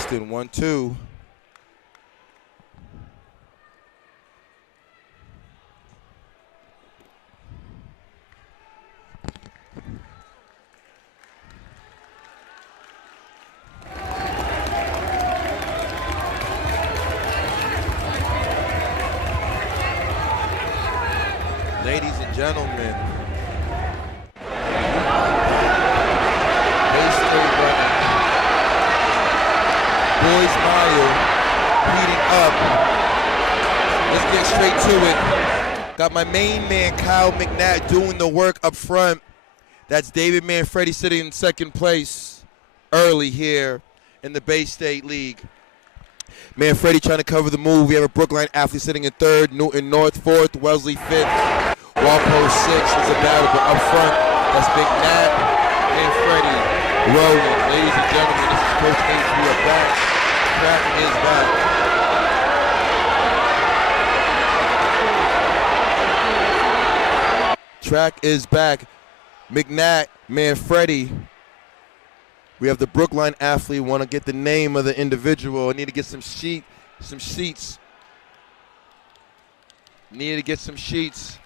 Testing 1, 2. Ladies and gentlemen, Bay-State running. Boys mile heating up. Let's get straight to it. Got my main man Kyle McNatt doing the work up front. That's David Manfredi sitting in second place early here in the Bay-State League. Manfredi trying to cover the move. We have a Brookline athlete sitting in third, Newton North fourth, Wellesley fifth, Walpole sixth. It's a battle, but up front, that's McNatt, Manfredi rolling. Ladies and gentlemen, this is Coach H. We are back. Track is back. Track is back. McNatt, Manfredi. We have the Brookline athlete. Want to get the name of the individual. I need to get some sheets. Need to get some sheets.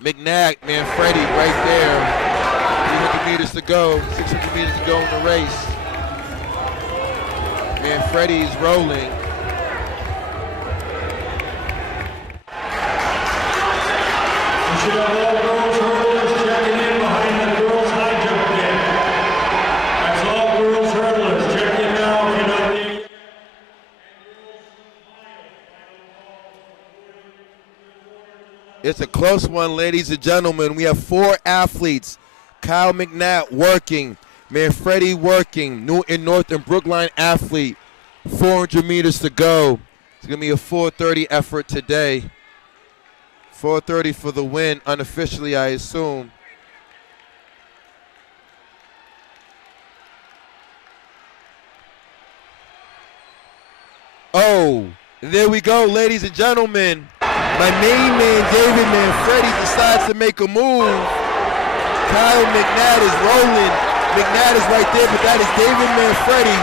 McNatt, Manfredi right there. 300 meters to go. 600 meters to go in the race. Manfredi is rolling. You should have all girls hurdlers checking in behind the girls high jump net. That's all girls hurdlers. Check in now if you're not there yet. It's a close one, ladies and gentlemen. We have 4 athletes. Kyle McNatt working. Manfredi working. Newton North and Brookline athlete. 400 meters to go. It's going to be a 4:30 effort today. 4:30 for the win, unofficially, I assume. Oh, there we go, ladies and gentlemen. My main man, David Manfredi, decides to make a move. Kyle McNatt is rolling. McNatt is right there, but that is David Manfredi.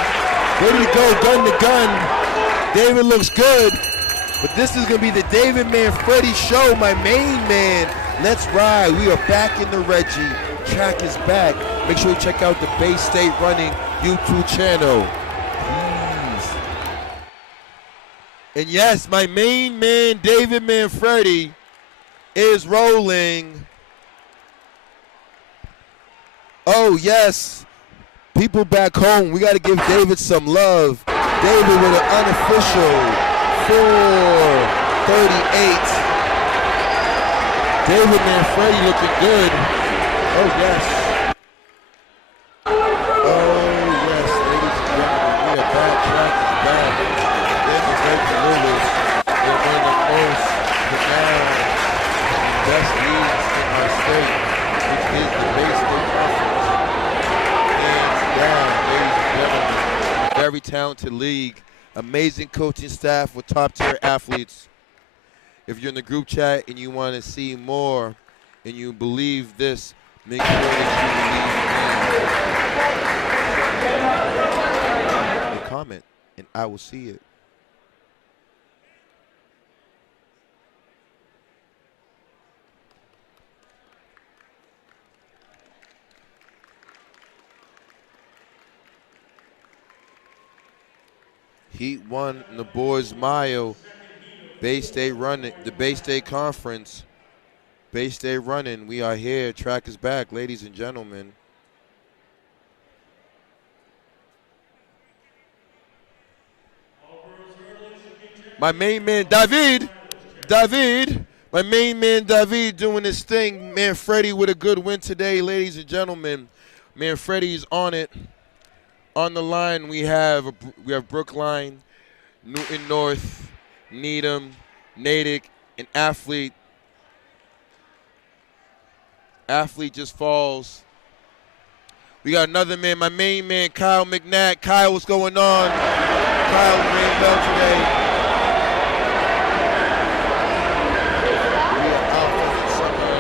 Ready to go, gun to gun. David looks good, but this is going to be the David Manfredi show, my main man. Let's ride. We are back in the Reggie. Track is back. Make sure you check out the Bay-State Running YouTube channel. Please. And yes, my main man, David Manfredi, is rolling. Oh, yes. People back home, we got to give David some love. David with an unofficial 4:38. David Manfredi looking good. Oh, yes. Oh, yes, ladies and gentlemen. We are back. Track is back. This is Reggie Lewis. They're one of the most renowned best leagues in our state, which is the Bay-State Conference. Hands down, ladies and gentlemen. Very talented league. Amazing coaching staff with top-tier athletes. If you're in the group chat and you want to see more and you believe this, make sure that you leave a comment and I will see it. Heat 1 in the boys mile. Bay-State running, the Bay-State Conference. Bay-State running, we are here. Track is back, ladies and gentlemen. My main man, David, my main man, David, doing his thing. Manfredi with a good win today, ladies and gentlemen. Manfredi's on it. On the line, we have Brookline, Newton North, Needham, Natick, and Athlete. Athlete just falls. We got another man, my main man, Kyle McNatt. Kyle, what's going on? Kyle ran well today. We are out for the summer.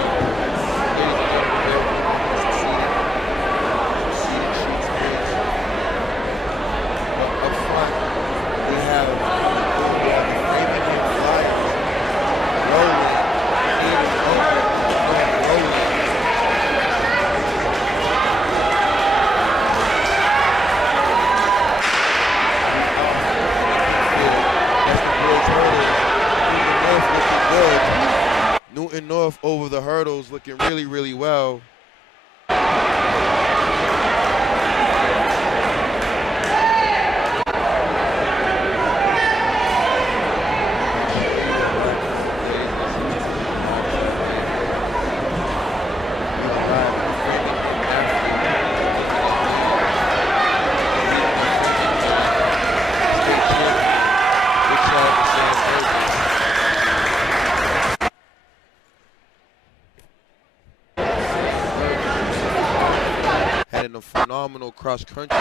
hurdles looking really, really well. Had a phenomenal cross country.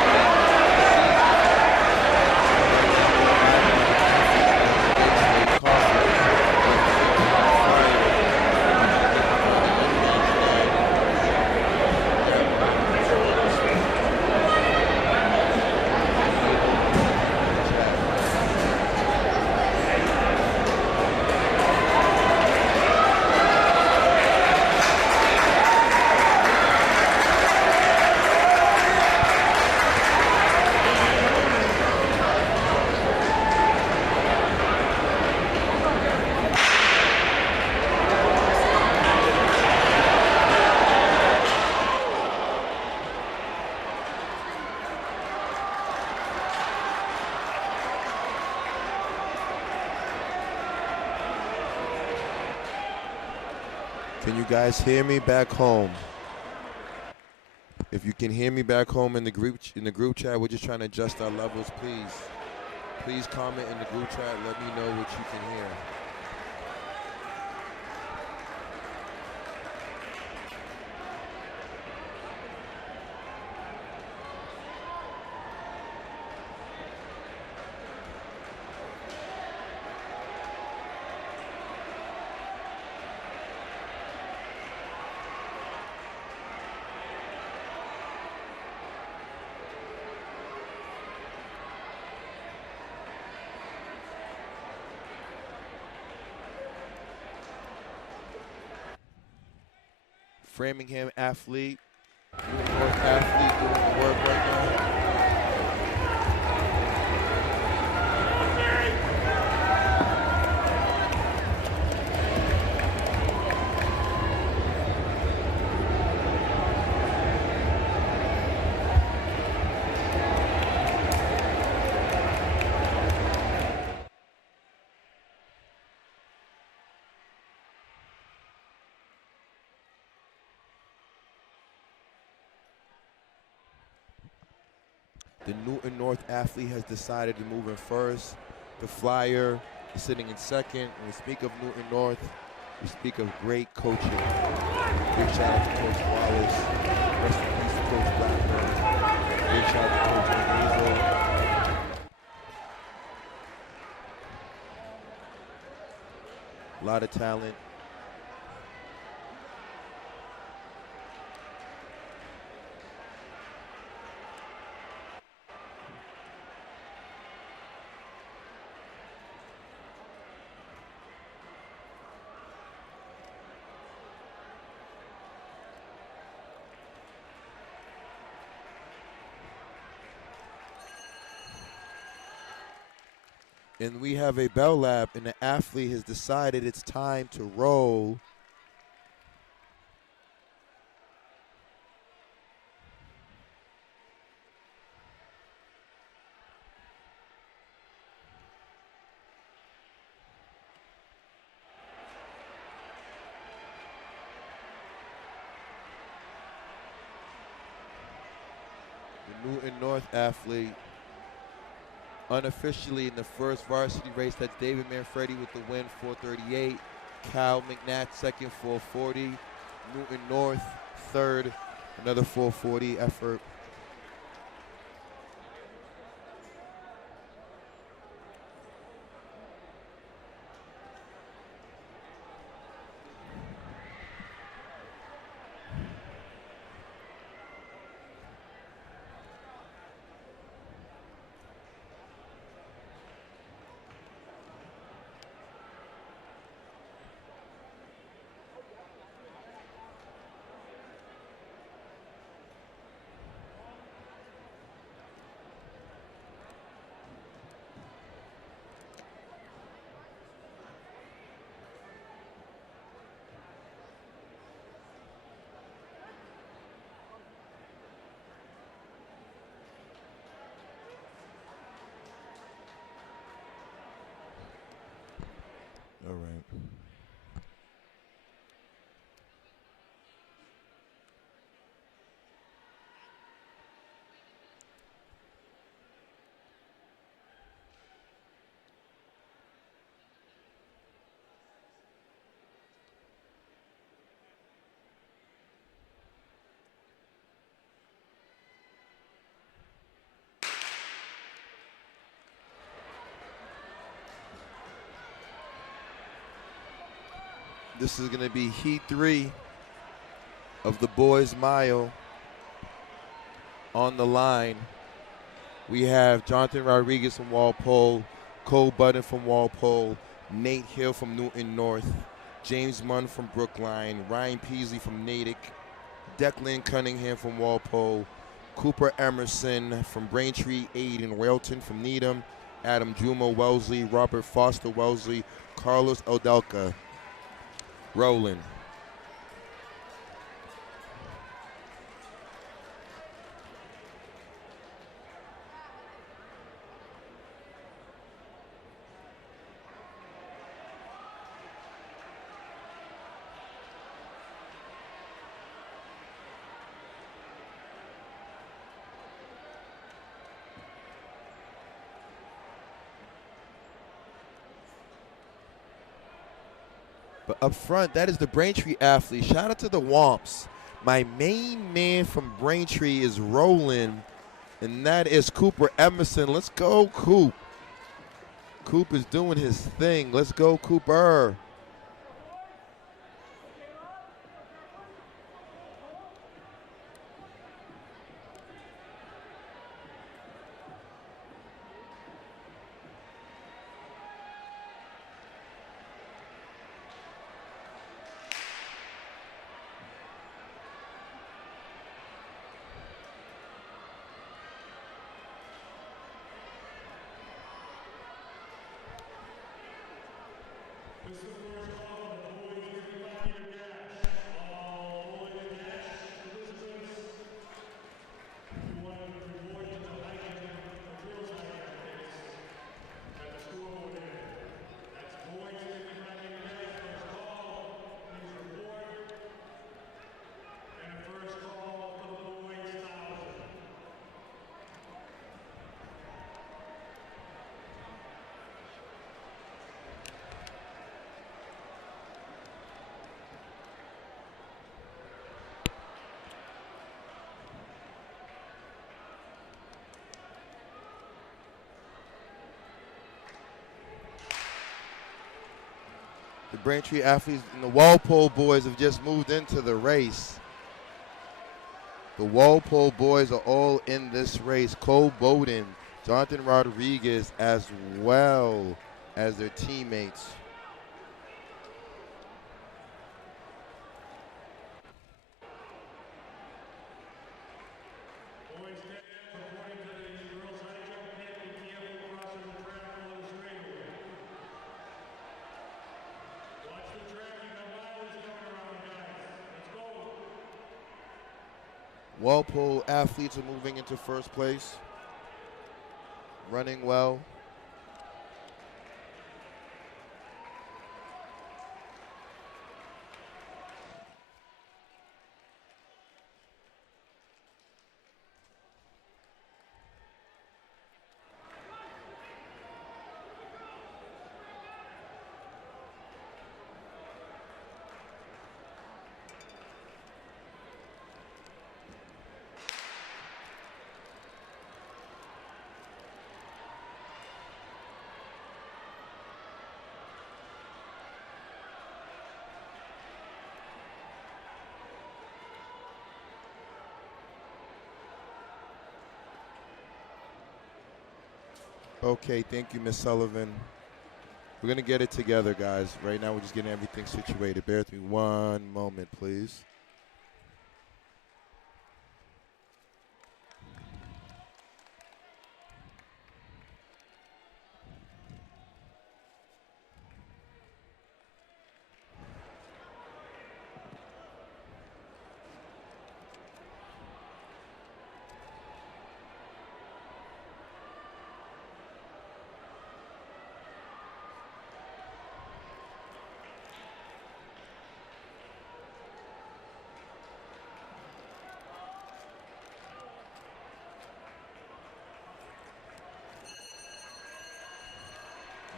Can you guys hear me back home? If you can hear me back home in the group chat, we're just trying to adjust our levels, please. Please comment in the group chat. Let me know what you can hear. Framingham athlete, New York athlete doing the work right now. The Newton North athlete has decided to move in first. The Flyer is sitting in second. When we speak of Newton North, we speak of great coaching. Big shout out to Coach Wallace. Rest in peace to Coach Blackburn. Big shout out to Coach Hazel. A lot of talent. And we have a bell lap, and the athlete has decided it's time to roll. The Newton North athlete, unofficially in the first varsity race, that's David Manfredi with the win, 438. Cal McNatt second, 440. Newton North third, another 440 effort. This is going to be Heat 3 of the boys' mile. On the line, we have Jonathan Rodriguez from Walpole, Cole Budden from Walpole, Nate Hill from Newton North, James Munn from Brookline, Ryan Peasley from Natick, Declan Cunningham from Walpole, Cooper Emerson from Braintree, Aiden Railton from Needham, Adam Juma Wellesley, Robert Foster Wellesley, Carlos Eldelka. Rolling. But up front, that is the Braintree athlete. Shout out to the Womps. My main man from Braintree is rolling, and that is Cooper Emerson. Let's go, Coop. Coop is doing his thing. Let's go, Cooper. The Braintree athletes and the Walpole boys have just moved into the race. The Walpole boys are all in this race. Cole Bowden, Jonathan Rodriguez, as well as their teammates. Walpole athletes are moving into first place, running well. Okay, thank you, Miss Sullivan. We're going to get it together, guys. Right now, we're just getting everything situated. Bear with me one moment, please.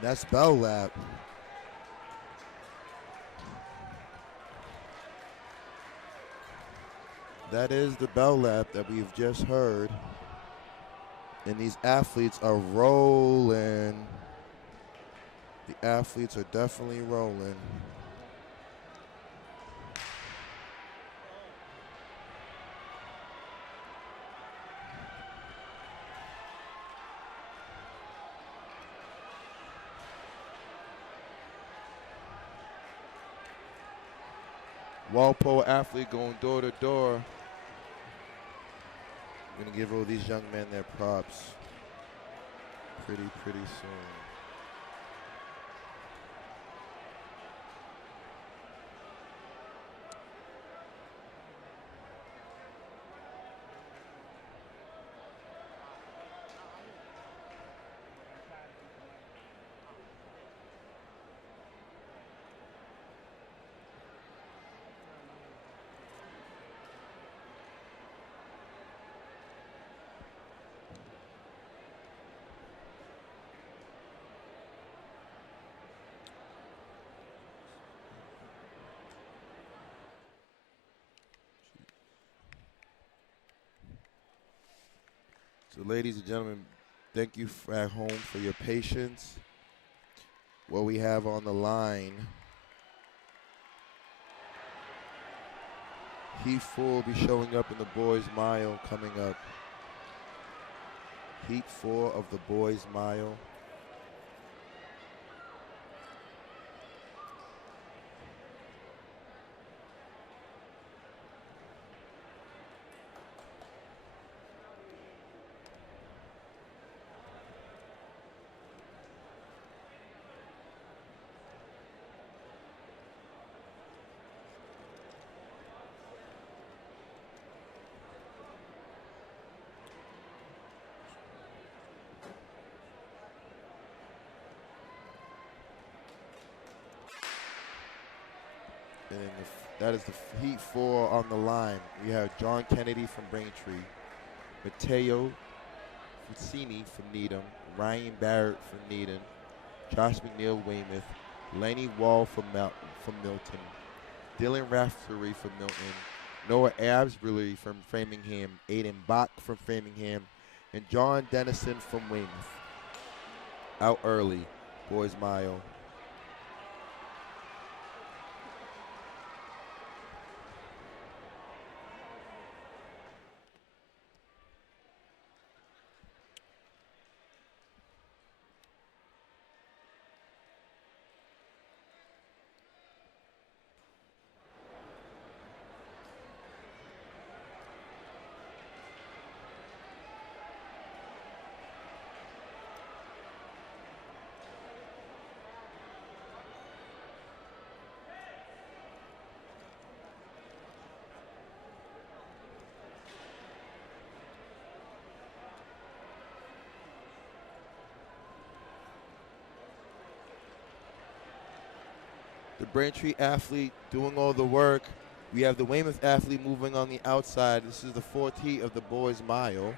That's Bell Lap. That is the Bell Lap that we've just heard. And these athletes are rolling. The athletes are definitely rolling. Walpole athlete going door to door. We're gonna give all these young men their props pretty soon. So ladies and gentlemen, thank you at home for your patience. What we have on the line, Heat 4 will be showing up in the boys mile coming up. Heat 4 of the boys mile. And that is the Heat 4 on the line. We have John Kennedy from Braintree, Matteo Fucini from Needham, Ryan Barrett from Needham, Josh McNeil Weymouth, Lenny Wall from Milton, Dylan Raftery from Milton, Noah Absbury from Framingham, Aiden Bach from Framingham, and John Dennison from Weymouth. Out early, boys mile. The Braintree athlete doing all the work. We have the Weymouth athlete moving on the outside. This is the fourth heat of the boys mile.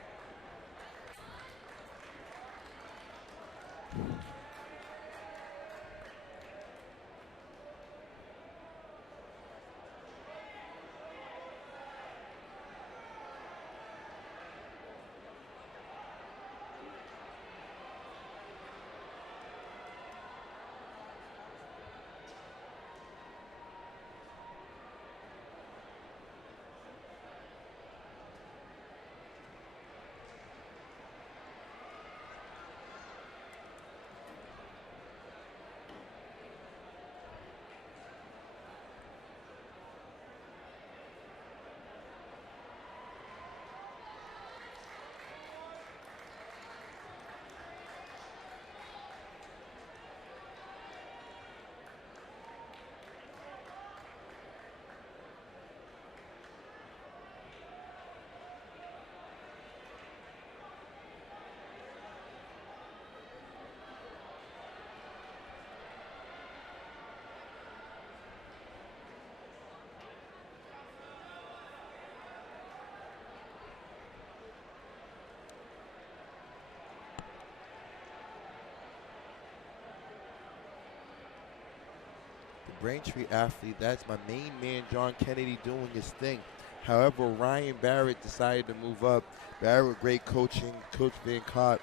Braintree athlete, that's my main man, John Kennedy, doing his thing. However, Ryan Barrett decided to move up. Barrett with great coaching, Coach Van Cott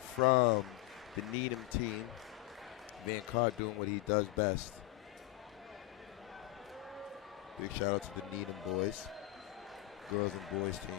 from the Needham team. Van Cott doing what he does best. Big shout out to the Needham boys, girls and boys team.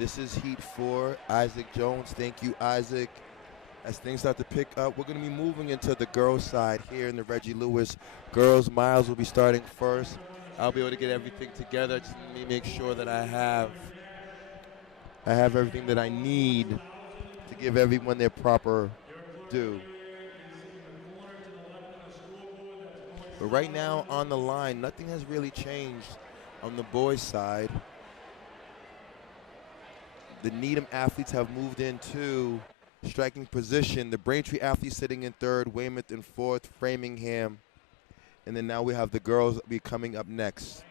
This is Heat 4. Isaac Jones. Thank you, Isaac. As things start to pick up, we're going to be moving into the girls' side here in the Reggie Lewis. Girls miles will be starting first. I'll be able to get everything together. Just let me make sure that I have everything that I need to give everyone their proper due. But right now on the line, nothing has really changed on the boys' side. The Needham athletes have moved into striking position. The Braintree athletes sitting in third, Weymouth in fourth, Framingham. And then now we have the girls be coming up next.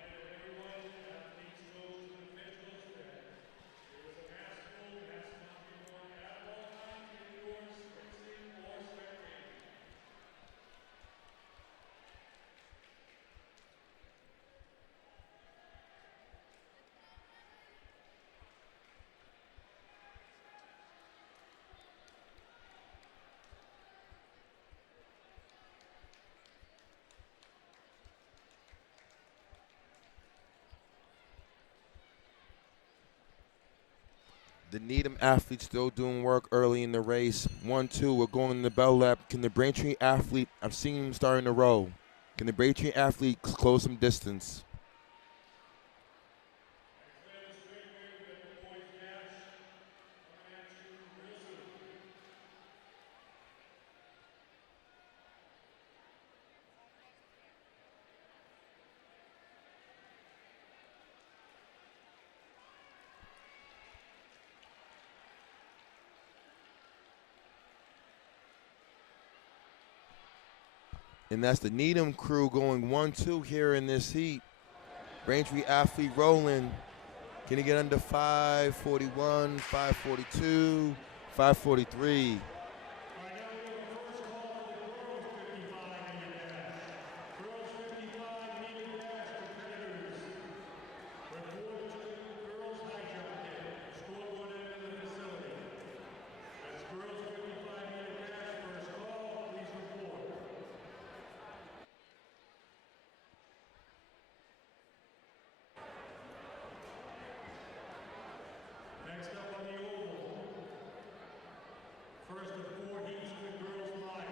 The Needham athletes still doing work early in the race. 1-2, we're going in the bell lap. Can the Braintree athlete, I've seen him starting to roll. Can the Braintree athlete close some distance? And that's the Needham crew going 1-2 here in this heat. Braintree athlete rolling. Can he get under 5:41, 5:42, 5:43? Next up on the oval, first of 4 heats for the girls' mile.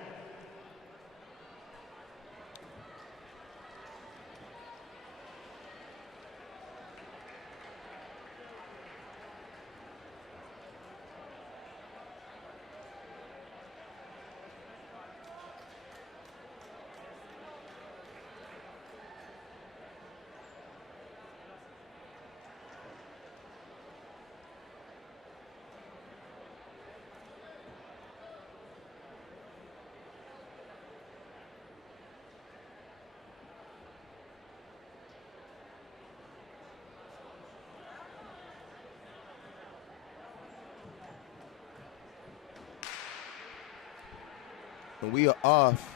And we are off.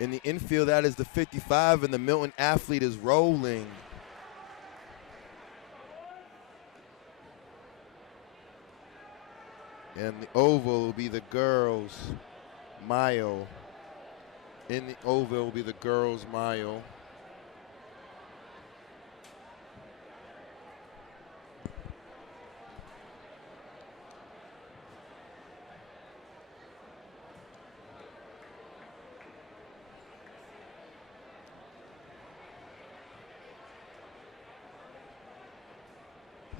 In the infield, that is the 55, and the Milton athlete is rolling. And the oval will be the girls' mile. In the oval will be the girls' mile.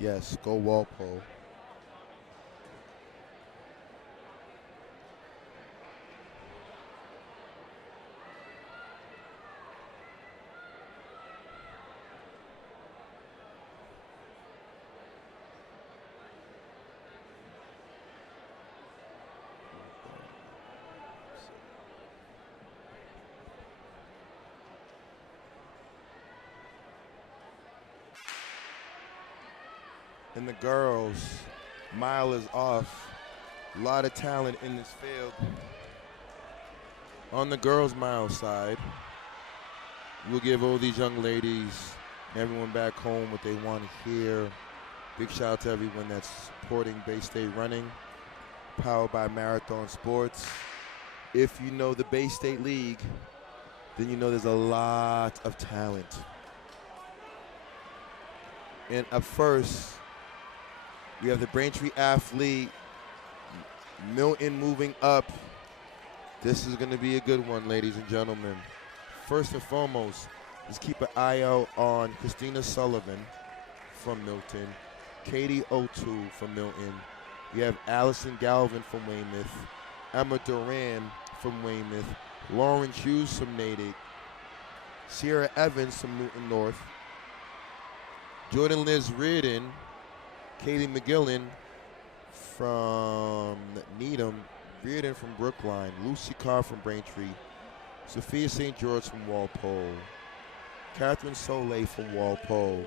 Yes, go Walpole. And the girls' mile is off. A lot of talent in this field. On the girls' mile side, we'll give all these young ladies, everyone back home, what they want to hear. Big shout out to everyone that's supporting Bay State Running, powered by Marathon Sports. If you know the Bay State League, then you know there's a lot of talent. And up first, We have the Braintree athlete, Milton, moving up. This is going to be a good one, ladies and gentlemen. First and foremost, let's keep an eye out on Christina Sullivan from Milton, Katie O'Toole from Milton. We have Allison Galvin from Weymouth, Emma Duran from Weymouth, Lauren Hughes from Natick, Sierra Evans from Newton North, Jordan Liz Reardon, Katie McGillan from Needham, Reardon from Brookline, Lucy Carr from Braintree, Sophia St. George from Walpole, Catherine Soleil from Walpole.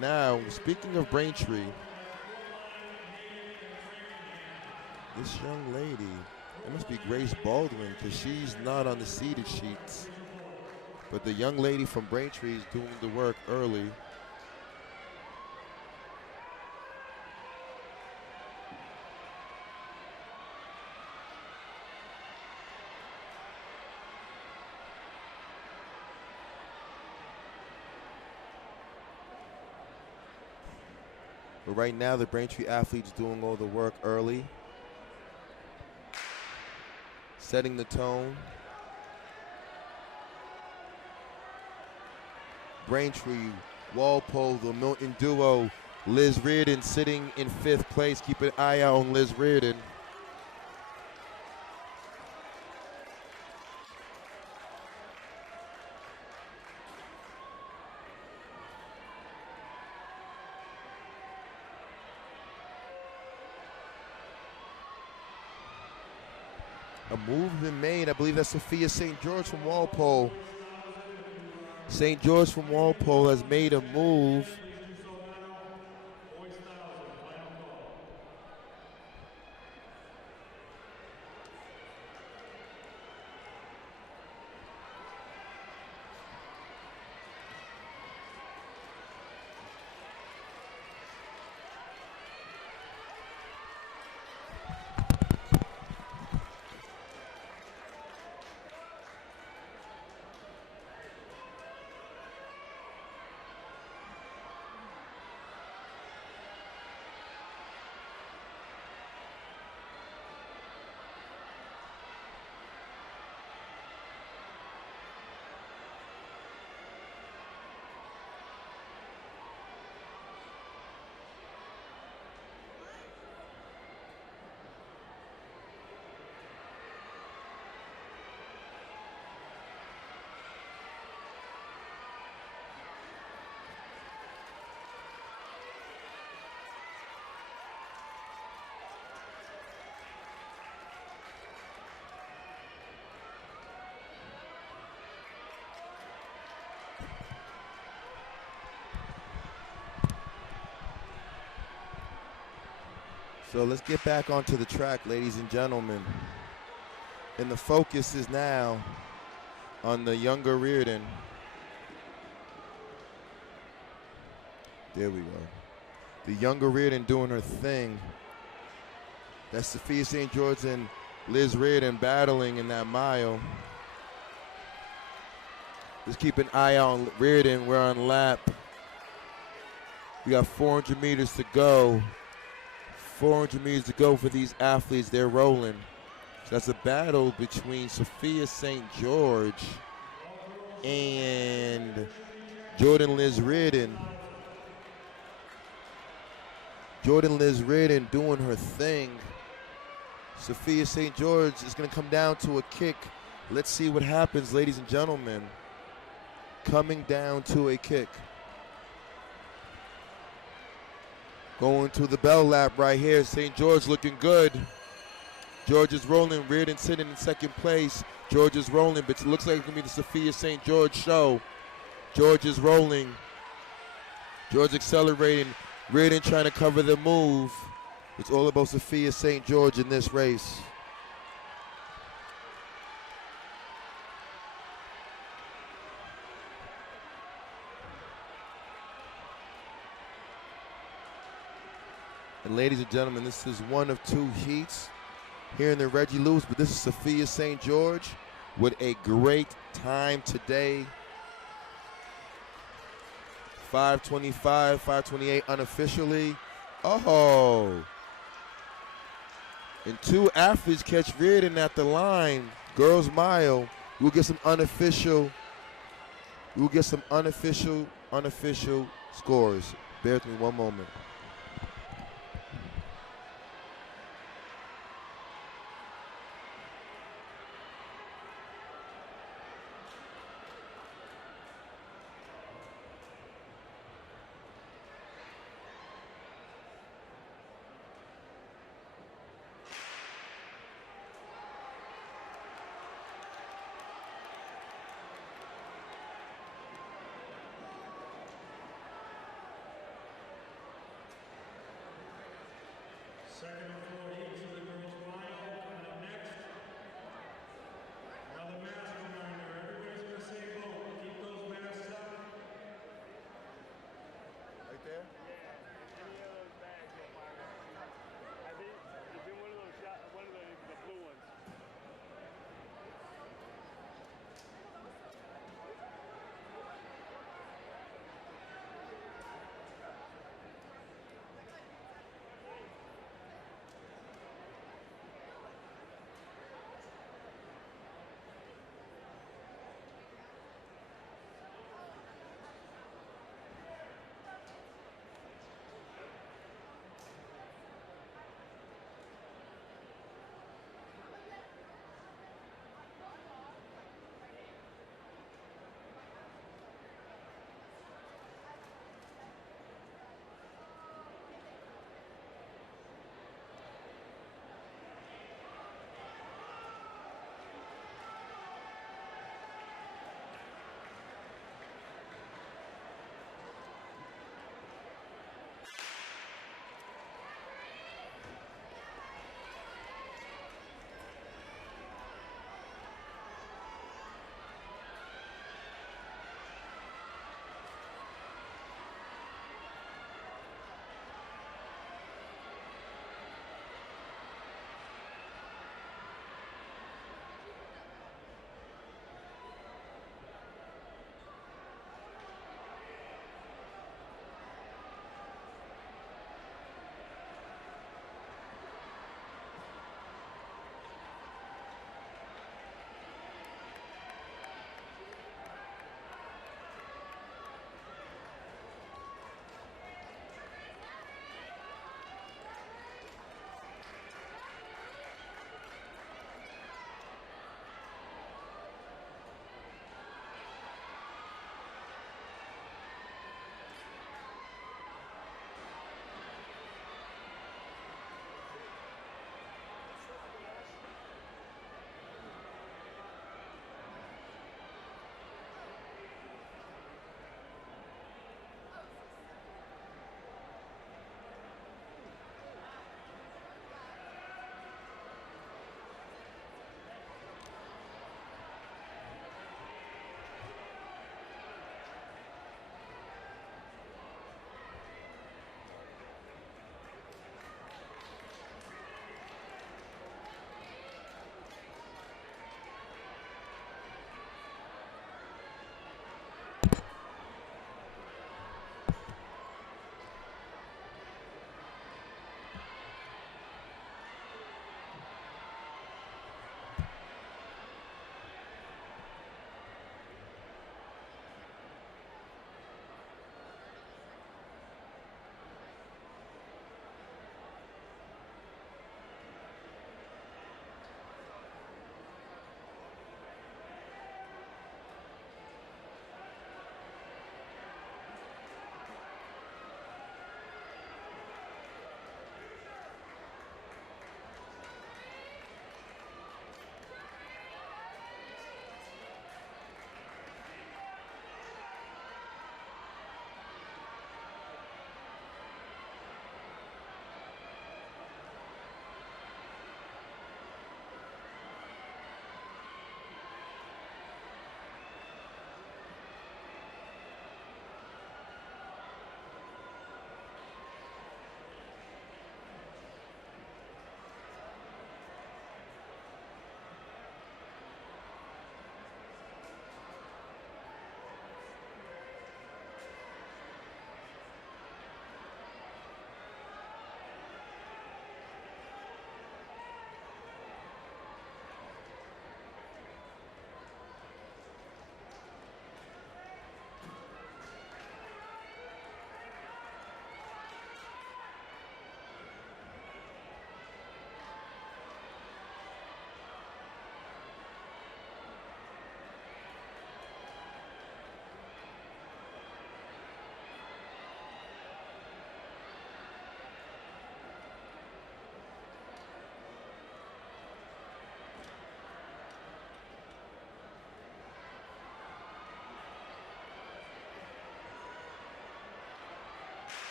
Now, speaking of Braintree, this young lady, it must be Grace Baldwin because she's not on the seeded sheets. But the young lady from Braintree is doing the work early. But right now, the Braintree athlete's doing all the work early, setting the tone. Braintree, Walpole, the Milton duo, Liz Reardon sitting in 5th place. Keep an eye out on Liz Reardon. A move been made. I believe that's Sophia St. George from Walpole. St. George from Walpole has made a move. So let's get back onto the track, ladies and gentlemen. And the focus is now on the younger Reardon. There we go. The younger Reardon doing her thing. That's Sophia St. George and Liz Reardon battling in that mile. Just keep an eye on Reardon. We're on lap. We got 400 meters to go. 400 meters to go for these athletes. They're rolling. So that's a battle between Sophia St. George and Jordan Liz Reardon. Jordan Liz Reardon doing her thing. Sophia St. George is going to come down to a kick. Let's see what happens, ladies and gentlemen. Coming down to a kick. Going to the bell lap right here. St. George looking good. George is rolling. Reardon sitting in 2nd place. George is rolling, but it looks like it's going to be the Sophia St. George show. George is rolling. George accelerating. Reardon trying to cover the move. It's all about Sophia St. George in this race. And ladies and gentlemen, this is one of 2 heats here in the Reggie Lewis, but this is Sophia St. George with a great time today. 5:25, 5:28 unofficially. Oh. And two athletes catch Reardon at the line. Girls mile. We'll get some unofficial. We'll get some unofficial scores. Bear with me one moment.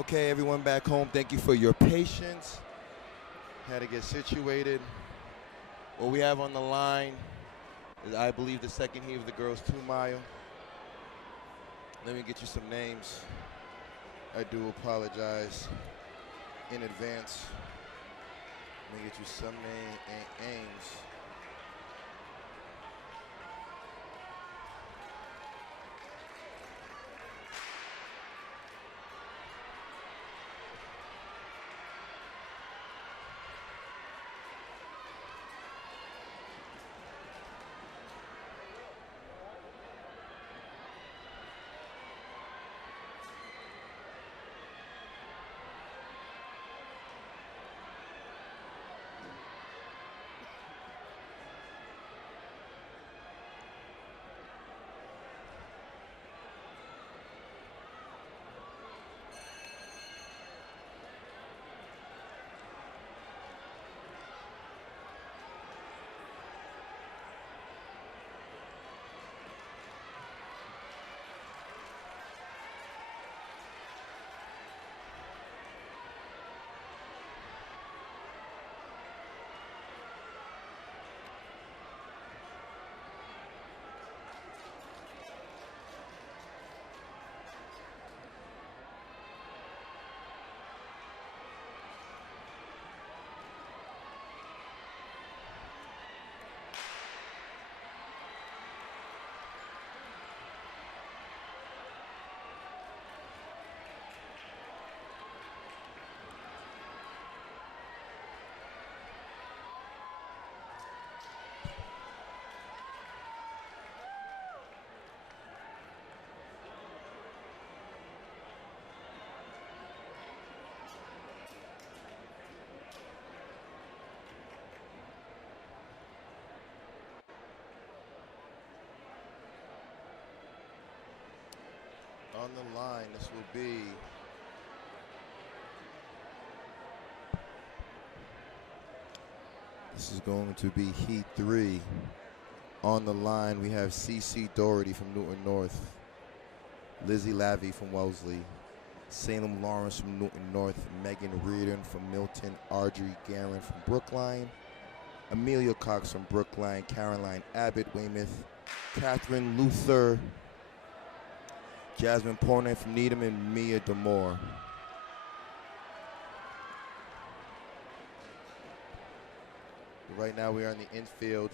Okay, everyone back home, thank you for your patience. Had to get situated. What we have on the line is, I believe, the second heat of the girls 2 mile. Let me get you some names. I do apologize in advance. Let me get you some names. On the line, this will be this is going to be Heat 3. On the line, we have CC Doherty from Newton North, Lizzie Lavey from Wellesley, Salem Lawrence from Newton North, Megan Reardon from Milton, Audrey Guerin from Brookline, Amelia Cox from Brookline, Caroline Abbott, Weymouth, Catherine Luther, Jasmine Portnoy from Needham, and Mia Demore. Right now we are in the infield,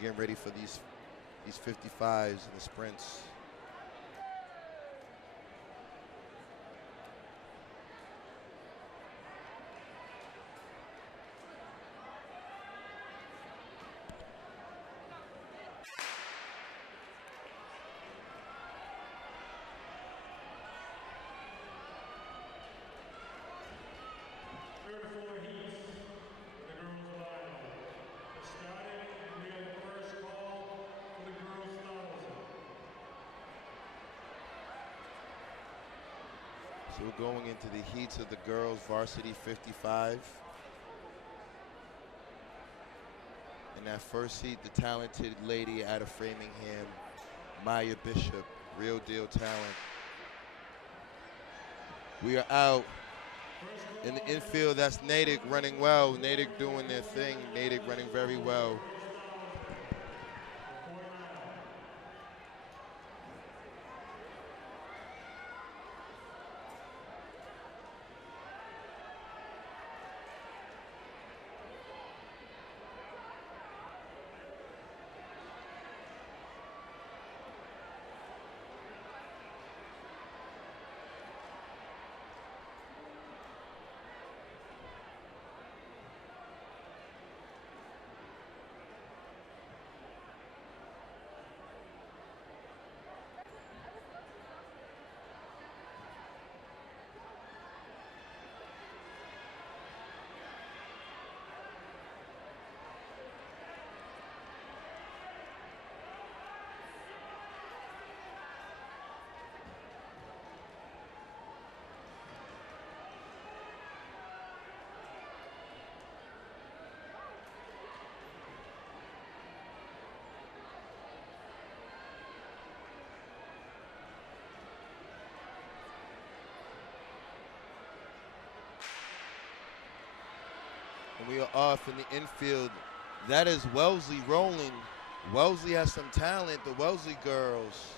getting ready for these 55s and the sprints. Third floor heats for the girls' final. Starting, we have the first call for the girls' 1,000. So we're going into the heats of the girls varsity 55. In that first heat, the talented lady out of Framingham, Maya Bishop, real deal talent. We are out in the infield. That's Natick running well. Natick doing their thing. Natick running very well. And we are off in the infield. That is Wellesley rolling. Wellesley has some talent, the Wellesley girls.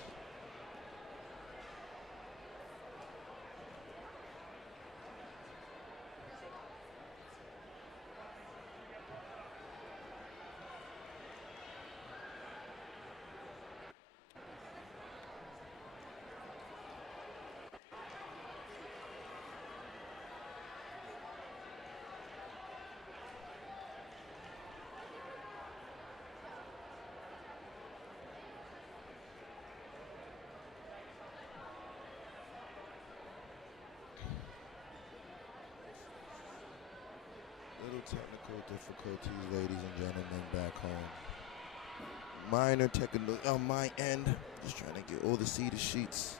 Little technical difficulties, ladies and gentlemen, back home. Minor technical on my end. Just trying to get all the seated sheets.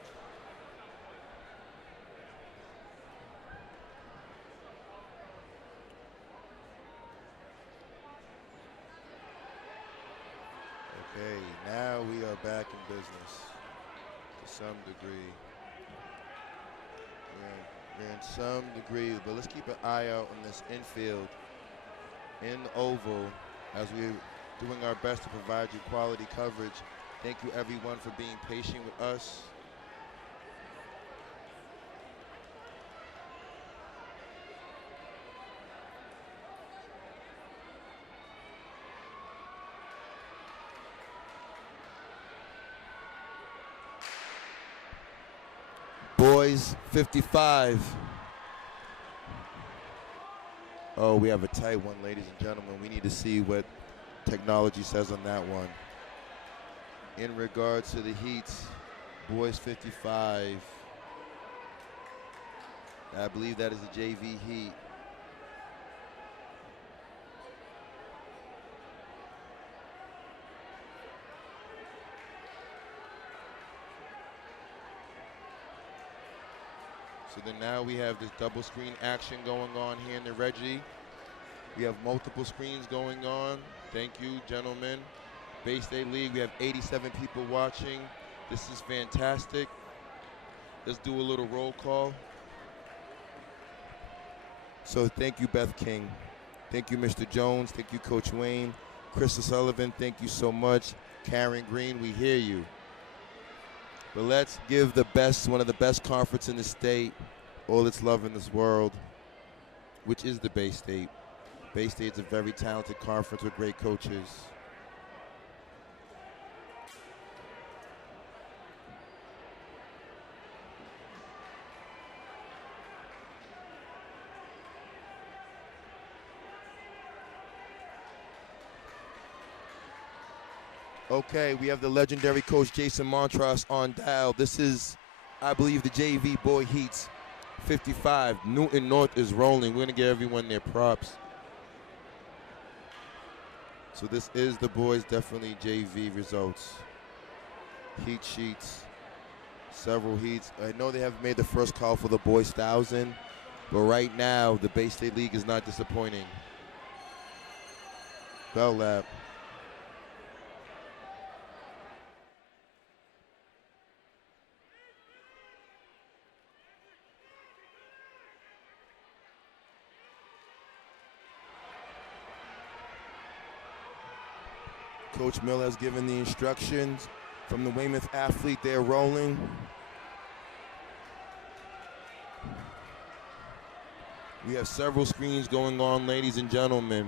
Okay, now we are back in business to some degree. We're in some degree, but let's keep an eye out on this infield in the oval as we're doing our best to provide you quality coverage. Thank you everyone for being patient with us. Boys 55. Oh, we have a tight one, ladies and gentlemen. We need to see what technology says on that one. In regards to the heats, boys 55. I believe that is a JV heat. So then now we have this double screen action going on here in the Reggie. We have multiple screens going on. Thank you, gentlemen. Bay State League, we have 87 people watching. This is fantastic. Let's do a little roll call. So thank you, Beth King. Thank you, Mr. Jones. Thank you, Coach Wayne. Chris Sullivan, thank you so much. Karen Green, we hear you. But let's give the best, one of the best conference in the state, all its love in this world, which is the Bay State. Bay State's a very talented conference with great coaches. Okay, we have the legendary coach Jason Montross on dial. This is, I believe, the JV boy heats 55. Newton North is rolling. We're going to give everyone their props. So this is the boys, definitely JV results. Heat sheets, several heats. I know they haven't made the first call for the boys 1,000, but right now the Bay State League is not disappointing. Bell lap. Coach Mill has given the instructions from the Weymouth athlete. They're rolling. We have several screens going on, ladies and gentlemen.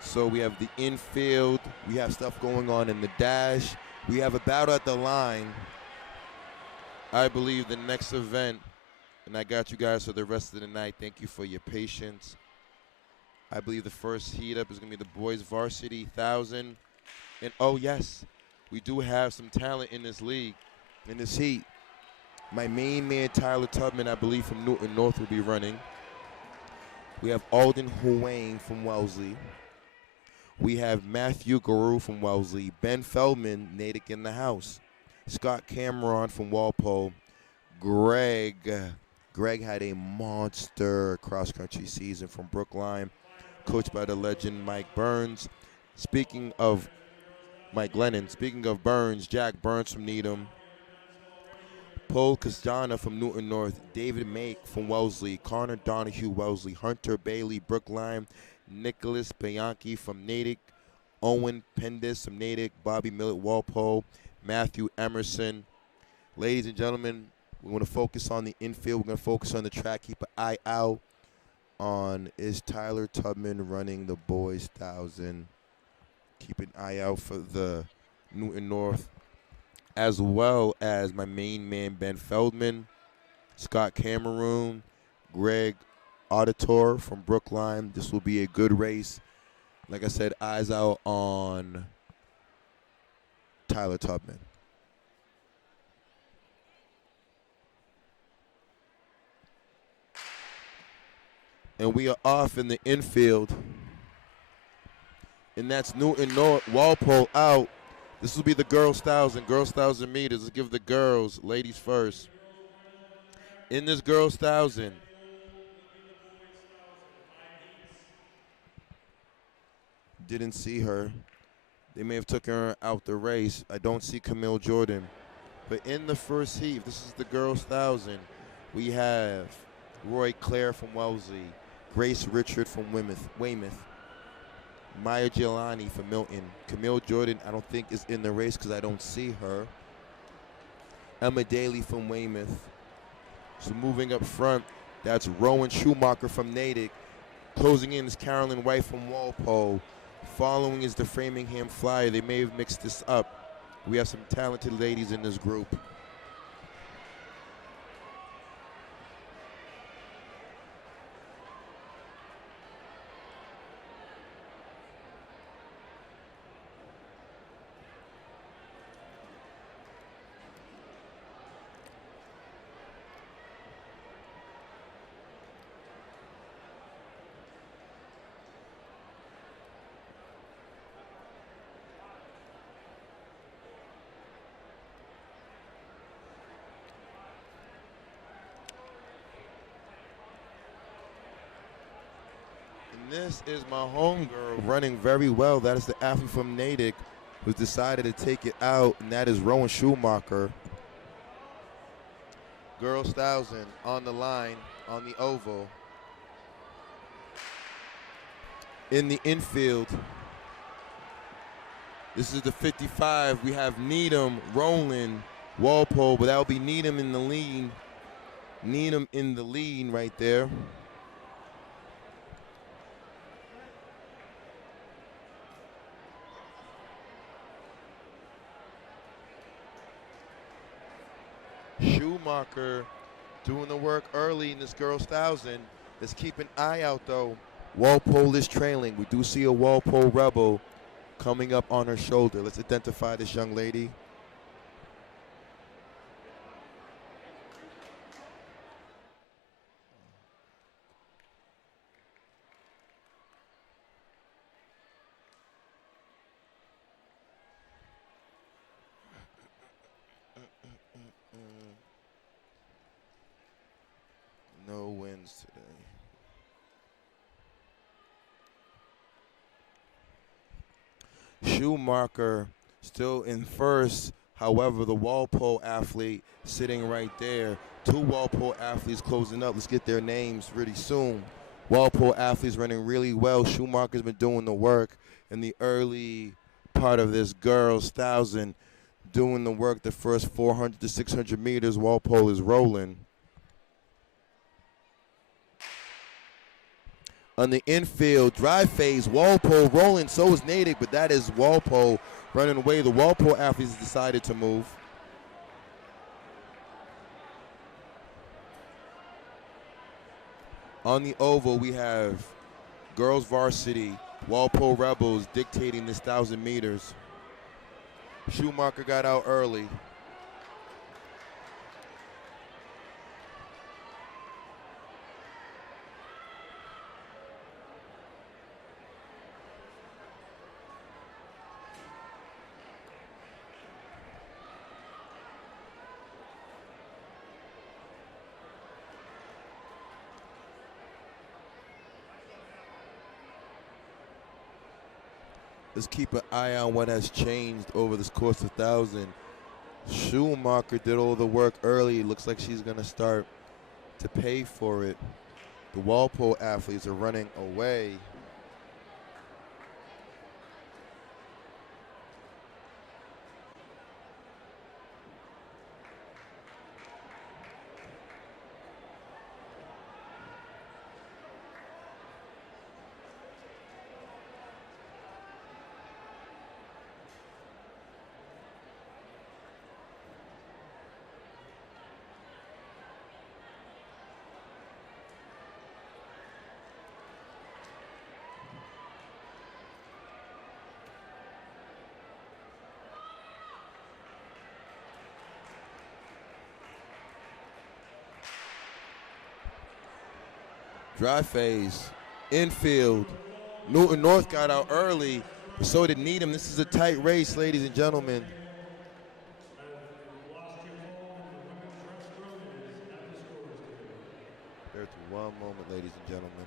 So we have the infield. We have stuff going on in the dash. We have a battle at the line. I believe the next event, and I got you guys for the rest of the night. Thank you for your patience. I believe the first heat up is going to be the boys varsity 1,000. And oh yes, we do have some talent in this league, in this heat. My main man, Tyler Tubman, I believe from Newton North will be running. We have Alden Huang from Wellesley. We have Matthew Guru from Wellesley. Ben Feldman, Natick in the house. Scott Cameron from Walpole. Greg had a monster cross-country season from Brookline, coached by the legend Mike Burns. Speaking of Mike Lennon, speaking of Burns, Jack Burns from Needham. Paul Castana from Newton North, David Make from Wellesley, Connor Donahue Wellesley, Hunter Bailey Brookline, Nicholas Bianchi from Natick, Owen Pendis from Natick, Bobby Millett Walpole, Matthew Emerson. Ladies and gentlemen, we want to focus on the infield. We're going to focus on the track. Keep an eye out on is Tyler Tubman running the boys 1,000. Keep an eye out for the Newton North, as well as my main man Ben Feldman, Scott Cameroon, Greg Auditor from Brookline. This will be a good race. Like I said, eyes out on Tyler Tubman. And we are off in the infield. And that's Newton North, Walpole out. This will be the girls' 1,000. Girls' 1,000 meters. Let's give the girls, ladies first. In this girls' 1,000. Didn't see her. They may have taken her out the race. I don't see Camille Jordan. But in the first heat, this is the girls' 1,000. We have Roy Clare from Wellesley, Grace Richard from Weymouth, Maya Giolani from Milton. Camille Jordan, I don't think is in the race because I don't see her. Emma Daly from Weymouth. So moving up front, that's Rowan Schumacher from Natick. Closing in is Carolyn White from Walpole. Following is the Framingham Flyer. They may have mixed this up. We have some talented ladies in this group. This is my homegirl running very well. That is the athlete from Natick who's decided to take it out, and that is Rowan Schumacher. Girls 1,000 on the line, on the oval. In the infield, this is the 55. We have Needham, Rowland, Walpole, but that will be Needham in the lead. Needham in the lead right there. Schumacher doing the work early in this girls' 1,000. Let's keep an eye out, though. Walpole is trailing. We do see a Walpole Rebel coming up on her shoulder. Let's identify this young lady. No wins today. Schumacher still in first. However, the Walpole athlete sitting right there. Two Walpole athletes closing up. Let's get their names really soon. Walpole athletes running really well. Schumacher's been doing the work in the early part of this girls' 1,000. Doing the work the first 400 to 600 meters. Walpole is rolling. On the infield, drive phase, Walpole rolling, so is Natick, but that is Walpole running away. The Walpole athletes decided to move. On the oval, we have girls varsity, Walpole Rebels dictating this 1,000 meters. Schumacher got out early. Let's keep an eye on what has changed over this course of 1,000. Schumacher did all the work early. Looks like she's going to start to pay for it. The Walpole athletes are running away. Dry phase, infield. Newton North got out early, but so did Needham. This is a tight race, ladies and gentlemen. There's one moment, ladies and gentlemen.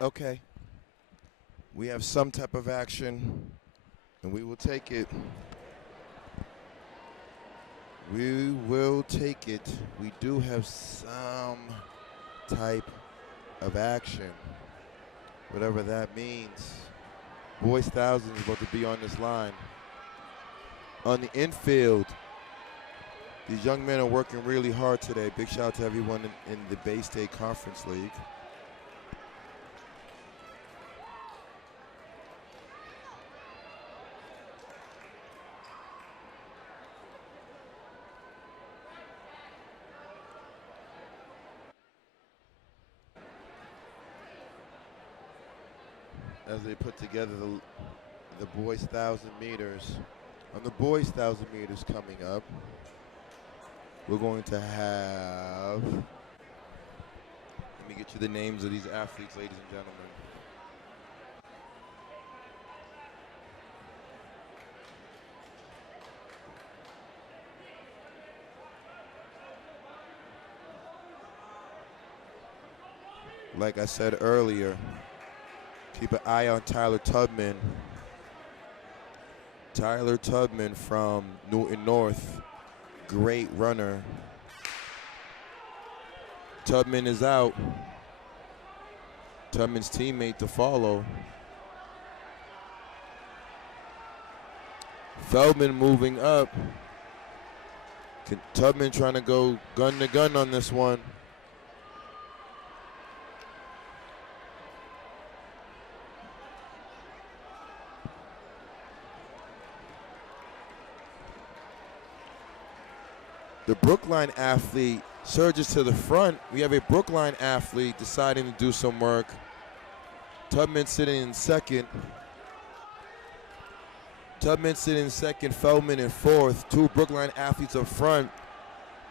Okay. We have some type of action, and we will take it. We will take it. We do have some type of action, whatever that means. Boys Thousands is about to be on this line. On the infield, these young men are working really hard today. Big shout out to everyone in the Bay State Conference League. As they put together the boys' 1,000 meters. On the boys' 1,000 meters coming up, we're going to have, let me get you the names of these athletes, ladies and gentlemen. Like I said earlier, keep an eye on Tyler Tubman. Tyler Tubman from Newton North, great runner. Tubman is out. Tubman's teammate to follow. Feldman moving up. Tubman trying to go gun to gun on this one. The Brookline athlete surges to the front. We have a Brookline athlete deciding to do some work. Tubman sitting in second. Tubman sitting in second, Feldman in fourth. Two Brookline athletes up front.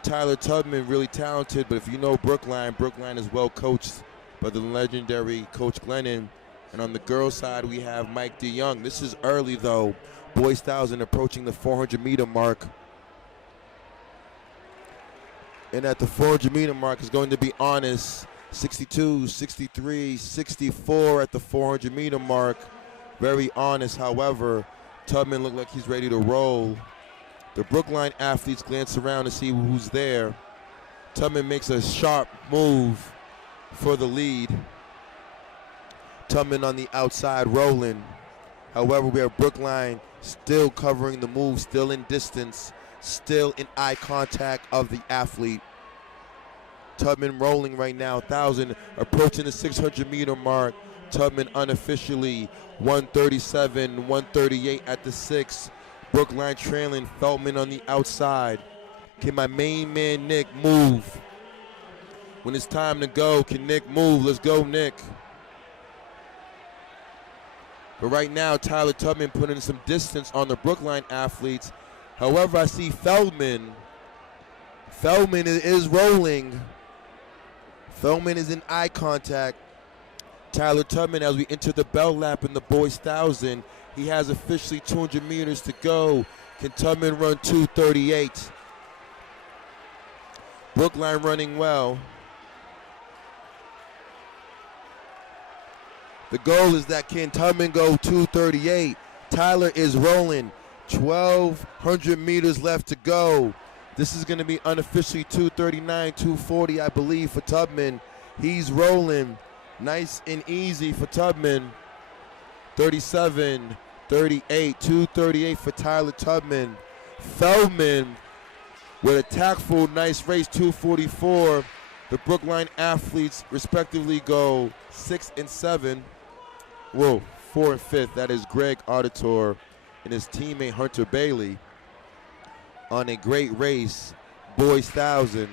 Tyler Tubman, really talented, but if you know Brookline, Brookline is well coached by the legendary Coach Glennon. And on the girls' side, we have Mike DeYoung. This is early, though. Boys 1000 approaching the 400-meter mark. And at the 400-meter mark is going to be honest. 62, 63, 64 at the 400-meter mark. Very honest, however. Tubman looked like he's ready to roll. The Brookline athletes glance around to see who's there. Tubman makes a sharp move for the lead. Tubman on the outside rolling. However, we have Brookline still covering the move, still in distance, still in eye contact of the athlete. Tubman rolling right now, 1,000, approaching the 600-meter mark. Tubman unofficially 137, 138 at the 6. Brookline trailing, Feldman on the outside. Can my main man Nick move? When it's time to go, can Nick move? Let's go, Nick. But right now, Tyler Tubman putting some distance on the Brookline athletes. However, I see Feldman. Feldman is rolling. Feldman is in eye contact. Tyler Tubman, as we enter the bell lap in the boys 1,000, he has officially 200 meters to go. Can Tubman run 2:38? Brookline running well. The goal is that can Tubman go 2:38? Tyler is rolling. 1,200 meters left to go. This is going to be unofficially 2:39, 2:40, I believe, for Tubman. He's rolling. Nice and easy for Tubman. 37, 38, 2:38 for Tyler Tubman. Feldman with a tactful, nice race, 2:44. The Brookline athletes respectively go 6 and 7. Whoa, 4 and 5th. That is Greg Auditor and his teammate Hunter Bailey on a great race. Boys 1,000.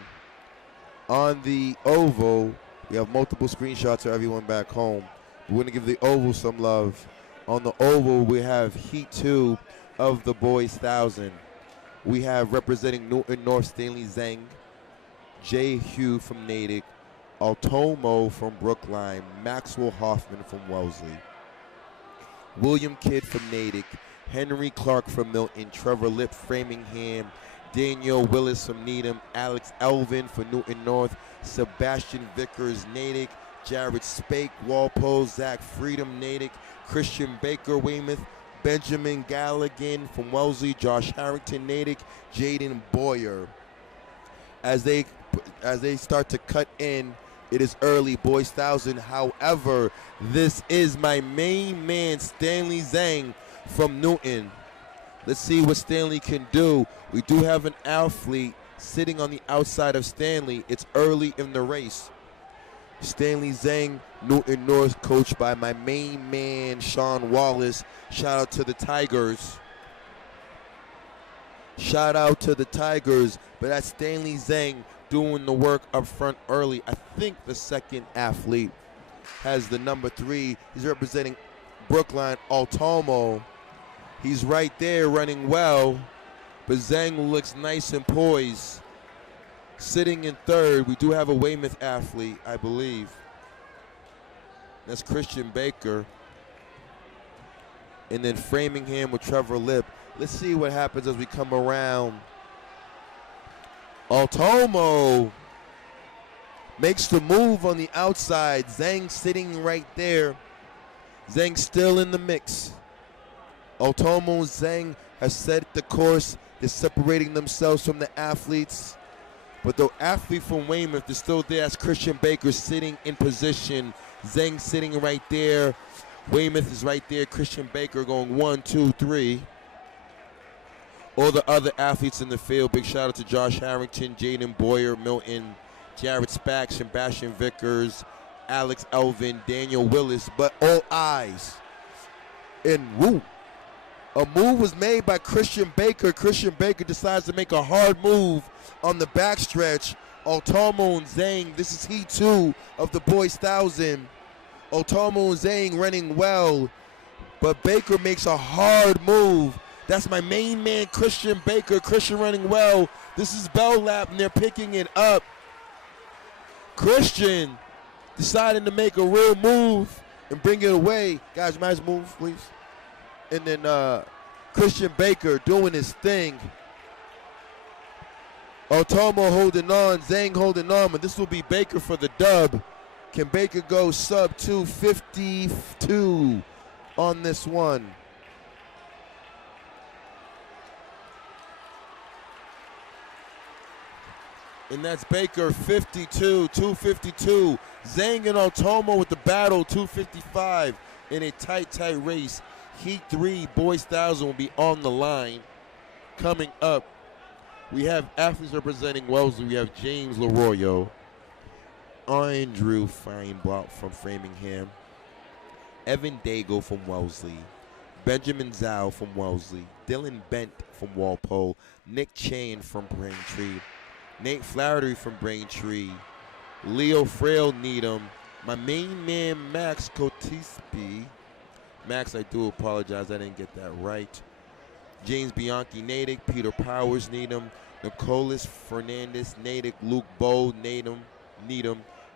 On the oval, we have multiple screenshots of everyone back home. We're going to give the oval some love. On the oval, we have Heat 2 of the Boys 1,000. We have representing Newton North Stanley Zhang, Jay Hugh from Natick, Altomo from Brookline, Maxwell Hoffman from Wellesley, William Kidd from Natick, Henry Clark from Milton, Trevor Lip, Framingham, Daniel Willis from Needham, Alex Elvin for Newton North, Sebastian Vickers, Natick, Jared Spake, Walpole, Zach Freedom, Natick, Christian Baker, Weymouth, Benjamin Galligan from Wellesley, Josh Harrington, Natick, Jaden Boyer. As they start to cut in, it is early, Boys 1,000. However, this is my main man, Stanley Zhang from Newton. Let's see what Stanley can do. We do have an athlete sitting on the outside of Stanley. It's early in the race. Stanley Zhang, Newton North, coached by my main man, Sean Wallace. Shout out to the Tigers. Shout out to the Tigers. But that's Stanley Zhang doing the work up front early. I think the second athlete has the number 3. He's representing Brookline, Altomo. He's right there running well. But Zhang looks nice and poised. Sitting in third, we do have a Weymouth athlete, I believe. That's Christian Baker. And then Framingham with Trevor Lip. Let's see what happens as we come around. Altomo makes the move on the outside. Zhang sitting right there. Zhang still in the mix. Altomo and Zhang have set the course. They're separating themselves from the athletes. But the athlete from Weymouth is still there. That's Christian Baker sitting in position. Zhang sitting right there. Weymouth is right there. Christian Baker going 1, 2, 3. All the other athletes in the field. Big shout out to Josh Harrington, Jaden Boyer, Milton, Jared Spack, Sebastian Vickers, Alex Elvin, Daniel Willis. But all eyes. And woo. A move was made by Christian Baker. Christian Baker decides to make a hard move on the backstretch. Altomo and Zhang, this is Heat 2 of the Boys 1,000. Altomo and Zhang running well, but Baker makes a hard move. That's my main man, Christian Baker. Christian running well. This is bell lap, and they're picking it up. Christian deciding to make a real move and bring it away. Guys, nice move, please. And then Christian Baker doing his thing. Otomo holding on, Zhang holding on, but this will be Baker for the dub. Can Baker go sub 252 on this one? And that's Baker 52, 252. Zhang and Otomo with the battle, 255 in a tight race. Heat 3, Boys 1000 will be on the line. Coming up, we have athletes representing Wellesley. We have James Laroyo, Andrew Feinblatt from Framingham, Evan Daigle from Wellesley, Benjamin Zhao from Wellesley, Dylan Bent from Walpole, Nick Chain from Braintree, Nate Flaherty from Braintree, Leo Frail Needham, my main man Max Kotispi. Max, I do apologize, I didn't get that right. James Bianchi Natick, Peter Powers Needham, Nicholas Fernandez Natick, Luke Bowe Needham,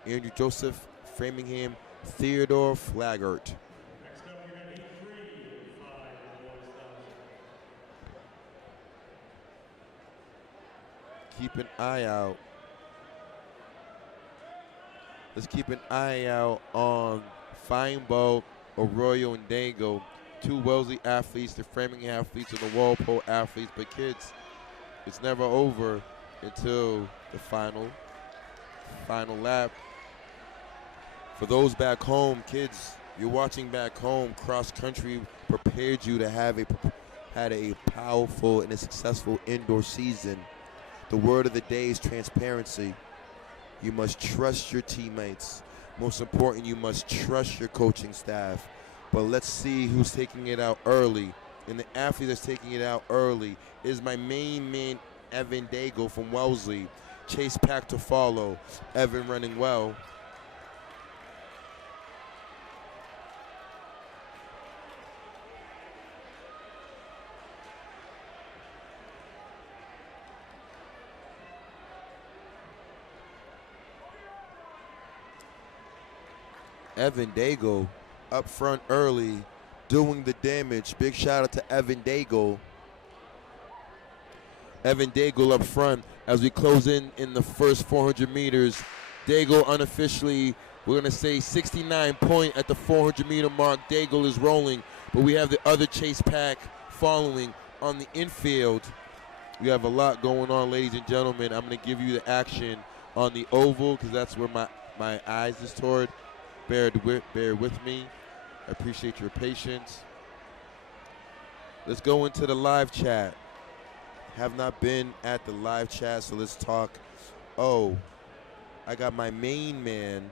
Andrew Joseph Framingham, Theodore Flaggart. Next up, we got heat 3, 5 boys 1000. Keep an eye out. Let's keep an eye out on Feinbow, Arroyo, and Dango. Two Wellesley athletes, the Framingham athletes, and the Walpole athletes. But kids, it's never over until the final lap. For those back home, kids, you're watching back home, cross country prepared you to have had a powerful and a successful indoor season. The word of the day is transparency. You must trust your teammates. Most important, you must trust your coaching staff. But let's see who's taking it out early. And the athlete that's taking it out early is my main man, Evan Daigle from Wellesley. Chase pack to follow. Evan running well. Evan Daigle up front early, doing the damage. Big shout out to Evan Daigle. Evan Daigle up front as we close in the first 400 meters. Daigle unofficially, we're going to say 69 point at the 400 meter mark. Daigle is rolling, but we have the other chase pack following on the infield. We have a lot going on, ladies and gentlemen. I'm going to give you the action on the oval because that's where my eyes is toward. Bear with me. I appreciate your patience. Let's go into the live chat. Have not been at the live chat, so let's talk. Oh, I got my main man,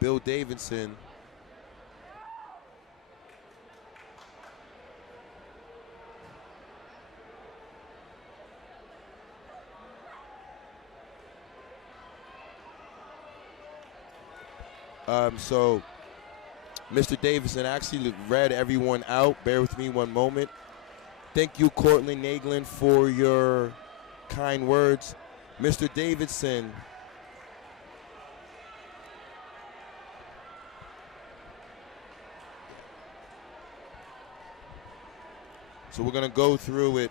Bill Davidson. So Mr. Davidson actually read everyone out. Bear with me one moment. Thank you, Cortland Naglin, for your kind words. Mr. Davidson. So we're going to go through it.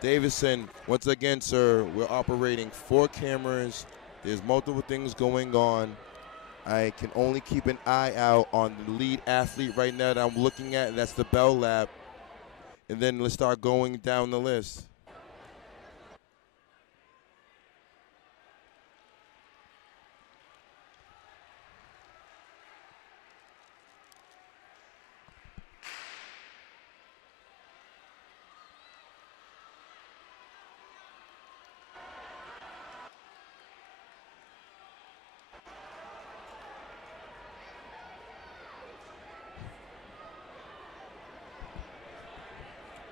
Davidson, once again, sir, we're operating 4 cameras. There's multiple things going on. I can only keep an eye out on the lead athlete right now that I'm looking at, and that's the Bell Lab. And then let's start going down the list.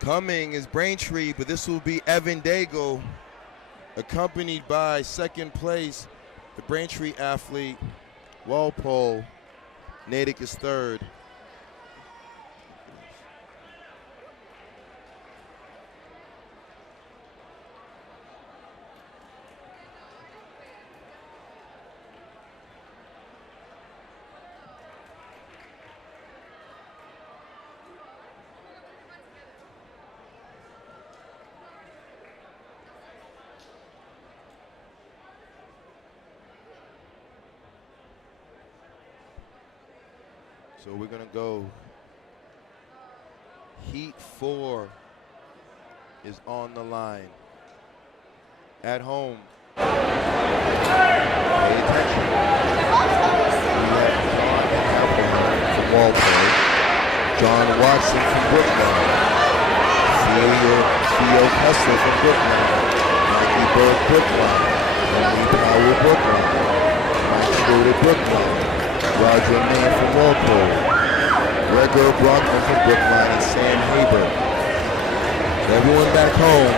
Coming is Braintree, but this will be Evan Daigle, accompanied by second place, the Braintree athlete, Walpole. Natick is third. So we're gonna go. Heat 4 is on the line. At home, pay attention. We have John Abraham from Walpole, John Watson from Brookline, Theo Kessler from Brookline, Mikey Berg Brookline, Lee Powell Brookline, Mike Schroeder Brookline, Roger Mann from Walpole, Gregor Brockman from Brookline, and Sam Haber. Everyone back home,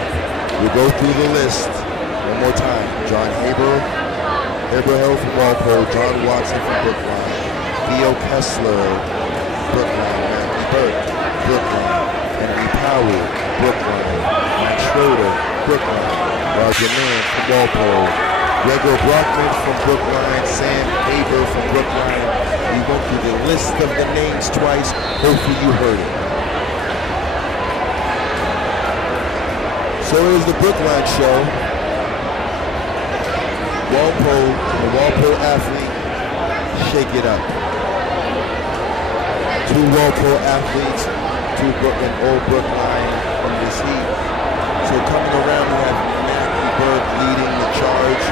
we'll go through the list one more time. John Abraham from Walpole, John Watson from Brookline, Theo Kessler, Brookline, Matthew Burke, Brookline, Henry Powell, Brookline, Mike Schroeder, Brookline, Roger Mann from Walpole, Gregor Brockman from Brookline, Sam Haber from Brookline. We went through the list of the names twice. Hopefully you heard it. So it is the Brookline show. Walpole, the Walpole athlete, shake it up. 2 Walpole athletes, 2 Brooklyn, all Brookline from this heat. So coming around, we have Matthew Burke leading the charge.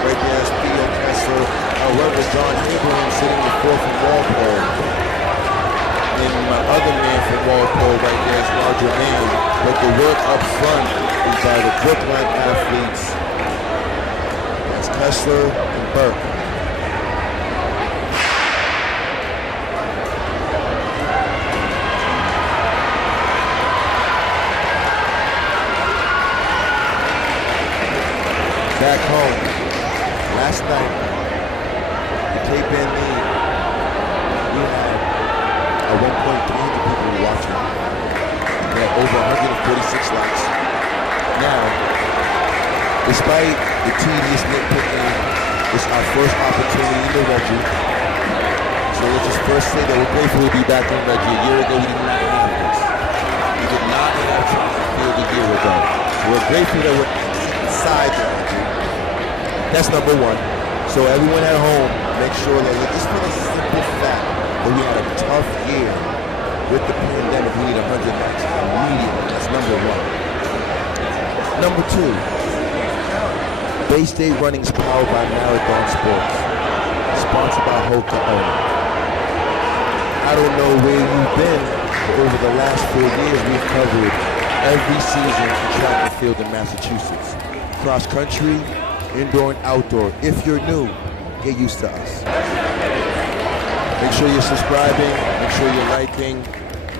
Right there is Theo Kessler. However, John Abraham sitting in 4th from Walpole. And my other man from Walpole right there is Roger Mann. But the work up front is by the Brookline athletes. That's Kessler and Burke. Back home, last night, the Cape Ann League, we had at one point 300 people watching. We had over 146 likes. Now, despite the tedious nitpicking, it's our first opportunity in the Reggie. So let's just first say that we're grateful to be back in Reggie. A year ago, we did not have this. We did not have track and field a year ago. So we're grateful that we're inside the Reggie. That's number one. So everyone at home, make sure that just for the simple fact that we had a tough year with the pandemic, we need 100 likes immediately. That's number one. Number 2, Bay State Running is powered by Marathon Sports, sponsored by Hoka Owner. I don't know where you've been, but over the last 4 years, we've covered every season in track and field in Massachusetts. Cross country, indoor and outdoor. If you're new, get used to us. Make sure you're subscribing, make sure you're liking.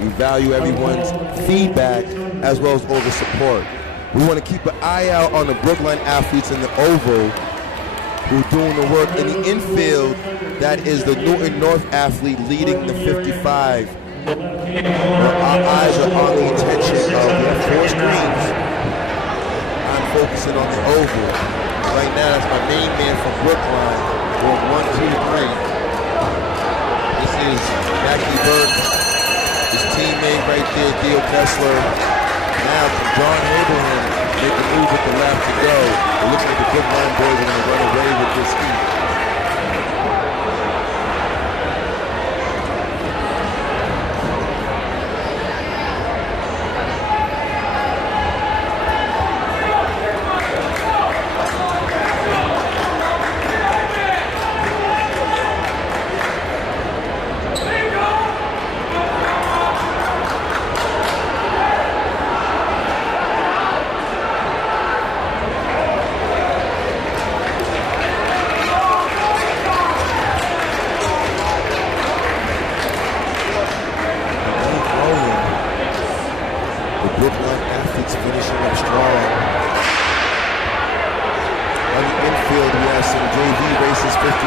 We value everyone's feedback as well as all the support. We want to keep an eye out on the Brookline athletes in the oval who are doing the work. In the infield, that is the Newton North athlete leading the 55. Our eyes are on the attention of the 4 screens. I'm focusing on the oval. Right now, that's my main man from Brookline, going 1, 2, 3. This is Mackie Burke, his teammate right there, Theo Kessler. Now, John Abraham make a move with the lap to go. It looks like the Brookline boys are going to run away with this heat. Brookline athletes finishing up strong. On the infield, we have some JV races 55.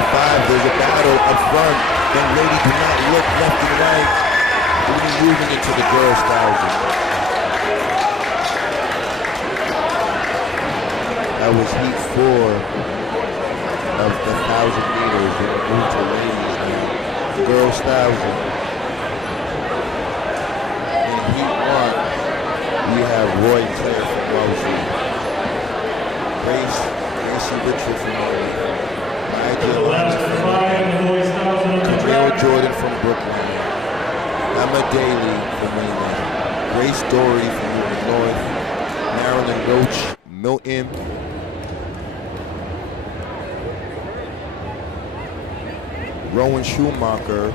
There's a battle up front. Young lady, do not look left and right. We'll be moving into the girls' 1,000. That was heat 4 of the 1,000 meters. We're going to move to ladies now. The girls' 1,000. We have Roy Clare from Wellesley, Gracie Richard from Nigel Camille Jordan from Brookline, Daly from Wayland, Grace Doherty from Newton North, Marilyn Roach, Milton, Rowan Schumacher,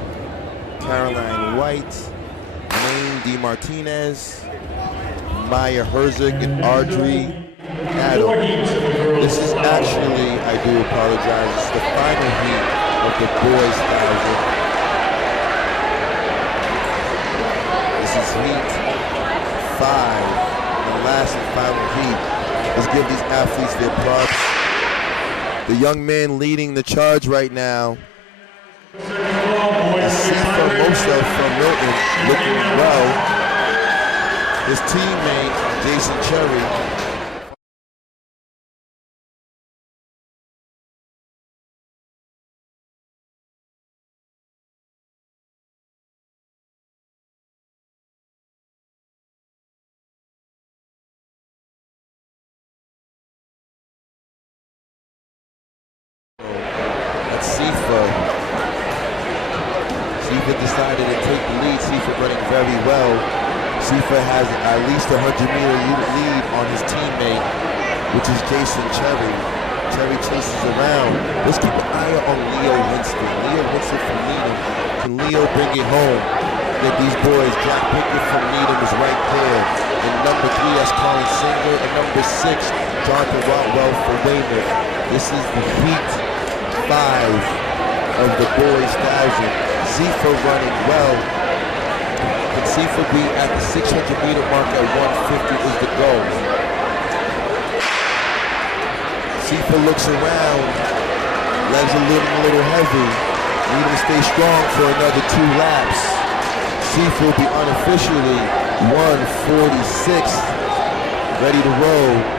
Caroline White, Wayne D. Martinez, Maya Herzig, and Audrey Adam. This is actually, I do apologize, it's the final heat of the boys 1,000. This is heat 5, the last and final heat. Let's give these athletes their props. The young man leading the charge right now is Sifa Mosa from Milton, looking well. His teammate, Jason Cherry. That's Sifa. Sifa decided to take the lead. Sifa running very well. Sifa has at least a 100-meter lead on his teammate, which is Jason Cherry. Cherry chases around. Let's keep an eye on Leo Winston. Leo Winston from Needham. Can Leo bring it home? Get these boys. Jack Pickett from Needham is right there. And number 3, that's Colin Singer. And number 6, Jonathan Rotwell for Weymouth. This is the heat 5 of the boys 1,000. Sifa running well. Can Sifa be at the 600-meter mark at 150 is the goal. Sifa looks around. Legs are looking a little heavy. Need to stay strong for another 2 laps. Sifa will be unofficially 146. Ready to roll.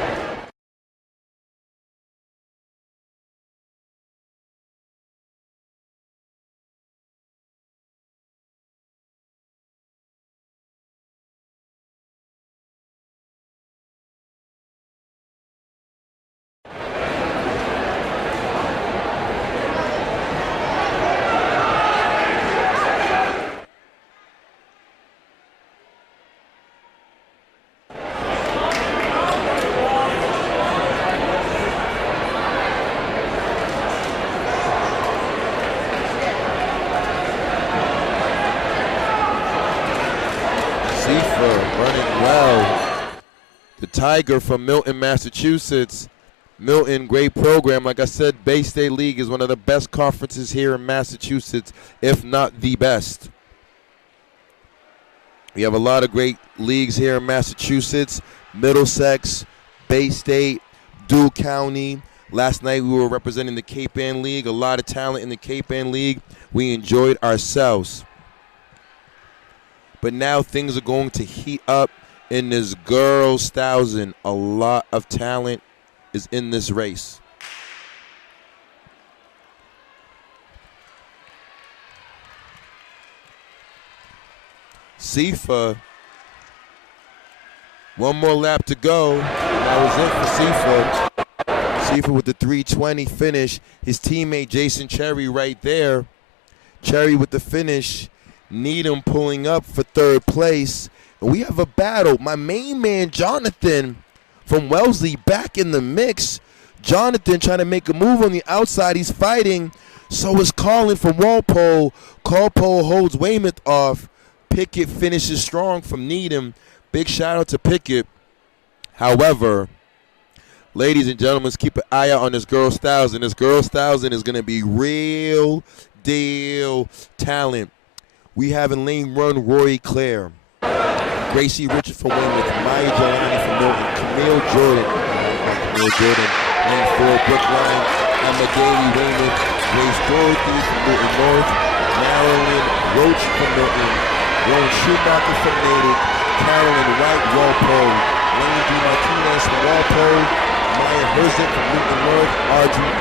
Running well. The Tiger from Milton, Massachusetts. Milton, great program. Like I said, Bay State League is one of the best conferences here in Massachusetts, if not the best. We have a lot of great leagues here in Massachusetts. Middlesex, Bay State, Duke County. Last night we were representing the Cape Ann League. A lot of talent in the Cape Ann League. We enjoyed ourselves. But now things are going to heat up in this girls 1,000. A lot of talent is in this race. Sifa, one more lap to go. That was it for Sifa. Sifa with the 3:20 finish. His teammate Jason Cherry right there. Cherry with the finish. Needham pulling up for 3rd place. And we have a battle. My main man, Jonathan from Wellesley, back in the mix. Jonathan trying to make a move on the outside. He's fighting. So is Colin from Walpole. Walpole holds Weymouth off. Pickett finishes strong from Needham. Big shout out to Pickett. However, ladies and gentlemen, let's keep an eye out on this girls 1,000. This girls 1,000 is going to be real deal talent. We have in lane run Rory Clare, Gracie Richard from Weymouth, Maya Jelani from Milton, Camille Jordan, lane 4, Brookline, Emma Daly, Weymouth, Grace Dorothy from Milton North, Marilyn Roach from Milton, Rowan Schumacher from Natick, Carolyn White, Walpole, Lane D. Martinez from Walpole, Maya Herzig from Newton North, Audrey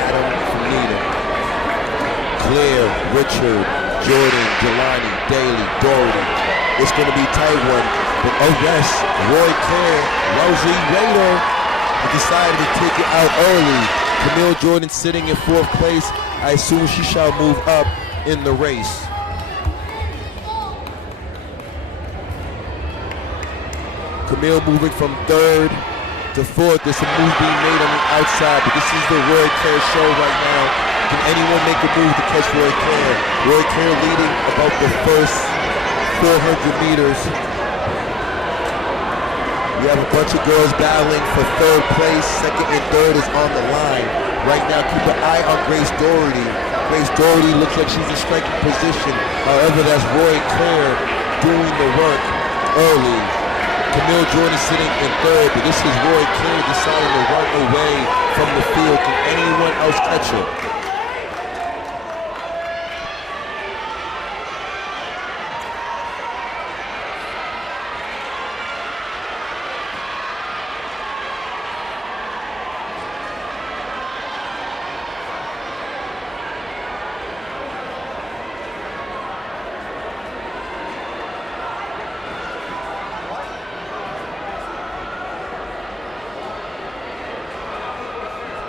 Adam from Needham, Claire, Richard, Jordan, Jelani, Daly, Doherty. It's going to be a tight one. But oh yes, Roy Clare, Rosie Raider decided to take it out early. Camille Jordan sitting in 4th place. I assume she shall move up in the race. Camille moving from third to fourth. There's some moves being made on the outside, but this is the Roy Claire show right now. Can anyone make a move to catch Roy Claire? Roy Claire leading about the first 400 meters. We have a bunch of girls battling for third place. Second and third is on the line. Right now, keep an eye on Grace Doherty. Grace Doherty looks like she's in striking position. However, that's Roy Claire doing the work early. Camille Jordan sitting in third, but this is Roy Claire deciding to run away from the field. Can anyone else catch her?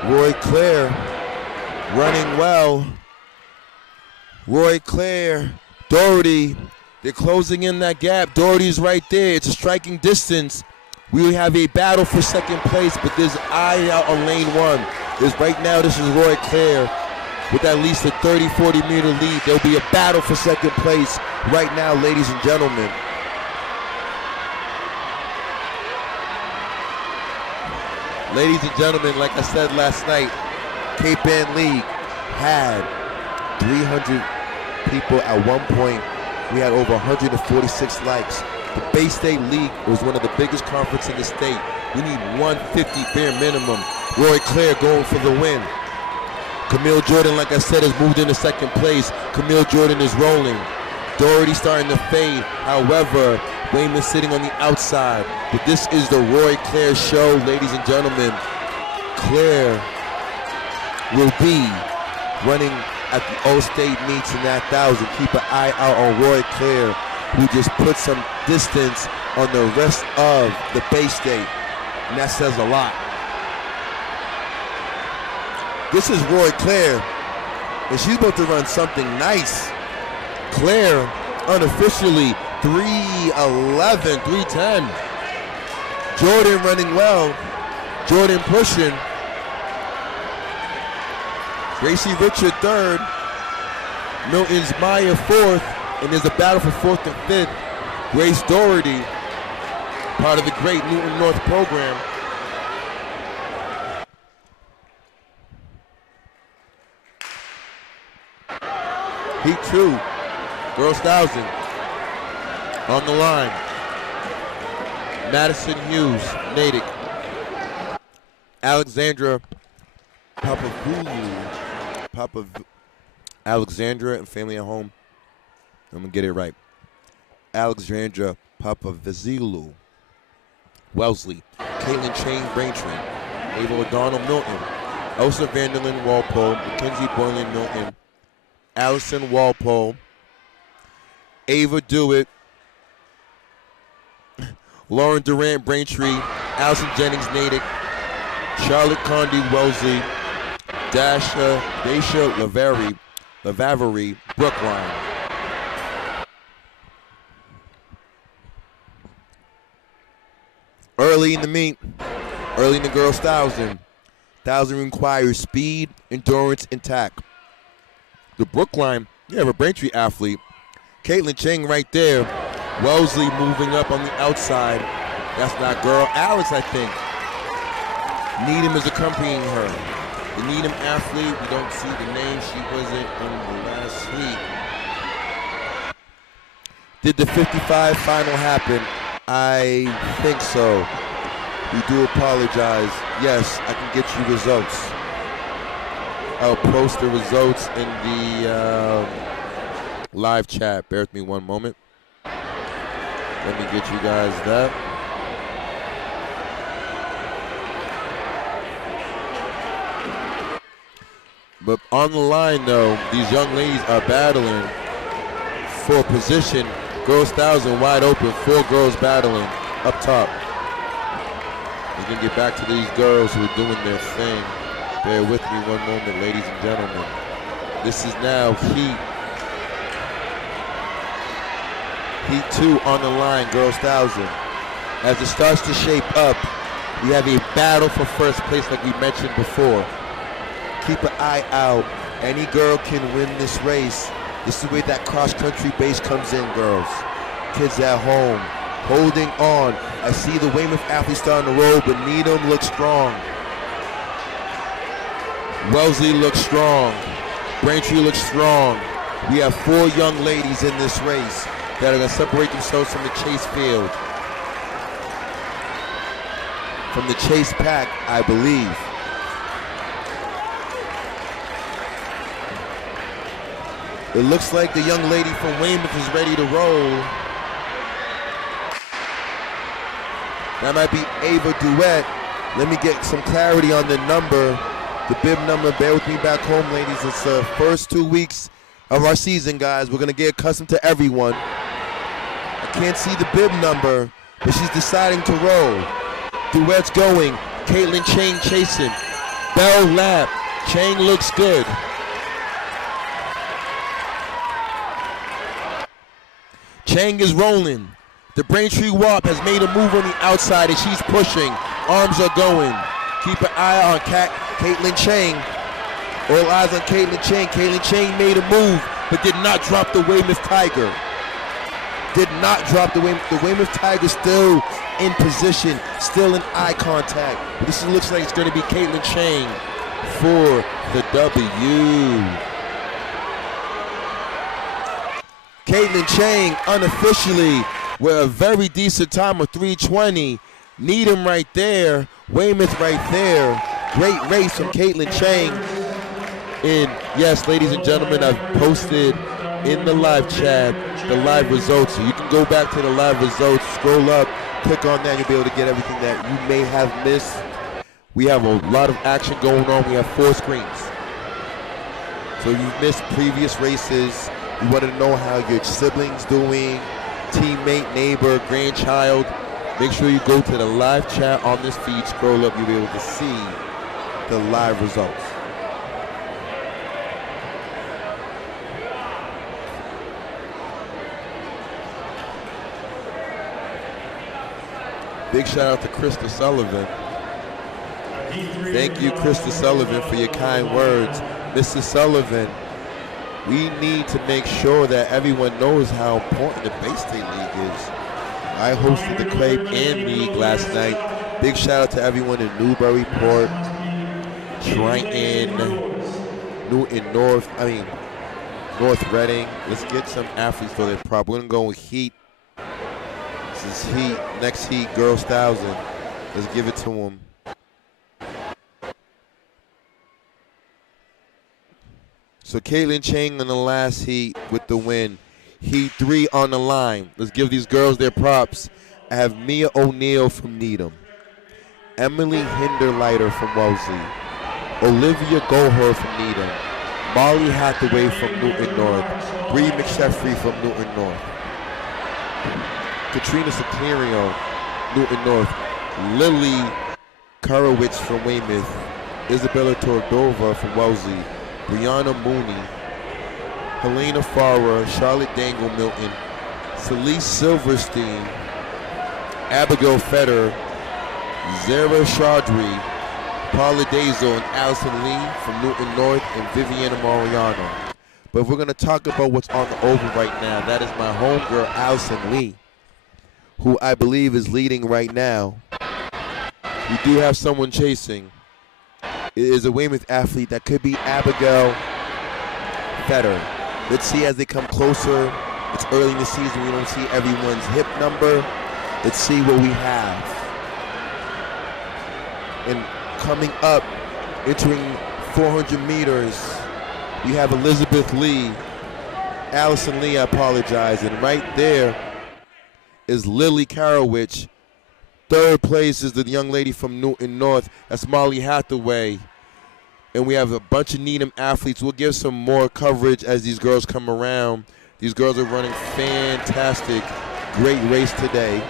Roy Claire running well. Roy Claire, Doherty, they're closing in that gap. Doherty's right there. It's a striking distance. We have a battle for second place, but there's eye out on lane one. Right now, this is Roy Claire with at least a 30, 40 meter lead. There'll be a battle for second place right now, ladies and gentlemen. Ladies and gentlemen, like I said last night, Cape Ann League had 300 people at one point. We had over 146 likes. The Bay State League was one of the biggest conferences in the state. We need 150 bare minimum. Roy Claire going for the win. Camille Jordan, like I said, has moved into second place. Camille Jordan is rolling. Doherty starting to fade. However, Wayman sitting on the outside. But this is the Roy Claire show, ladies and gentlemen. Claire will be running at the All-State meets in that 1,000. Keep an eye out on Roy Claire, who just put some distance on the rest of the Bay State. And that says a lot. This is Roy Claire, and she's about to run something nice. Claire, unofficially, 3:11, 3:10. Jordan running well. Jordan pushing. Gracie Richard third. Milton's Maya fourth. And there's a battle for fourth and fifth. Grace Doherty, part of the great Newton North program. Heat 2, girls 1,000. On the line, Madison Hughes, Natick. Alexandra Alexandra and family at home. I'm gonna get it right. Alexandra Papavazilu, Wellesley. Caitlin Chain, Braintree. Ava O'Donnell, Milton. Elsa Vanderlyn, Walpole. Mackenzie Boylan, Milton. Allison Walpole. Ava Dewitt. Lauren Durant, Braintree. Allison Jennings, Natick. Charlotte Condi, Wellesley. Daisha Lavary, Brookline. Early in the meet, early in the girls' 1,000. 1,000 requires speed, endurance, and tact. The Brookline, you have a Braintree athlete. Caitlin Chang right there. Wellesley moving up on the outside. That's not girl. Alex, I think. Needham is accompanying her. The Needham athlete, we don't see the name. She wasn't in the last heat. Did the 55 final happen? I think so. We do apologize. Yes, I can get you results. I'll post the results in the live chat. Bear with me one moment. Let me get you guys that. But on the line, though, these young ladies are battling for position. Girls 1,000 wide open, 4 girls battling up top. We're going to get back to these girls who are doing their thing. Bear with me one moment, ladies and gentlemen. This is now Heat 2 on the line, girls 1,000. As it starts to shape up, we have a battle for first place like we mentioned before. Keep an eye out. Any girl can win this race. This is where that cross-country base comes in, girls. Kids at home, holding on. I see the Weymouth athletes starting to roll, but Needham looks strong. Wellesley looks strong. Braintree looks strong. We have 4 young ladies in this race that are going to separate themselves from the chase field. From the chase pack, I believe. It looks like the young lady from Weymouth is ready to roll. That might be Ava Duet. Let me get some clarity on the number, the bib number. Bear with me back home, ladies. It's the first 2 weeks of our season, guys. We're gonna get accustomed to everyone. I can't see the bib number, but she's deciding to roll. Duet's going. Caitlin Chang chasing. Bell lap. Chang looks good. Chang is rolling. The Braintree Warp has made a move on the outside and she's pushing. Arms are going. Keep an eye on Caitlin Chang. All eyes on Caitlin Chang. Caitlin Chang made a move but did not drop the Weymouth Tiger. Did not drop the Weymouth. The Weymouth Tiger still in position, still in eye contact. This looks like it's going to be Caitlin Chang for the W. Caitlin Chang unofficially with a very decent time of 3:20. Needham right there, Weymouth right there. Great race from Caitlin Chang. And yes, ladies and gentlemen, I've posted in the live chat the live results. So you can go back to the live results, scroll up, click on that, you'll be able to get everything that you may have missed. We have a lot of action going on. We have 4 screens. So you've missed previous races. You want to know how your siblings doing, teammate, neighbor, grandchild. Make sure you go to the live chat on this feed, scroll up, you'll be able to see the live results. Big shout out to Krista Sullivan. Thank you, Krista Sullivan, for your kind words. Mr. Sullivan, we need to make sure that everyone knows how important the Bay State League is. I hosted the Crepe and League last night. Big shout out to everyone in Newburyport, Triton, North Reading. Let's get some athletes for their prop. We're gonna go with Heat. This is Heat. Next Heat, Girls 1000. Let's give it to them. So Caitlin Chang in the last heat with the win. Heat 3 on the line. Let's give these girls their props. I have Mia O'Neill from Needham, Emily Hinderleiter from Wellesley, Olivia Gohor from Needham, Molly Hathaway from Newton North, Bree McSheffrey from Newton North, Katrina Saclerio, Newton North, Lily Kurowitz from Weymouth, Isabella Tordova from Wellesley, Brianna Mooney, Helena Farah, Charlotte Dangle Milton, Celeste Silverstein, Abigail Fetter, Zara Chaudhry, Paula Dazo, and Allison Lee from Newton North, and Viviana Mariano. But if we're going to talk about what's on the oval right now, that is my homegirl, Allison Lee, who I believe is leading right now. We do have someone chasing. It is a Weymouth athlete. That could be Abigail Fetter. Let's see as they come closer. It's early in the season. We don't see everyone's hip number. Let's see what we have. And coming up, entering 400 meters, we have Elizabeth Lee, Allison Lee, I apologize. And right there is Lily Karowich. Third place is the young lady from Newton North. That's Molly Hathaway. And we have a bunch of Needham athletes. We'll give some more coverage as these girls come around. These girls are running fantastic. Great race today.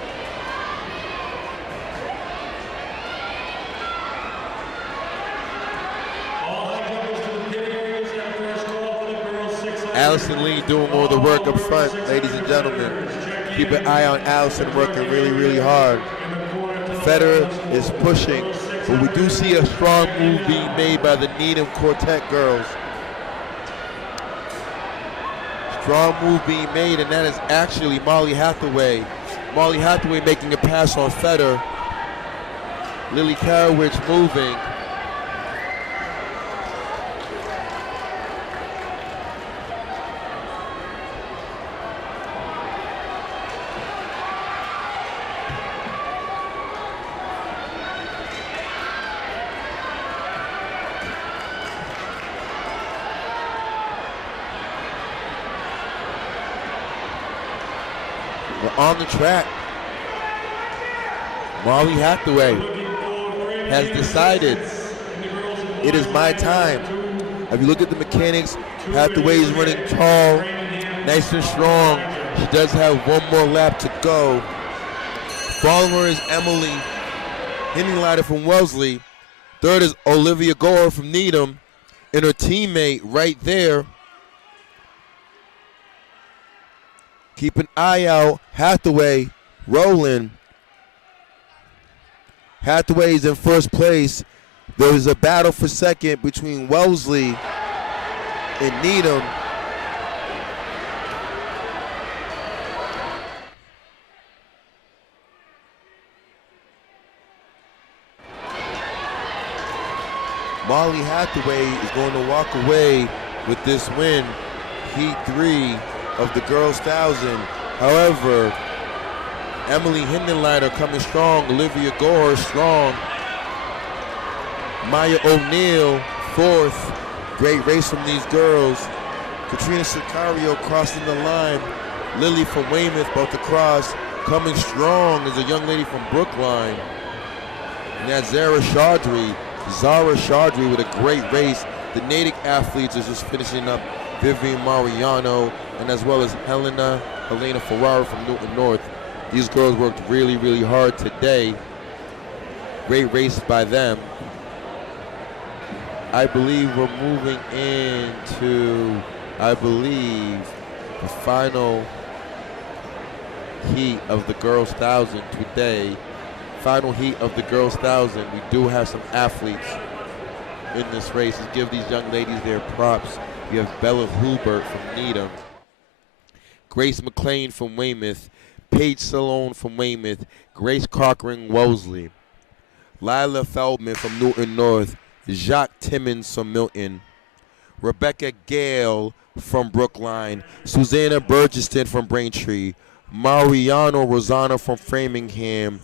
Allison Lee doing all the work up front, ladies and gentlemen. Keep an eye on Allison working really, really hard. Federer is pushing, but we do see a strong move being made by the Needham Quartet girls. Strong move being made, and that is actually Molly Hathaway. Molly Hathaway making a pass on Federer. Lily Karowicz moving. We're on the track. Molly Hathaway has decided it is my time. If you look at the mechanics, Hathaway is running tall, nice and strong. She does have one more lap to go. Following her is Emily Hindenleiter from Wellesley. Third is Olivia Gore from Needham, and her teammate right there. Keep an eye out, Hathaway rolling. Hathaway is in first place. There is a battle for second between Wellesley and Needham. Molly Hathaway is going to walk away with this win, Heat 3 of the Girls 1000. However, Emily Hindenleiter coming strong, Olivia Gore strong. Maya O'Neill fourth. Great race from these girls. Katrina Sicario crossing the line. Lily from Weymouth about to cross. Coming strong is a young lady from Brookline. And that's Zara Chaudhry. Zara Chaudhry with a great race. The Natick athletes is just finishing up. Vivian Mariano, and as well as Helena Ferrara from Newton North. These girls worked really, really hard today. Great race by them. I believe we're moving into, the final heat of the Girls 1000 today. Final heat of the Girls 1000. We do have some athletes in this race. Let's give these young ladies their props. We have Bella Hubert from Needham, Grace McLean from Weymouth, Paige Salone from Weymouth, Grace Cochran Wellesley, Lila Feldman from Newton North, Jacques Timmons from Milton, Rebecca Gale from Brookline, Susanna Burgesston from Braintree, Mariano Rosana from Framingham,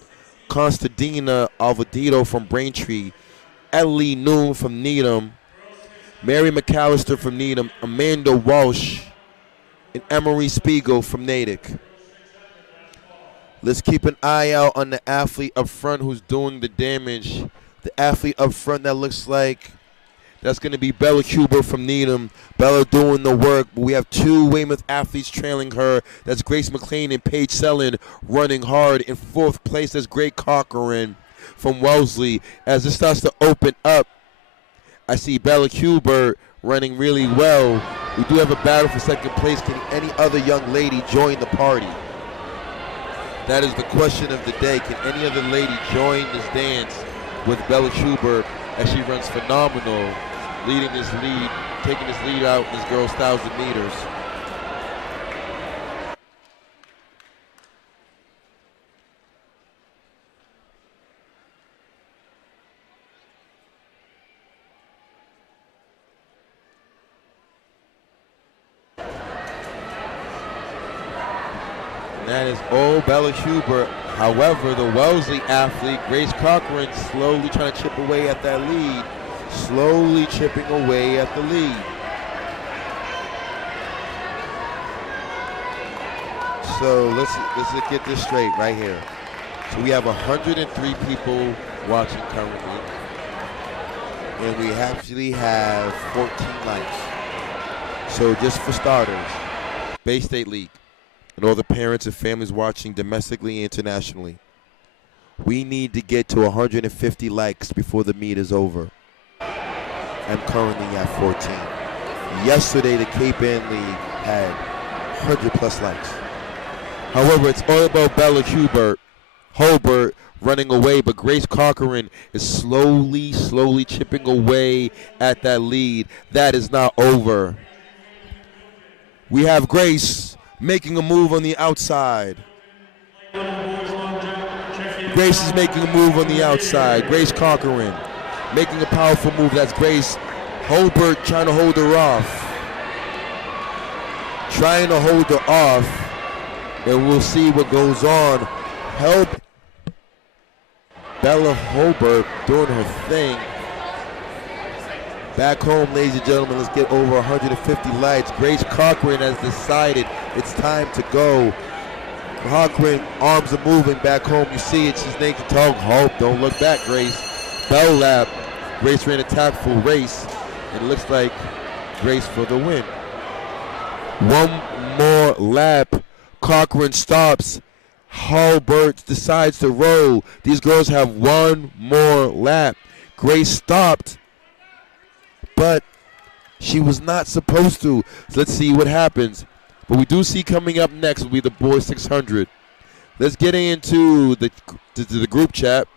Constantina Alvadito from Braintree, Ellie Noon from Needham, Mary McAllister from Needham, Amanda Walsh, and Emery Spiegel from Natick. Let's keep an eye out on the athlete up front who's doing the damage. The athlete up front that looks like that's going to be Bella Huber from Needham. Bella doing the work, but we have two Weymouth athletes trailing her. That's Grace McLean and Paige Sellen running hard. In fourth place, that's Greg Cochran from Wellesley. As it starts to open up, I see Bella Huber running really well. We do have a battle for second place. Can any other young lady join the party? That is the question of the day. Can any other lady join this dance with Bella Huber as she runs phenomenal, leading this lead, taking this lead out in this girls' 1,000 meters. That is old Bella Huber. However, the Wellesley athlete, Grace Cochran, slowly trying to chip away at that lead. Slowly chipping away at the lead. So let's get this straight right here. So we have 103 people watching currently. And we actually have 14 likes. So just for starters, Bay State League, and all the parents and families watching domestically and internationally, we need to get to 150 likes before the meet is over. I'm currently at 14. Yesterday, the Cape Ann League had 100 plus likes. However, it's all about Bella Holbert running away, but Grace Corcoran is slowly chipping away at that lead. That is not over. We have Grace making a move on the outside. Grace is making a move on the outside. Grace Corcoran making a powerful move. That's Grace. Holbert trying to hold her off. Trying to hold her off. And we'll see what goes on. Help Bella Holbert doing her thing. Back home, ladies and gentlemen, let's get over 150 lights. Grace Corcoran has decided it's time to go. Corcoran, arms are moving back home. You see it. She's naked tongue. Hope, don't look back, Grace. Bell lap. Grace ran a tactful race. And it looks like Grace for the win. One more lap. Corcoran stops. Holbert decides to roll. These girls have one more lap. Grace stopped, but she was not supposed to. So let's see what happens. But we do see coming up next will be the boys 600. Let's get into the group chat.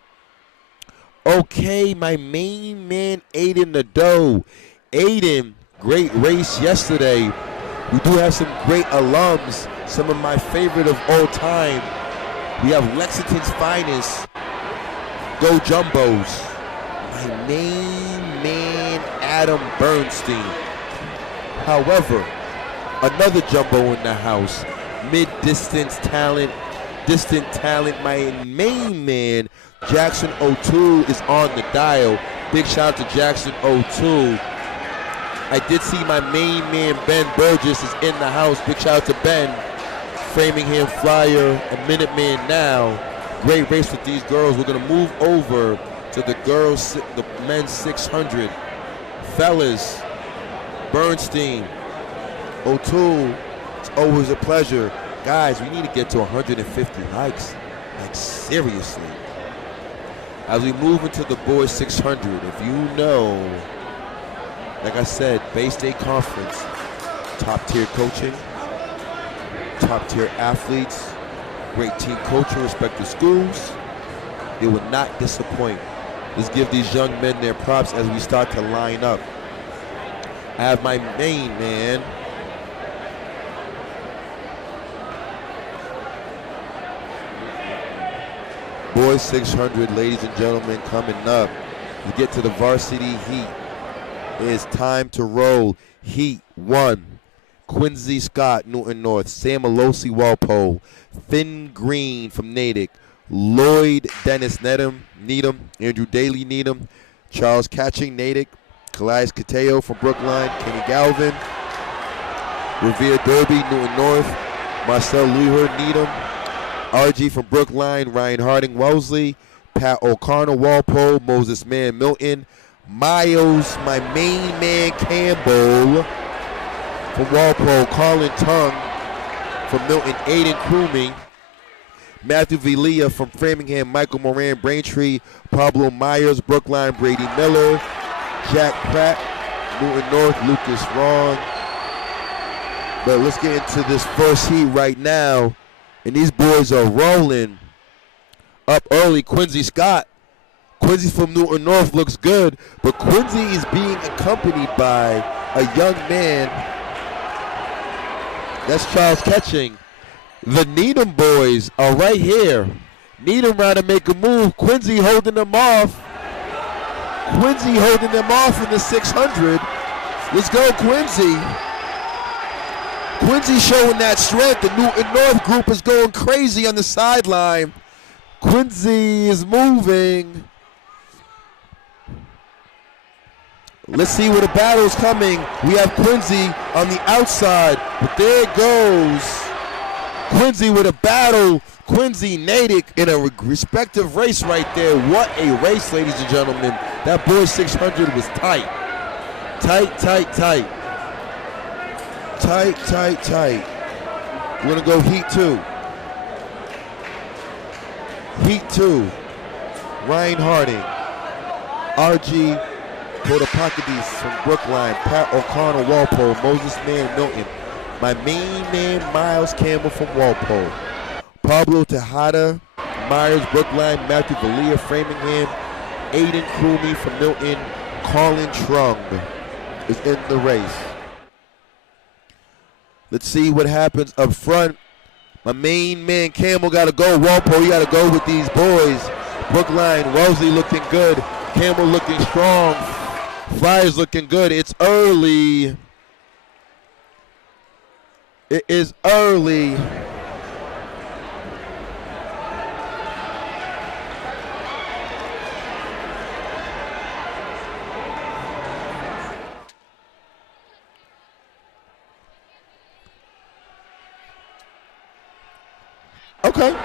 Okay, my main man, Aiden Nadeau. Aiden, great race yesterday. We do have some great alums, some of my favorite of all time. We have Lexington's finest, Go Jumbos. My main man, Adam Bernstein. However, another jumbo in the house, mid-distance talent, distant talent. My main man, Jackson O'Toole, is on the dial. Big shout out to Jackson O'Toole. I did see my main man, Ben Burgess, is in the house. Big shout out to Ben. Framingham Flyer, a Minuteman now. Great race with these girls. We're going to move over to the men's 600. Fellas, Bernstein, O'Toole, it's always a pleasure. Guys, we need to get to 150 likes. Like, seriously. As we move into the boys 600, if you know, like I said, Bay State Conference, top tier coaching, top tier athletes, great team coaching, respective schools, it would not disappoint. Let's give these young men their props as we start to line up. I have my main man, boys 600, ladies and gentlemen, coming up. We get to the varsity heat. It is time to roll. Heat 1. Quincy Scott, Newton North. Sam Alosi, Walpole. Finn Green from Natick. Lloyd Dennis Needham. Andrew Daly Needham. Charles Catching, Natick. Calais Cateo from Brookline. Kenny Galvin. Revere Derby, Newton North. Marcel Luher, Needham. RG from Brookline. Ryan Harding, Wellesley. Pat O'Connor, Walpole. Moses Mann, Milton. Miles, my main man, Campbell from Walpole. Colin Tongue from Milton. Aiden Cruming. Matthew Villia from Framingham. Michael Moran, Braintree. Pablo Myers, Brookline. Brady Miller. Jack Pratt, Newton North. Lucas Ron. But let's get into this first heat right now. And these boys are rolling up early. Quincy Scott. Quincy from Newton North looks good, but Quincy is being accompanied by a young man. That's Charles Catching. The Needham boys are right here. Needham trying to make a move. Quincy holding them off. Quincy holding them off in the 600. Let's go, Quincy. Quincy showing that strength. The Newton North group is going crazy on the sideline. Quincy is moving. Let's see where the battle is coming. We have Quincy on the outside, but there goes Quincy with a battle. Quincy, Natick in a respective race right there. What a race, ladies and gentlemen. That boy 600 was tight. Tight. We're going to go heat 2. Heat 2. Ryan Harding. RG Kodapakadis from Brookline. Pat O'Connor, Walpole. Moses Mann, Milton. My main man, Miles Campbell from Walpole. Pablo Tejada, Myers, Brookline, Matthew Valia, Framingham, Aiden Krumi from Milton, Colin Trung is in the race. Let's see what happens up front. My main man Campbell got to go. Walpole, you got to go with these boys. Brookline, Wellesley looking good. Campbell looking strong. Flyers looking good. It's early. It is early. Okay.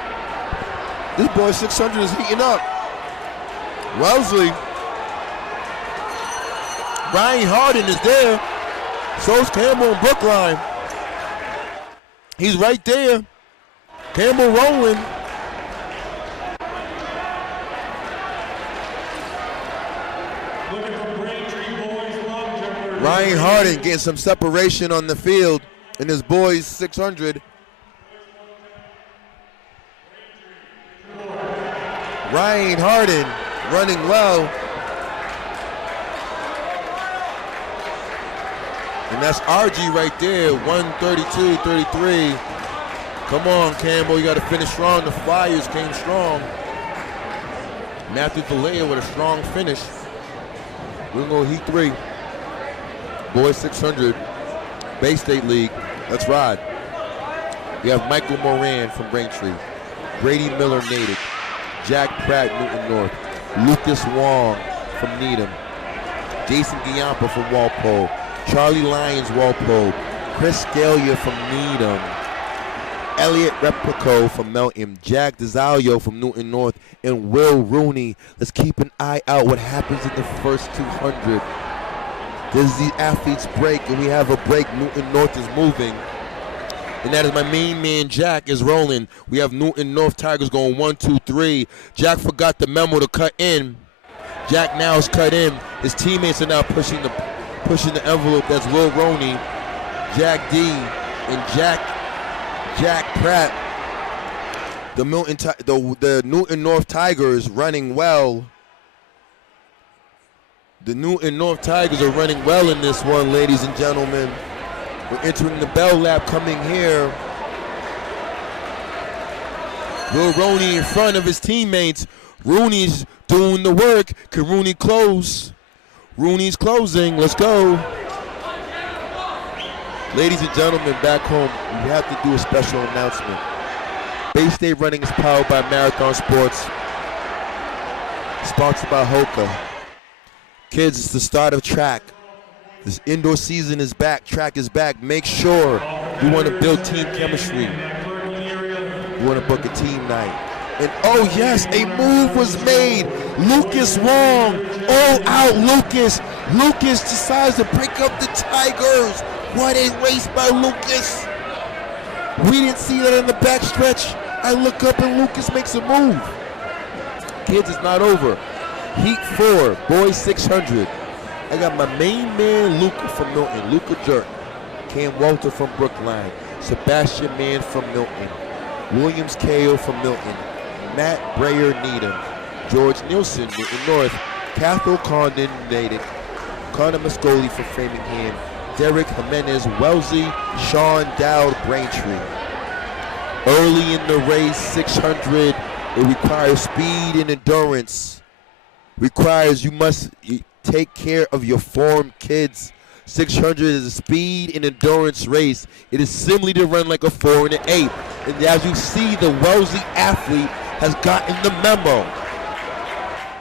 This boy 600 is heating up. Wellesley. Ryan Harden is there. So's Campbell and Brookline. He's right there. Campbell rolling. Ryan Harden getting some separation on the field in his boys 600. Ryan Harden running well. And that's RG right there, 132-33. Come on, Campbell, you got to finish strong. The Flyers came strong. Matthew Vallejo with a strong finish. We're going to go Heat 3. Boys 600, Bay State League. Let's ride. We have Michael Moran from Braintree, Brady Miller Natick, Jack Pratt, Newton North, Lucas Wong from Needham, Jason Giampa from Walpole, Charlie Lyons, Walpole, Chris Scalia from Needham, Elliot Replico from Melton, Jack DeZalio from Newton North, and Will Rooney. Let's keep an eye out what happens in the first 200. This is the athletes break, and we have a break. Newton North is moving. And that is my main man, Jack, is rolling. We have Newton North Tigers going 1, 2, 3. Jack forgot the memo to cut in. Jack now is cut in. His teammates are now pushing the envelope. That's Will Roney, Jack D, and Jack Pratt. The Newton North Tigers running well. The Newton North Tigers are running well in this one, ladies and gentlemen. We're entering the bell lap coming here. Will Rooney in front of his teammates. Rooney's doing the work. Can Rooney close? Rooney's closing. Let's go. Ladies and gentlemen, back home, we have to do a special announcement. Bay State Running is powered by Marathon Sports. Sponsored by Hoka. Kids, it's the start of track. This indoor season is back. Track is back. Make sure you want to build team chemistry. You want to book a team night. And oh yes, a move was made. Lucas Wong. All out Lucas. Lucas decides to break up the Tigers. What a race by Lucas. We didn't see that in the backstretch. I look up and Lucas makes a move. Kids, it's not over. Heat 4, boys 600. I got my main man, Luca from Milton, Luca Jerk. Cam Walter from Brookline. Sebastian Mann from Milton. Williams Ko from Milton. Matt Breyer Needham. George Nielsen, Newton North. Cathal Condon, Natick. Connor Mascoli from Framingham. Derek Jimenez, Wellesley. Sean Dowd, Braintree. Early in the race, 600. It requires speed and endurance. Requires you must take care of your form, kids. 600 is a speed and endurance race. It is similar to run like a 4 and an 8. And as you see, the Wellesley athlete has gotten the memo.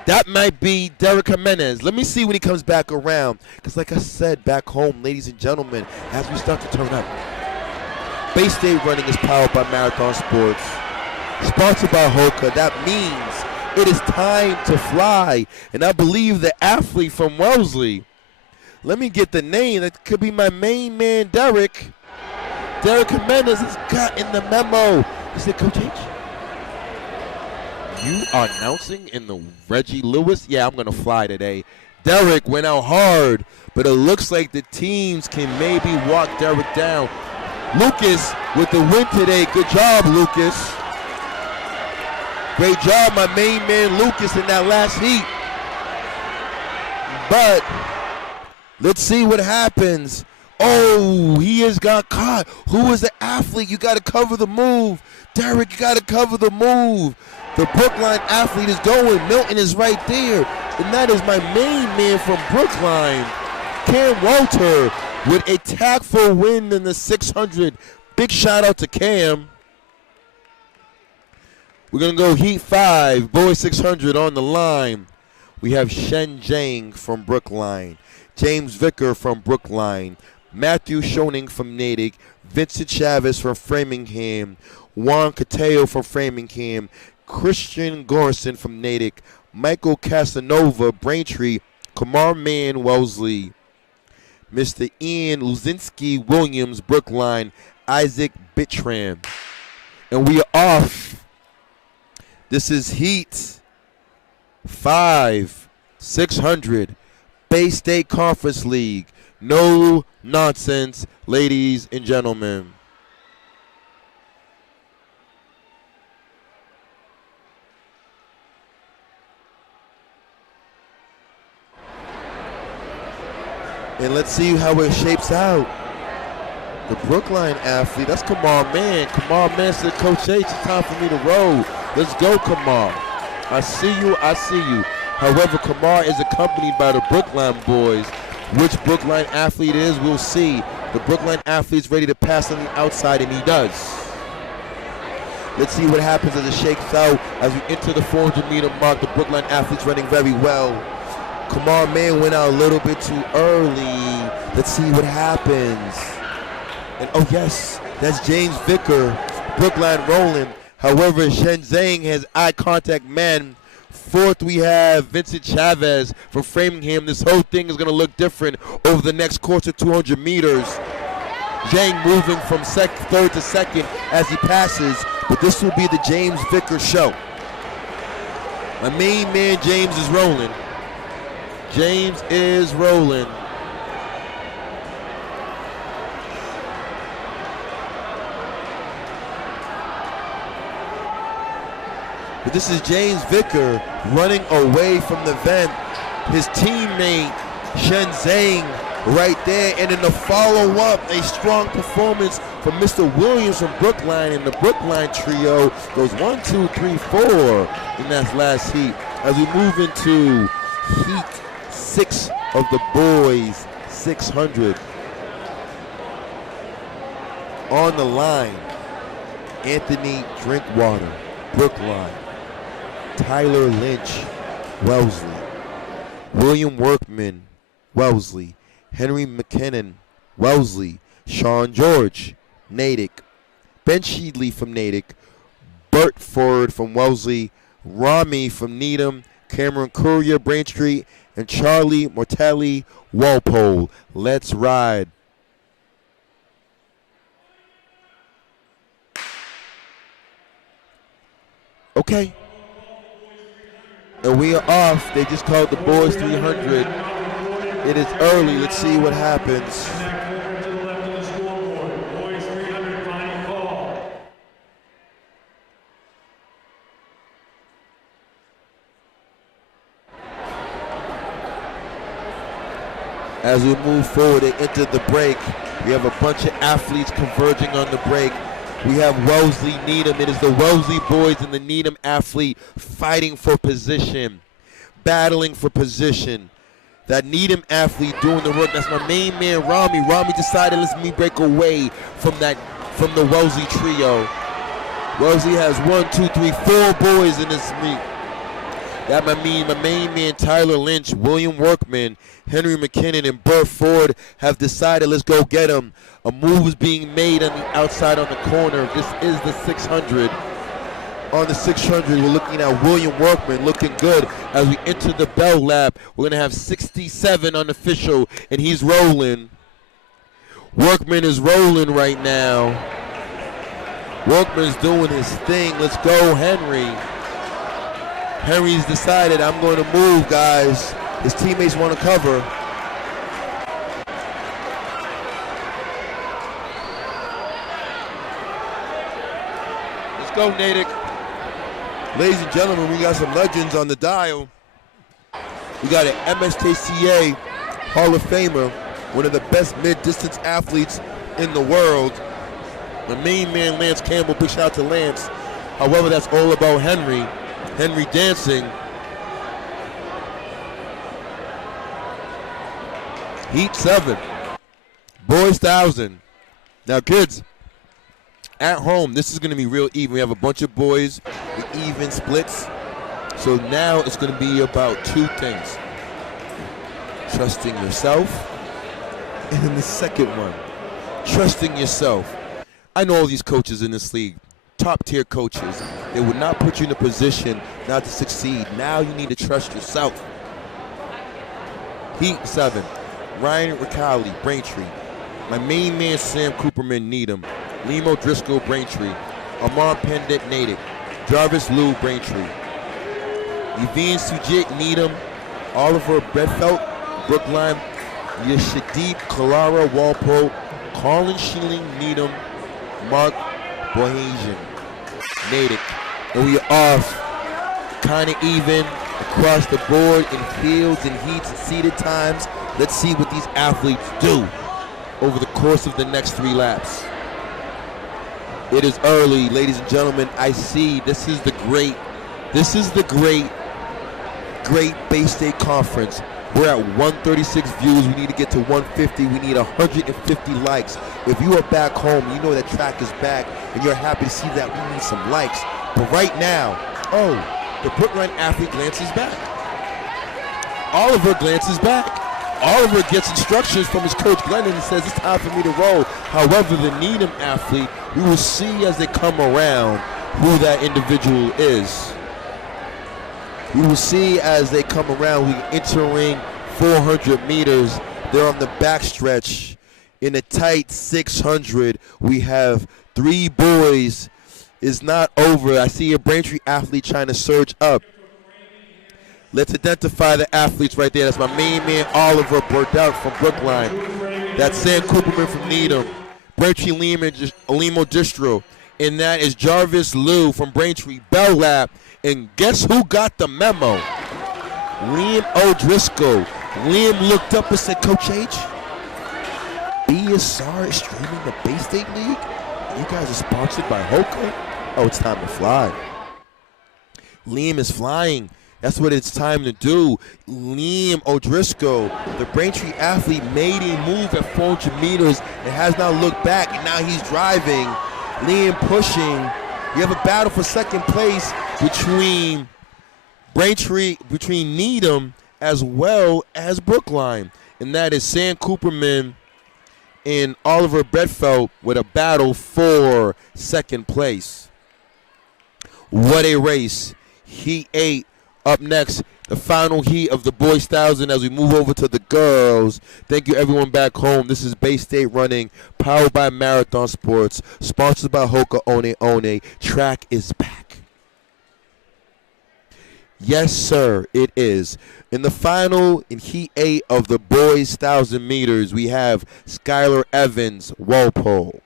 That might be Derek Jimenez. Let me see when he comes back around. Because like I said, back home, ladies and gentlemen, as we start to turn up, Bay State Running is powered by Marathon Sports. Sponsored by Hoka. That means it is time to fly. And I believe the athlete from Wellesley, let me get the name. That could be my main man, Derek. Derek Jimenez has gotten the memo. He said, Coach H, you are announcing in the Reggie Lewis? Yeah, I'm going to fly today. Derek went out hard, but it looks like the teams can maybe walk Derek down. Lucas with the win today. Good job, Lucas. Great job, my main man Lucas in that last heat. But let's see what happens. Oh, he has got caught. Who is the athlete? You got to cover the move. Derek, you got to cover the move. The Brookline athlete is going. Milton is right there. And that is my main man from Brookline, Cam Walter, with a tactful win in the 600. Big shout out to Cam. We're going to go Heat 5, boys 600 on the line. We have Shen Zhang from Brookline, James Vicker from Brookline, Matthew Schoening from Natick, Vincent Chavez from Framingham, Juan Cateo from Framingham, Christian Gorson from Natick, Michael Casanova, Braintree, Kamar Mann, Wellesley, Mr. Ian Luzinski Williams, Brookline, Isaac Bittram. And we are off. This is Heat 5, 600, Bay State Conference League. No nonsense, ladies and gentlemen. And let's see how it shapes out. The Brookline athlete, that's Kamar Mann. Kamar Mann said, Coach H, it's time for me to roll. Let's go, Kamar. I see you, I see you. However, Kamar is accompanied by the Brookline boys. Which Brookline athlete it is, we'll see. The Brookline athlete's ready to pass on the outside, and he does. Let's see what happens as it shakes out. As we enter the 400-meter mark, the Brookline athlete's running very well. Kamar Mann went out a little bit too early. Let's see what happens. And oh yes, that's James Vicker, Brookline rolling. However, Shen Zhang has eye contact man. Fourth, we have Vincent Chavez from Framingham. This whole thing is going to look different over the next course of 200 meters. Zhang moving from third to second as he passes, but this will be the James Vicker show. My main man, James, is rolling. James is rolling. But this is James Vicker running away from the vent. His teammate, Shen Zhang, right there. And in the follow-up, a strong performance from Mr. Williams from Brookline. And the Brookline trio goes 1, 2, 3, 4 in that last heat. As we move into Heat 6 of the boys 600. On the line, Anthony Drinkwater, Brookline. Tyler Lynch, Wellesley. William Workman, Wellesley. Henry McKinnon, Wellesley. Sean George, Natick. Ben Sheedley from Natick. Bert Ford from Wellesley. Rami from Needham. Cameron Courier, Braintree. And Charlie Mortelli, Walpole. Let's ride. Okay. And we are off. They just called the boys 300. It is early. Let's see what happens. As we move forward and enter the break, we have a bunch of athletes converging on the break. We have Wellesley Needham. It is the Wellesley boys and the Needham athlete fighting for position, battling for position. That Needham athlete doing the work. That's my main man, Rami. Rami decided, let me break away from the Wellesley trio. Wellesley has 1, 2, 3, 4 boys in this meet. That my main man, Tyler Lynch, William Workman, Henry McKinnon, and Burt Ford have decided, let's go get him. A move is being made on the outside on the corner. This is the 600. On the 600, we're looking at William Workman looking good. As we enter the bell lap, we're going to have 67 unofficial, and he's rolling. Workman is rolling right now. Workman's doing his thing. Let's go, Henry. Henry's decided, I'm going to move, guys. His teammates want to cover. Let's go, Natick. Ladies and gentlemen, we got some legends on the dial. We got an MSKCA Hall of Famer, one of the best mid-distance athletes in the world. The main man, Lance Campbell. Big shout out to Lance. However, that's all about Henry. Henry dancing. Heat 7. Boys 1,000. Now, kids, at home, this is going to be real even. We have a bunch of boys with even splits. So now it's going to be about two things. Trusting yourself. And then the second one, trusting yourself. I know all these coaches in this league, top tier coaches. They would not put you in a position not to succeed. Now you need to trust yourself. Heat 7. Ryan Ricali, Braintree. My main man, Sam Cooperman, Needham. Liam O'Driscoll, Braintree. Amar Pendek, Natick. Jarvis Liu, Braintree. Yvonne Sujit, Needham. Oliver Bedfelt, Brookline. Yashadip Kalara, Walpole. Colin Sheeling, Needham. Mark Bohasian, Natick. And we are off kind of even across the board in fields and heats and seated times. Let's see what these athletes do over the course of the next 3 laps. It is early, ladies and gentlemen. I see this is the great Bay State Conference. We're at 136 views. We need to get to 150. We need 150 likes. If you are back home, you know that track is back, and you're happy to see that. We need some likes. But right now, the Brookline athlete glances back. Oliver glances back. Oliver gets instructions from his coach Glennon and says it's time for me to roll. However, the Needham athlete, we will see as they come around who that individual is. We will see as they come around. We're entering 400 meters. They're on the backstretch. In a tight 600, we have 3 boys. It's not over. I see a Braintree athlete trying to surge up. Let's identify the athletes right there. That's my main man, Oliver Bordout from Brookline. That's Sam Cooperman from Needham. Braintree Limo Distro. And that is Jarvis Liu from Braintree Bell Lab. And guess who got the memo? Liam O'Driscoll. Liam looked up and said, Coach H, BSR is streaming the Bay State League? You guys are sponsored by Hoka? Oh, it's time to fly. Liam is flying. That's what it's time to do. Liam O'Driscoll, the Braintree athlete, made a move at 400 meters and has not looked back, and now he's driving. Liam pushing. We have a battle for second place between Needham as well as Brookline. And that is Sam Cooperman and Oliver Bedfelt with a battle for second place. What a race. Heat 8 up next, the final heat of the boys 1,000 as we move over to the girls. Thank you everyone back home. This is Bay State Running, powered by Marathon Sports, sponsored by Hoka One One. Track is back. Yes, sir, it is. In the final, in Heat 8 of the boys 1,000 meters, we have Skylar Evans, Walpole,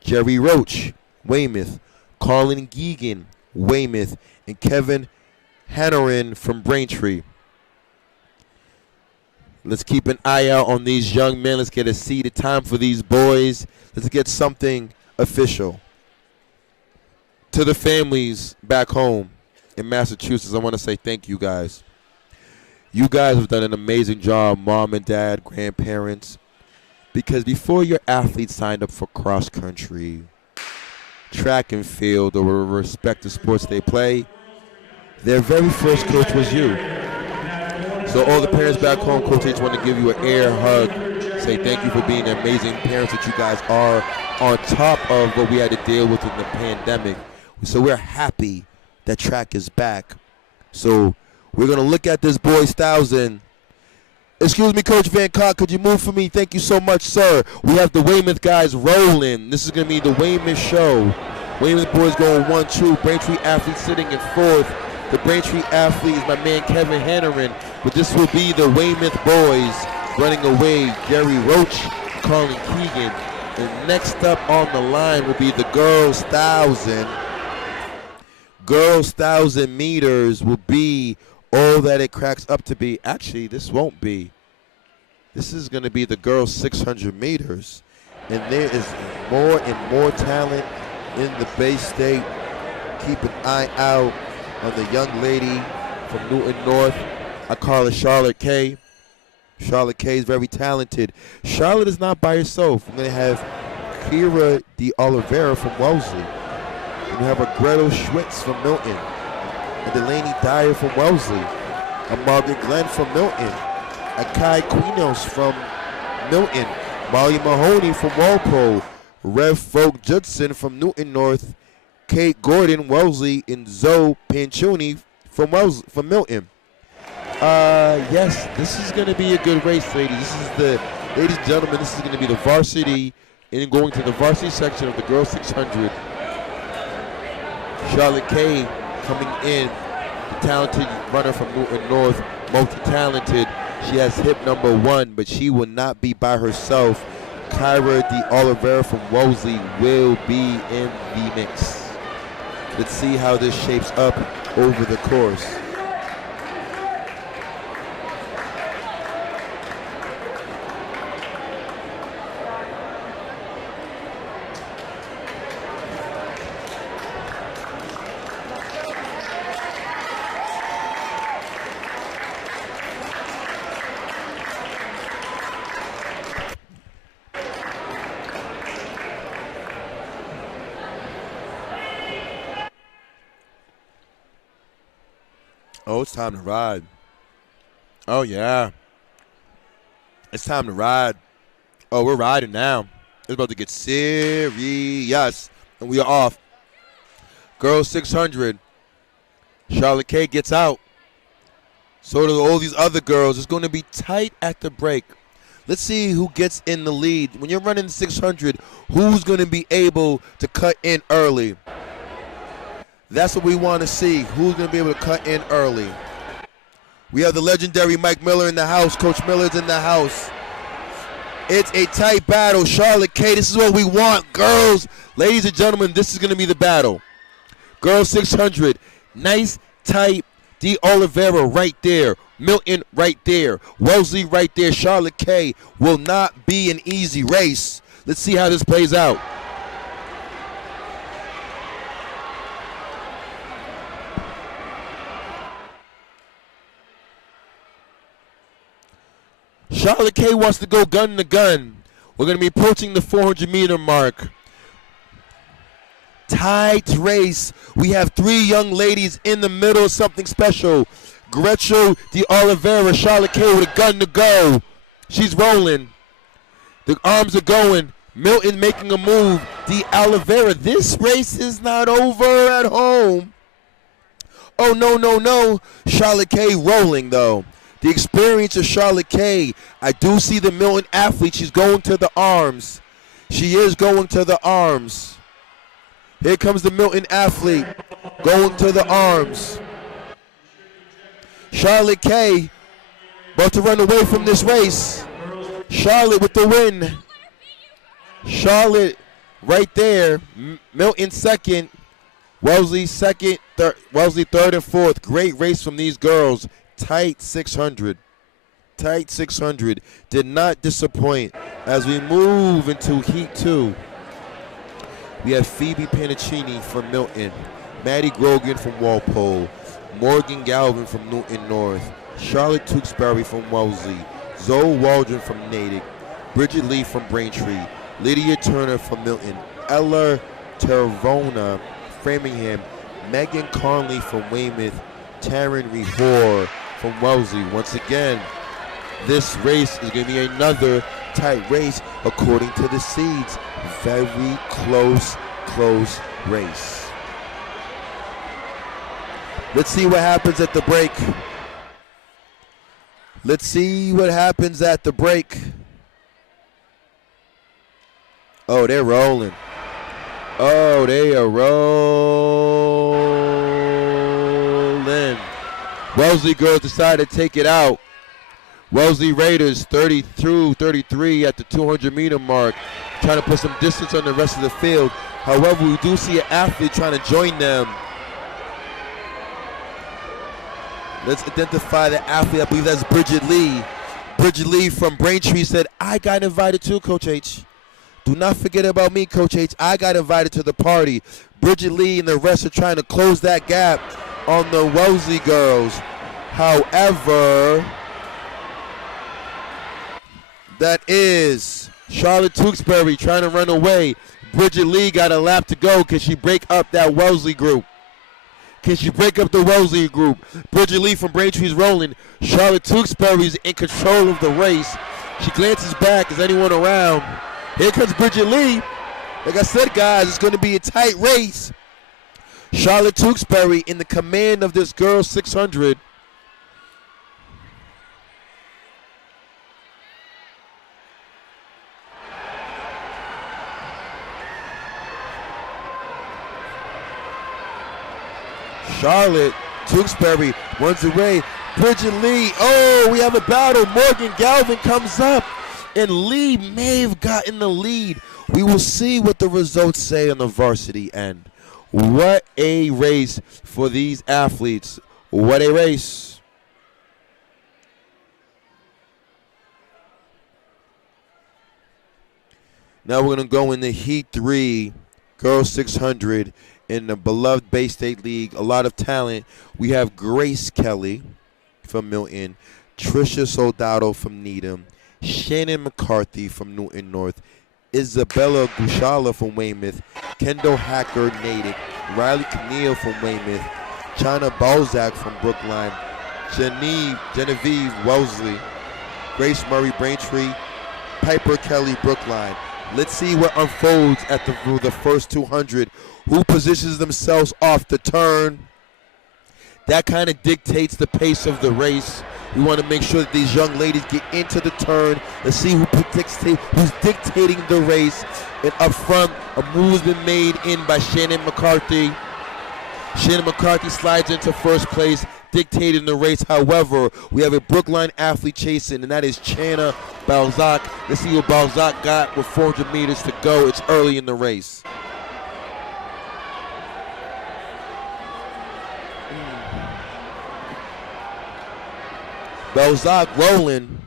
Jerry Roach, Weymouth, Colin Geegan, Weymouth, and Kevin Hannerin from Braintree. Let's keep an eye out on these young men. Let's get a seated time for these boys. Let's get something official. To the families back home in Massachusetts, I want to say thank you guys. You guys have done an amazing job, mom and dad, grandparents, because before your athletes signed up for cross country, track and field, or respective sports they play, their very first coach was you. So all the parents back home, Coach H want to give you an air hug, say thank you for being the amazing parents that you guys are on top of what we had to deal with in the pandemic. So we're happy that track is back. So we're going to look at this boys 1,000. Excuse me, Coach Van Cott, could you move for me? Thank you so much, sir. We have the Weymouth guys rolling. This is going to be the Weymouth show. Weymouth boys going 1-2. Braintree athlete sitting in 4th. The Braintree athlete is my man Kevin Hannerin, but this will be the Weymouth boys running away. Gary Roach, Colin Keegan. And next up on the line will be the girls 1,000. girls' 1,000 meters will be all that it cracks up to be. Actually, this won't be. This is going to be the girls' 600 meters. And there is more and more talent in the Bay State. Keep an eye out on the young lady from Newton North. I call her Charlotte K. Charlotte K is very talented. Charlotte is not by herself. We're going to have Kira De Oliveira from Wellesley. We have a Gretel Schwitz from Milton. A Delaney Dyer from Wellesley. A Margaret Glenn from Milton. A Kai Quinos from Milton. Molly Mahoney from Walpole. Rev Folk Judson from Newton North. Kate Gordon, Wellesley, and Zoe Panchuni from Milton. Yes, this is going to be a good race, ladies. Ladies and gentlemen, this is going to be the varsity, and going to the varsity section of the girls 600. Charlotte Kay coming in, the talented runner from Newton North, multi-talented. She has hip number 1, but she will not be by herself. Kyra De Oliveira from Wellesley will be in the mix. Let's see how this shapes up over the course. Oh, it's time to ride. Oh, yeah. It's time to ride. Oh, we're riding now. It's about to get serious. And we are off. Girls 600. Charlotte K gets out. So do all these other girls. It's going to be tight at the break. Let's see who gets in the lead. When you're running 600, who's going to be able to cut in early? That's what we want to see. Who's going to be able to cut in early? We have the legendary Mike Miller in the house. Coach Miller's in the house. It's a tight battle. Charlotte K, this is what we want. Girls, ladies and gentlemen, this is going to be the battle. Girls 600. Nice, tight. De Oliveira right there. Milton right there. Wellesley right there. Charlotte K will not be an easy race. Let's see how this plays out. Charlotte K wants to go gun to gun. We're going to be approaching the 400-meter mark. Tight race. We have 3 young ladies in the middle, something special. Gretchen De Oliveira, Charlotte K with a gun to go. She's rolling. The arms are going. Milton making a move. De Oliveira, this race is not over at home. Oh, no, no, no. Charlotte K rolling, though. The experience of Charlotte K. I do see the Milton athlete. She's going to the arms. She is going to the arms. Here comes the Milton athlete going to the arms. Charlotte K. about to run away from this race. Charlotte with the win. Charlotte right there. Milton second. Wellesley second. Wellesley third and fourth. Great race from these girls. Tight 600. Tight 600. Did not disappoint. As we move into Heat 2, we have Phoebe Panicini from Milton, Maddie Grogan from Walpole, Morgan Galvin from Newton North, Charlotte Tewksbury from Wellesley, Zoe Waldron from Natick, Bridget Lee from Braintree, Lydia Turner from Milton, Ella Tervona, Framingham, Megan Conley from Weymouth, Taryn Rehor from Wellesley. Once again, this race is going to be another tight race according to the seeds. Very close race. Let's see what happens at the break. Let's see what happens at the break. Oh, they're rolling. Oh, they are rolling. Wellesley girls decided to take it out. Wellesley Raiders 32-33 at the 200-meter mark, trying to put some distance on the rest of the field. However, we do see an athlete trying to join them. Let's identify the athlete. I believe that's Bridget Lee. Bridget Lee from Braintree said, I got invited too, Coach H. Do not forget about me, Coach H. I got invited to the party. Bridget Lee and the rest are trying to close that gap on the Wellesley girls. However, that is Charlotte Tewksbury trying to run away. Bridget Lee got a lap to go. Can she break up that Wellesley group? Can she break up the Wellesley group? Bridget Lee from Braintree's rolling. Charlotte Tewksbury's in control of the race. She glances back. Is anyone around? Here comes Bridget Lee. Like I said, guys, it's going to be a tight race. Charlotte Tewksbury in the command of this girls 600. Charlotte Tewksbury runs away. Bridget Lee. Oh, we have a battle. Morgan Galvin comes up, and Lee may have gotten the lead. We will see what the results say on the varsity end. What a race for these athletes. What a race. Now we're going to go in the Heat 3, Girls 600. In the beloved Bay State League, a lot of talent. We have Grace Kelly from Milton, Trisha Soldado from Needham, Shannon McCarthy from Newton North, Isabella Gushala from Weymouth, Kendall Hacker Natick, Riley Keneal from Weymouth, China Balzac from Brookline, Genevieve Wellesley, Grace Murray Braintree, Piper Kelly Brookline. Let's see what unfolds at the first 200. Who positions themselves off the turn? That kind of dictates the pace of the race. We want to make sure that these young ladies get into the turn. Let's see who's dictating the race. And up front, a move has been made in by Shannon McCarthy. Shannon McCarthy slides into first place, dictating the race. However, we have a Brookline athlete chasing, and that is Chana Balzac. Let's see what Balzac got with 400 meters to go. It's early in the race. Balzac rolling.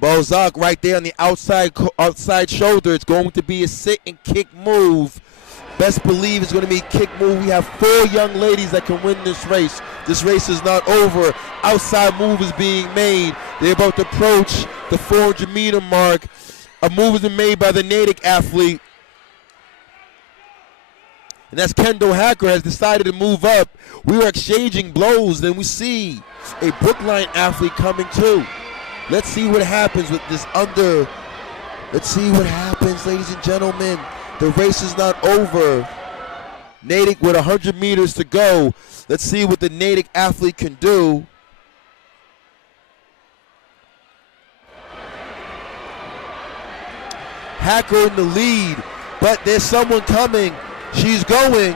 Balzac right there on the outside shoulder. It's going to be a sit and kick move. Best believe it's going to be a kick move. We have 4 young ladies that can win this race. This race is not over. Outside move is being made. They're about to approach the 400 meter mark. A move has been made by the Natick athlete. And that's Kendall Hacker has decided to move up. We were exchanging blows. Then we see a Brookline athlete coming too. Let's see what happens with this under. Let's see what happens, ladies and gentlemen. The race is not over. Natick with 100 meters to go. Let's see what the Natick athlete can do. Hacker in the lead, but there's someone coming. She's going.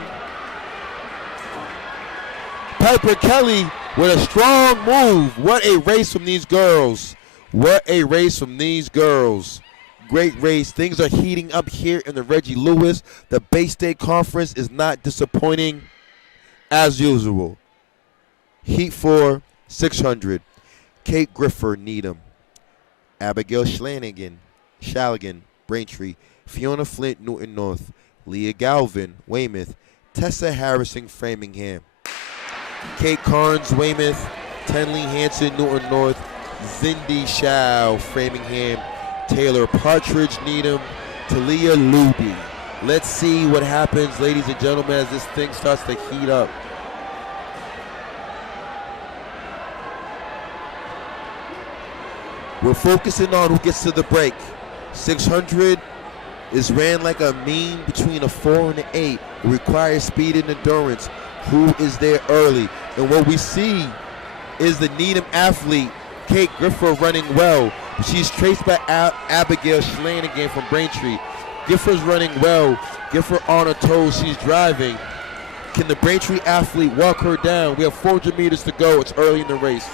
Piper Kelly with a strong move. What a race from these girls. What a race from these girls. Great race. Things are heating up here in the Reggie Lewis. The Bay State Conference is not disappointing as usual. Heat 4, 600. Kate Griffer, Needham. Abigail Shaligan, Braintree. Fiona Flint, Newton North. Leah Galvin, Weymouth. Tessa Harrison, Framingham. Kate Carnes, Weymouth. Tenley Hanson, Newton North. Zindi Shao, Framingham. Taylor Partridge, Needham. Talia Luby. Let's see what happens, ladies and gentlemen, as this thing starts to heat up. We're focusing on who gets to the break. 600 is ran like a mean between a 4 and an 8. It requires speed and endurance. Who is there early? And what we see is the Needham athlete, Kate Griffer, running well. She's traced by Abigail Schlanigan from Braintree. Griffer's running well. Griffer on her toes. She's driving. Can the Braintree athlete walk her down? We have 400 meters to go. It's early in the race.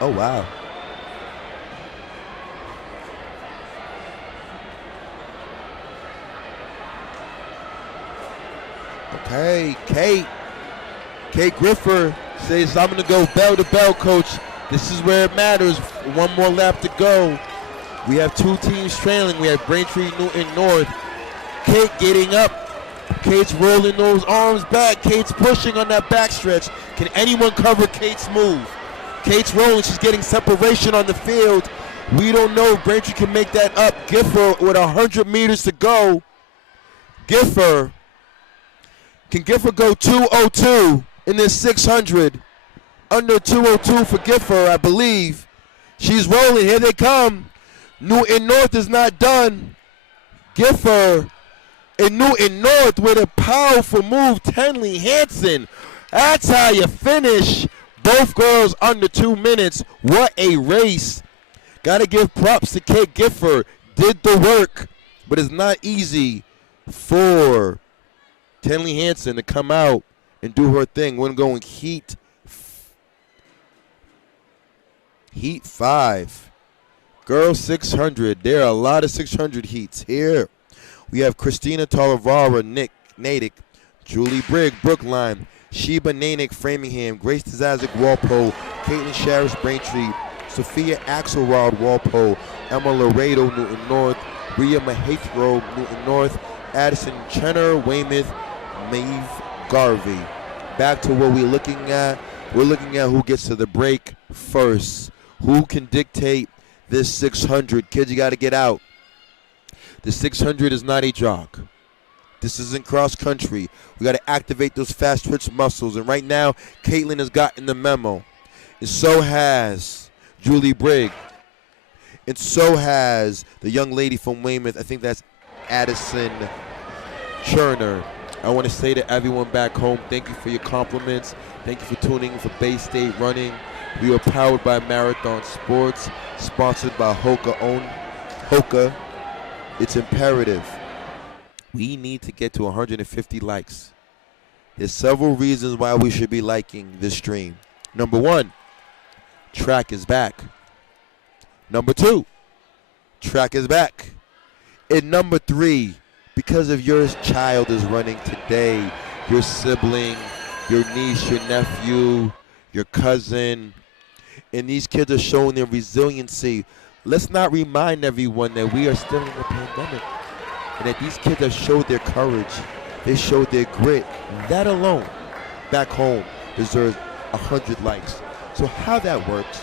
Oh, wow. Okay, Kate Griffer says, I'm going to go bell to bell, coach. This is where it matters. One more lap to go. We have two teams trailing. We have Braintree, Newton North. Kate getting up. Kate's rolling those arms back. Kate's pushing on that backstretch. Can anyone cover Kate's move? Kate's rolling. She's getting separation on the field. We don't know if Braintree can make that up. Giffer with 100 meters to go. Giffer. Can Giffer go 2:02 in this 600? Under 2:02 for Giffer, I believe. She's rolling. Here they come. Newton North is not done. Giffer and Newton North with a powerful move. Tenley Hansen. That's how you finish. Both girls under 2 minutes. What a race. Got to give props to Kate Giffer. Did the work, but it's not easy for Tenley Hansen to come out and do her thing. We're going heat 5. Girls 600. There are a lot of 600 heats here. We have Christina Talavara, Natick, Julie Brigg, Brookline, Sheba Nanick, Framingham, Grace Tazazik, Walpole, Caitlin Sharris, Braintree, Sophia Axelrod, Walpole, Emma Laredo, Newton North, Rhea Mahathro, Newton North, Addison Chenner, Weymouth, Maeve Garvey. Back to what we're looking at. We're looking at who gets to the break first. Who can dictate this 600? Kids, you got to get out. The 600 is not a jog. This isn't cross country. We got to activate those fast twitch muscles. And right now, Caitlin has gotten the memo. And so has Julie Brigg. And so has the young lady from Weymouth. I think that's Addison Cherner. I want to say to everyone back home, thank you for your compliments. Thank you for tuning in for Bay State Running. We are powered by Marathon Sports, sponsored by Hoka. It's imperative. We need to get to 150 likes. There's several reasons why we should be liking this stream. Number 1, track is back. Number 2, track is back. And number 3, because of your child is running today, your sibling, your niece, your nephew, your cousin, and these kids are showing their resiliency. Let's not remind everyone that we are still in a pandemic and that these kids have showed their courage. They showed their grit. That alone, back home, deserves 100 likes. So how that works,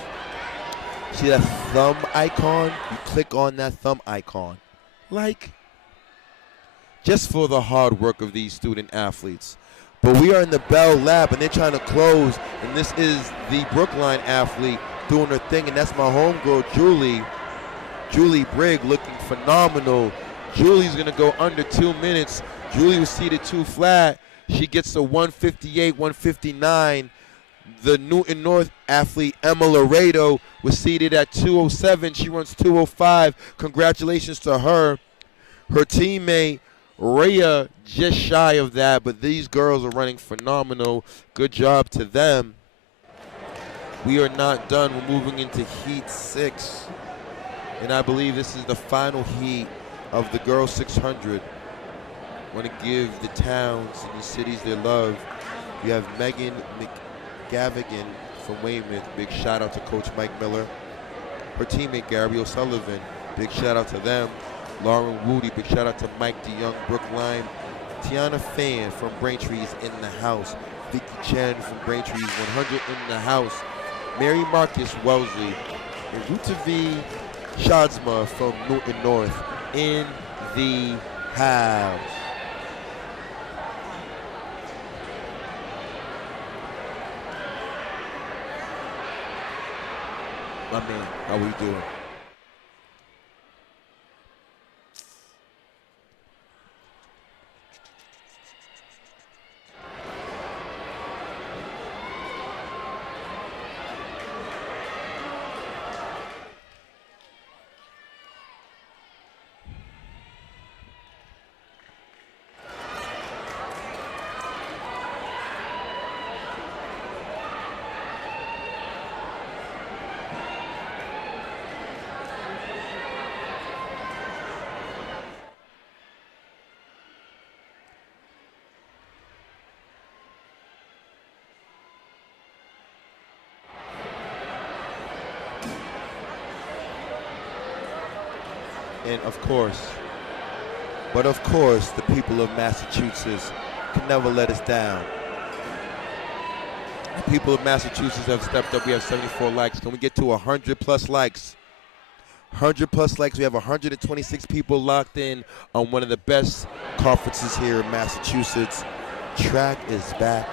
see that thumb icon? You click on that thumb icon. Like, just for the hard work of these student athletes. But we are in the Bell Lab, and they're trying to close, and this is the Brookline athlete doing her thing, and that's my homegirl, Julie Brigg, looking phenomenal. Julie's going to go under 2 minutes. Julie was seated 2 flat. She gets a 158, 159. The Newton North athlete, Emma Laredo, was seated at 207. She runs 205. Congratulations to her. Her teammate, Rhea, just shy of that, but these girls are running phenomenal. Good job to them. We are not done. We're moving into Heat 6. And I believe this is the final heat of the girls 600. I want to give the towns and the cities their love. We have Megan McGavigan from Weymouth. Big shout out to Coach Mike Miller. Her teammate, Gary O'Sullivan. Big shout out to them. Lauren Woody, big shout out to Mike DeYoung, Brookline. Tiana Fan from Braintree is in the house. Vicky Chen from Braintree is 100 in the house. Mary Marcus Wellesley. And Rutavi Shadsma from Newton North in the house. My man, how we doing? And of course, the people of Massachusetts can never let us down. The people of Massachusetts have stepped up. We have 74 likes. Can we get to 100 plus likes? 100 plus likes. We have 126 people locked in on one of the best conferences here in Massachusetts. Track is back.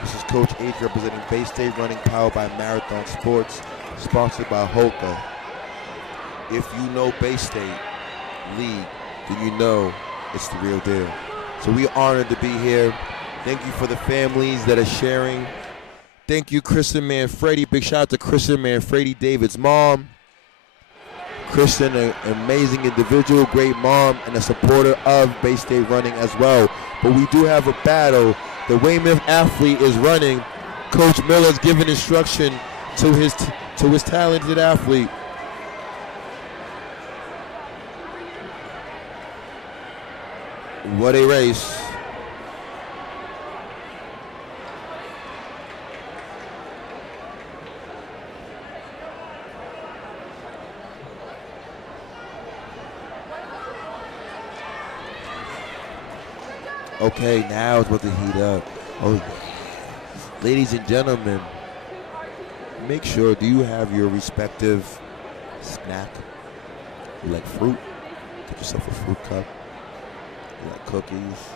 This is Coach H representing Bay State Running, powered by Marathon Sports, sponsored by Hoka. If you know Bay State League, then you know it's the real deal. So we're honored to be here. Thank you for the families that are sharing. Thank you, Kristen Manfredi. Big shout out to Kristen Manfredi, David's mom. Kristen, an amazing individual, great mom, and a supporter of Bay State Running as well. But we do have a battle. The Weymouth athlete is running. Coach Miller's giving instruction to his talented athlete. What a race. Okay, now it's about to heat up. Oh, ladies and gentlemen, make sure, do you have your respective snack? You like fruit? Get yourself a fruit cup. You like cookies?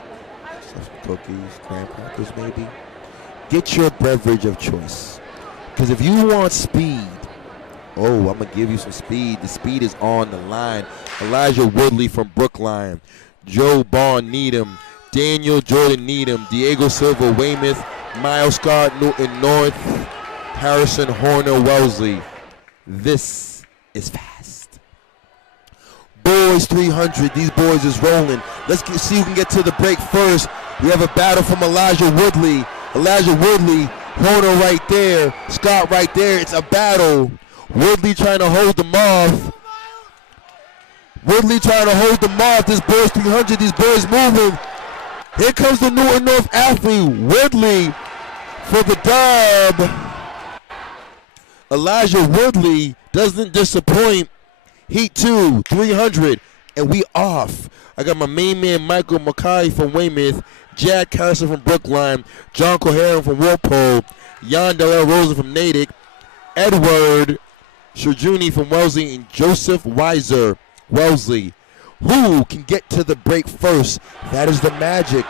Get yourself some cookies, graham crackers maybe. Get your beverage of choice. Because if you want speed, oh, I'm going to give you some speed. The speed is on the line. Elijah Woodley from Brookline. Joe Bond Needham. Daniel Jordan Needham, Diego Silva Weymouth, Miles Scott Newton North, Harrison Horner Wellesley. This is fast. Boys 300, these boys is rolling. Let's see who can get to the break first. We have a battle from Elijah Woodley, Horner right there, Scott right there. It's a battle. Woodley trying to hold them off. This boys 300, these boys moving. Here comes the Newton North athlete, Woodley, for the dub. Elijah Woodley doesn't disappoint. Heat 2, 300, and we off. I got my main man, Michael Mackay from Weymouth, Jack Carson from Brookline, John Coharon from Walpole, Jan De La Rosa from Natick, Edward Shurjuni from Wellesley, and Joseph Weiser, Wellesley. Who can get to the break first? That is the magic.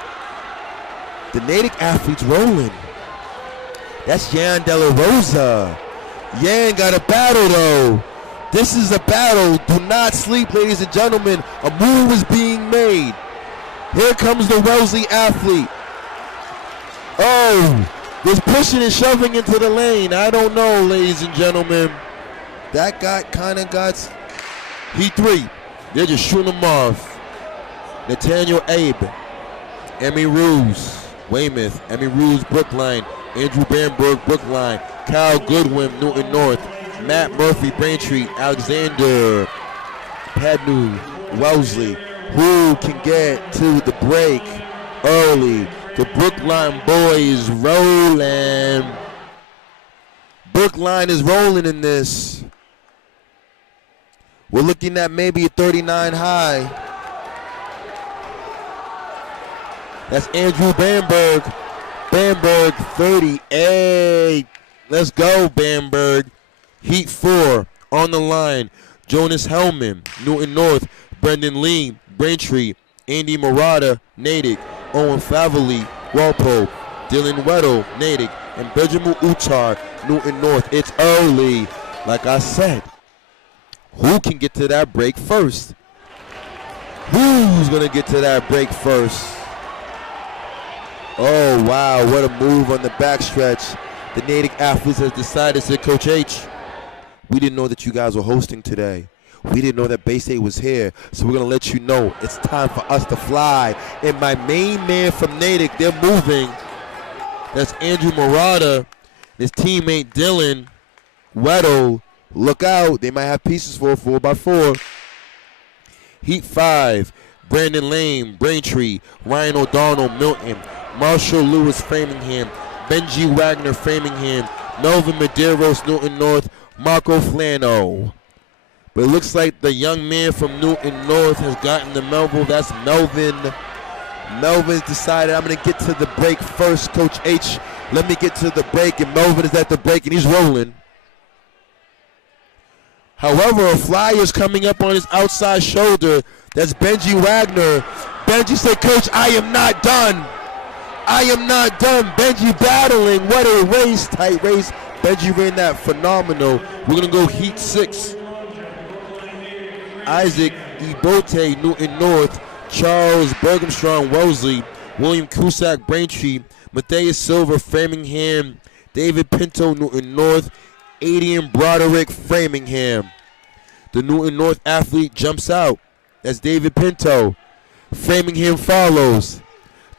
The Natick athletes rolling. That's Jan De La Rosa. Yan got a battle though. This is a battle. Do not sleep, ladies and gentlemen. A move is being made. Here comes the Wellesley athlete. Oh, there's pushing and shoving into the lane. I don't know, ladies and gentlemen. That kind of got Heat 3. They're just shooting them off. Nathaniel Abe, Emmy Ruse, Weymouth, Emmy Ruse, Brookline, Andrew Bamberg, Brookline, Kyle Goodwin, Newton North, Matt Murphy, Braintree, Alexander, Padnu, Wellesley. Who can get to the break early? The Brookline boys rolling. Brookline is rolling in this. We're looking at maybe a 39 high. That's Andrew Bamberg. Bamberg 38. Let's go, Bamberg. Heat 4 on the line. Jonas Hellman, Newton North. Brendan Lee, Braintree. Andy Murata, Natick. Owen Favoli, Walpole. Dylan Weddle, Natick. And Benjamin Uchar, Newton North. It's early. Like I said, who can get to that break first? Who's going to get to that break first? Oh, wow, what a move on the backstretch. The Natick athletes has decided, said, Coach H, we didn't know that you guys were hosting today. We didn't know that Bay State was here, so we're going to let you know it's time for us to fly. And my main man from Natick, they're moving. That's Andrew Murata, his teammate Dylan Weddle. Look out, they might have pieces for a 4x4. Heat 5, Brandon Lane, Braintree, Ryan O'Donnell, Milton, Marshall Lewis, Framingham, Benji Wagner, Framingham, Melvin Medeiros, Newton North, Marco Flano. But it looks like the young man from Newton North has gotten the Melville. That's Melvin. Melvin's decided, I'm going to get to the break first, Coach H. Let me get to the break, and Melvin is at the break, and he's rolling. However, a flyer is coming up on his outside shoulder. That's Benji Wagner. Benji said, Coach, I am not done. I am not done. Benji battling. What a race, tight race. Benji ran that phenomenal. We're going to go heat 6. Isaac Ibote, Newton North. Charles Bergstrong, Wellesley. William Cusack, Braintree. Matthias Silver, Framingham. David Pinto, Newton North. Adrian Broderick, Framingham. The Newton North athlete jumps out. That's David Pinto. Framingham follows.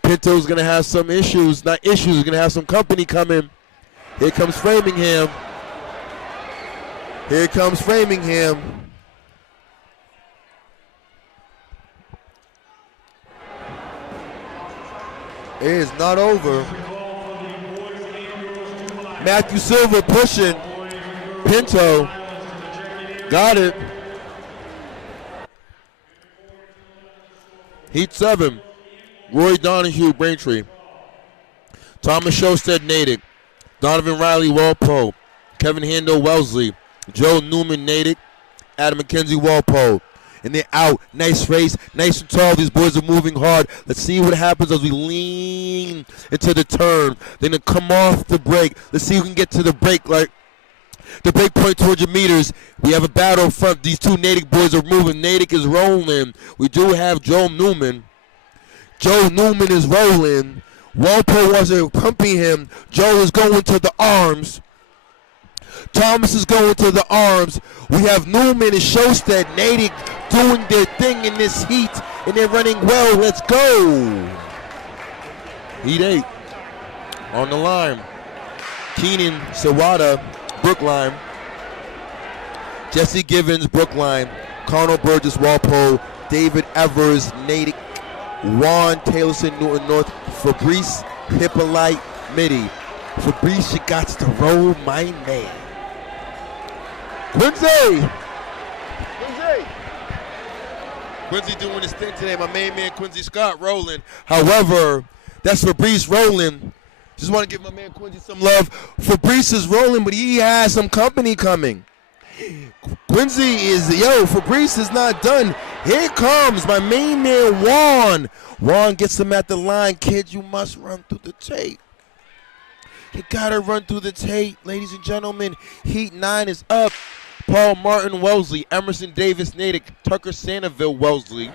Pinto's going to have some issues. Not issues, he's going to have some company coming. Here comes Framingham. Here comes Framingham. It is not over. Matthew Silver pushing. Pinto got it. Heat 7. Roy Donahue, Braintree. Thomas Showstead, Natick. Donovan Riley, Walpole. Kevin Handel, Wellesley. Joe Newman, Natick. Adam McKenzie, Walpole. And they're out. Nice race. Nice and tall. These boys are moving hard. Let's see what happens as we lean into the turn. They're going to come off the break. Let's see who can get to the break. Like the break point, 200 meters. We have a battle up front. These two Natick boys are moving. Natick is rolling. We do have Joe Newman. Joe Newman is rolling. Walpole wasn't pumping him. Joe is going to the arms. Thomas is going to the arms. We have Newman and Showstead, Natick doing their thing in this heat, and they're running well. Let's go. Heat 8 on the line. Keenan Sawada, Brookline. Jesse Givens, Brookline. Connell Burgess, Walpole. David Evers, Natick. Juan Taylorson, Newton North. Fabrice Hippolyte, Midi. Fabrice, you got to roll my name. Quincy! Quincy doing his thing today. My main man, Quincy Scott, rolling. However, that's Fabrice rolling. Just want to give my man Quincy some love. Fabrice is rolling, but he has some company coming. Quincy is, Fabrice is not done. Here comes my main man, Juan. Juan gets him at the line. Kid, you must run through the tape. You got to run through the tape, ladies and gentlemen. Heat 9 is up. Paul Martin, Wellesley. Emerson Davis, Natick. Tucker Santerville, Wellesley.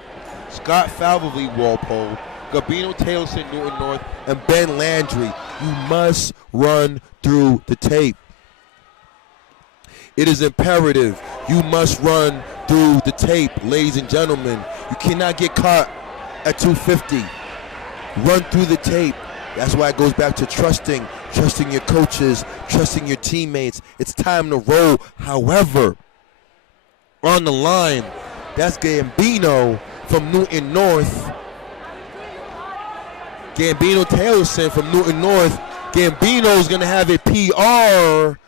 Scott Falvey, Walpole. Gabino Taylorson, Newton North. And Ben Landry. You must run through the tape. It is imperative. You must run through the tape, ladies and gentlemen. You cannot get caught at 250. Run through the tape. That's why it goes back to trusting your coaches, trusting your teammates. It's time to roll. However, on the line, that's Gambino from Newton North. Gambino Taylorson from Newton North. Gambino is going to have a PR.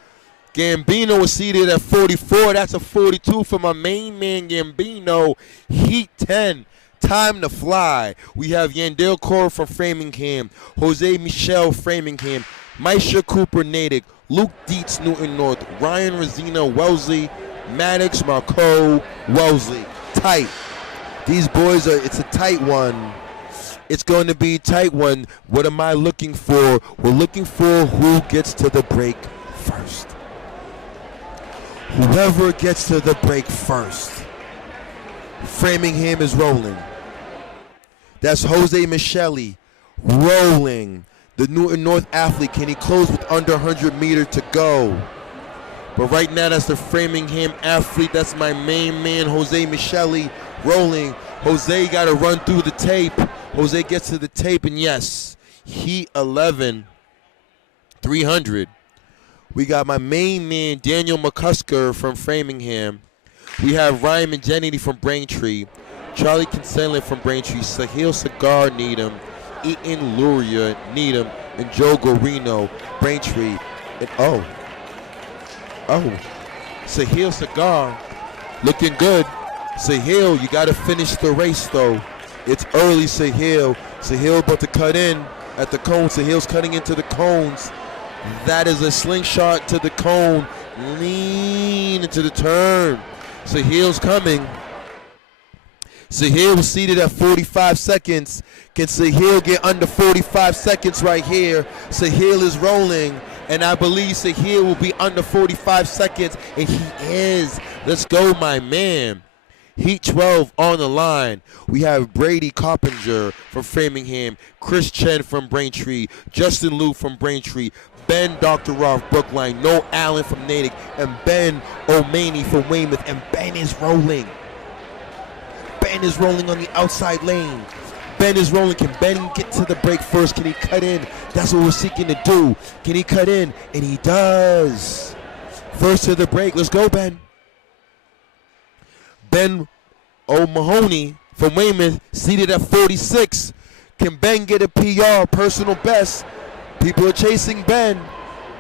Gambino was seated at 44. That's a 42 for my main man, Gambino. Heat 10. Time to fly. We have Yandel Cora from Framingham. Jose Michel, Framingham. Maisha Cooper, Natick. Luke Dietz, Newton North. Ryan Rosina, Wellesley. Maddox Marco, Wellesley. Tight. These boys it's a tight one. It's going to be a tight one. What am I looking for? We're looking for who gets to the break first. Whoever gets to the break first. Framingham is rolling. That's Jose Micheli rolling. The Newton North athlete. Can he close with under 100 meters to go? But right now, that's the Framingham athlete. That's my main man, Jose Micheli, rolling. Jose got to run through the tape. Jose gets to the tape, and yes, Heat 11, 300. We got my main man, Daniel McCusker from Framingham. We have Ryan Magenity from Braintree. Charlie Kinsella from Braintree. Sahil Cigar, Needham. Eaton Luria, Needham. And Joe Gorino, Braintree. And Sahil Cigar Looking good. Sahil, you got to finish the race, though. It's early, Sahil. Sahil about to cut in at the cone. Sahil's cutting into the cones. That is a slingshot to the cone. Lean into the turn. Sahil's coming. Sahil was seated at 45 seconds. Can Sahil get under 45 seconds right here? Sahil is rolling, and I believe Sahil will be under 45 seconds, and he is. Let's go, my man. Heat 12 on the line. We have Brady Coppinger from Framingham, Chris Chen from Braintree, Justin Liu from Braintree, Ben Dr. Roth Brookline, Noel Allen from Natick, and Ben O'Maney from Weymouth, and Ben is rolling. Ben is rolling on the outside lane. Ben is rolling. Can Ben get to the break first? Can he cut in? That's what we're seeking to do. Can he cut in? And he does. First to the break. Let's go, Ben. Ben O'Mahony from Weymouth, seated at 46. Can Ben get a PR, personal best? People are chasing Ben.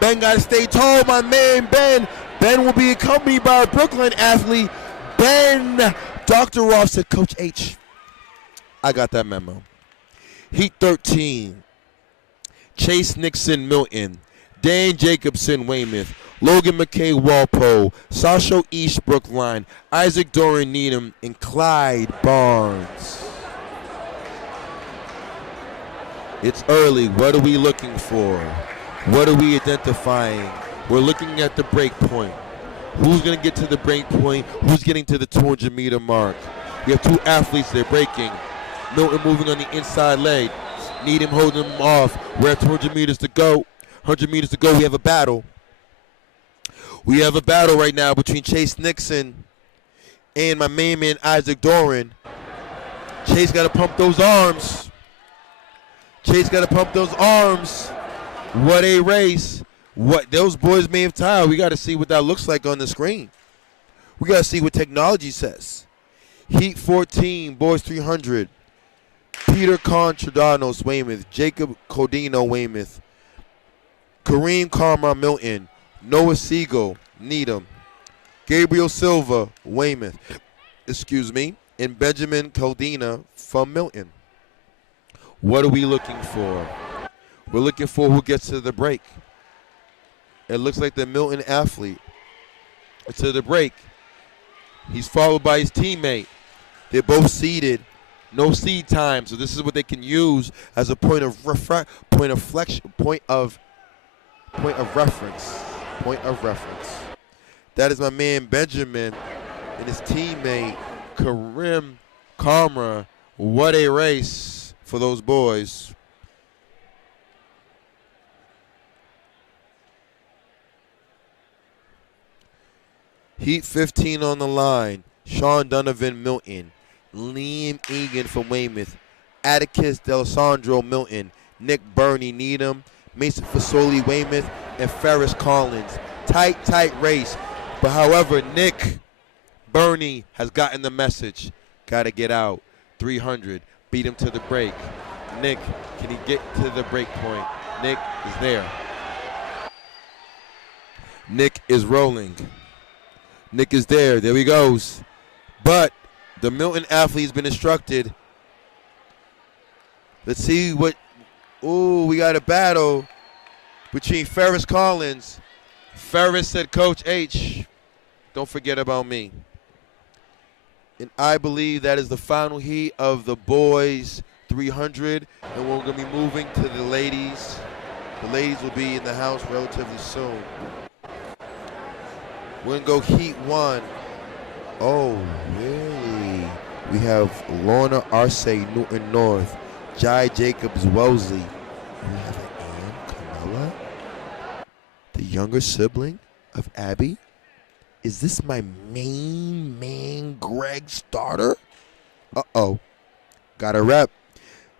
Ben got to stay tall, my man, Ben. Ben will be accompanied by a Brooklyn athlete. Ben, Dr. Ross said, Coach H. I got that memo. Heat 13. Chase Nixon, Milton. Dan Jacobson, Weymouth. Logan McKay, Walpole. Sasho East, Brookline. Isaac Doran, Needham. And Clyde Barnes. It's early. What are we looking for? What are we identifying? We're looking at the break point. Who's going to get to the break point? Who's getting to the 200-meter mark? We have two athletes. They're breaking. Milton moving on the inside leg. Needham holding him off. We're at 200 meters to go. 100 meters to go. We have a battle. We have a battle right now between Chase Nixon and my main man, Isaac Doran. Chase got to pump those arms. Chase got to pump those arms. What a race. What those boys may have tired. We got to see what that looks like on the screen. We got to see what technology says. Heat 14, boys 300. Peter Contradanos, Weymouth. Jacob Codino, Weymouth. Kareem Karma, Milton. Noah Siegel, Needham. Gabriel Silva, Weymouth. Excuse me. And Benjamin Caldina from Milton. What are we looking for? We're looking for who gets to the break. It looks like the Milton athlete to the break. He's followed by his teammate. They're both seated. No seed time, so this is what they can use as a point of reference. That is my man Benjamin and his teammate Karim Karma. What a race for those boys. Heat 15 on the line. Sean Donovan, Milton. Liam Egan from Weymouth. Atticus D'Alessandro, Milton. Nick Burney, Needham. Mason Fasoli, Weymouth. And Ferris Collins. Tight race. But however, Nick Burney has gotten the message. Got to get out. 300. Beat him to the break. Nick, can he get to the break point? Nick is there. Nick is rolling. Nick is there. There he goes. But the Milton athlete has been instructed. Let's see what. Ooh, we got a battle between Ferris Collins. Ferris said, Coach H, don't forget about me. And I believe that is the final heat of the boys 300. And we're going to be moving to the ladies. The ladies will be in the house relatively soon. We're going to go heat 1. Oh, really? We have Lorna Arce, Newton North. Jai Jacobs, Wellesley. We have Ann Camilla, the younger sibling of Abby. Is this my main man, Greg Starter? Uh-oh. Got a rep.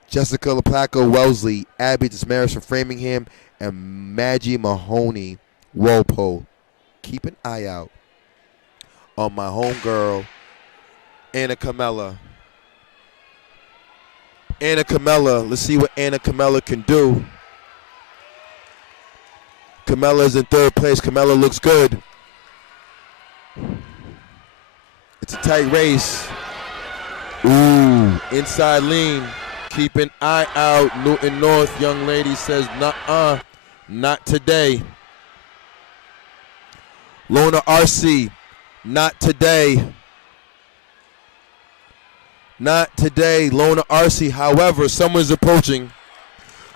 Jessica LaPlaca, Wellesley. Abby Dismaris from Framingham. And Maggie Mahoney, Walpole. Keep an eye out on my homegirl, Anna Camella. Anna Camella, let's see what Anna Camella can do. Camella is in third place. Camella looks good. It's a tight race. Ooh, inside lean. Keep an eye out. Newton North, young lady says, nuh-uh, not today. Lona RC, not today. Not today, Lona RC. However, someone's approaching.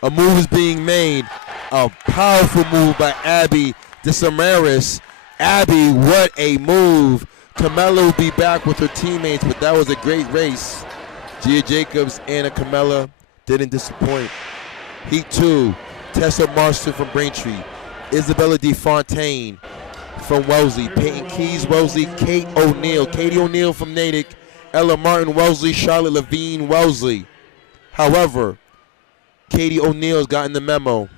A move is being made. A powerful move by Abby DeSamaris. Abby, what a move. Camella will be back with her teammates, but that was a great race. Gia Jacobs and Camella didn't disappoint. Heat 2, Tessa Marston from Braintree. Isabella DeFontaine from Wellesley. Peyton Keys, Wellesley. Kate O'Neill. Katie O'Neill from Natick. Ella Martin, Wellesley. Charlotte Levine, Wellesley. However, Katie O'Neill's gotten the memo.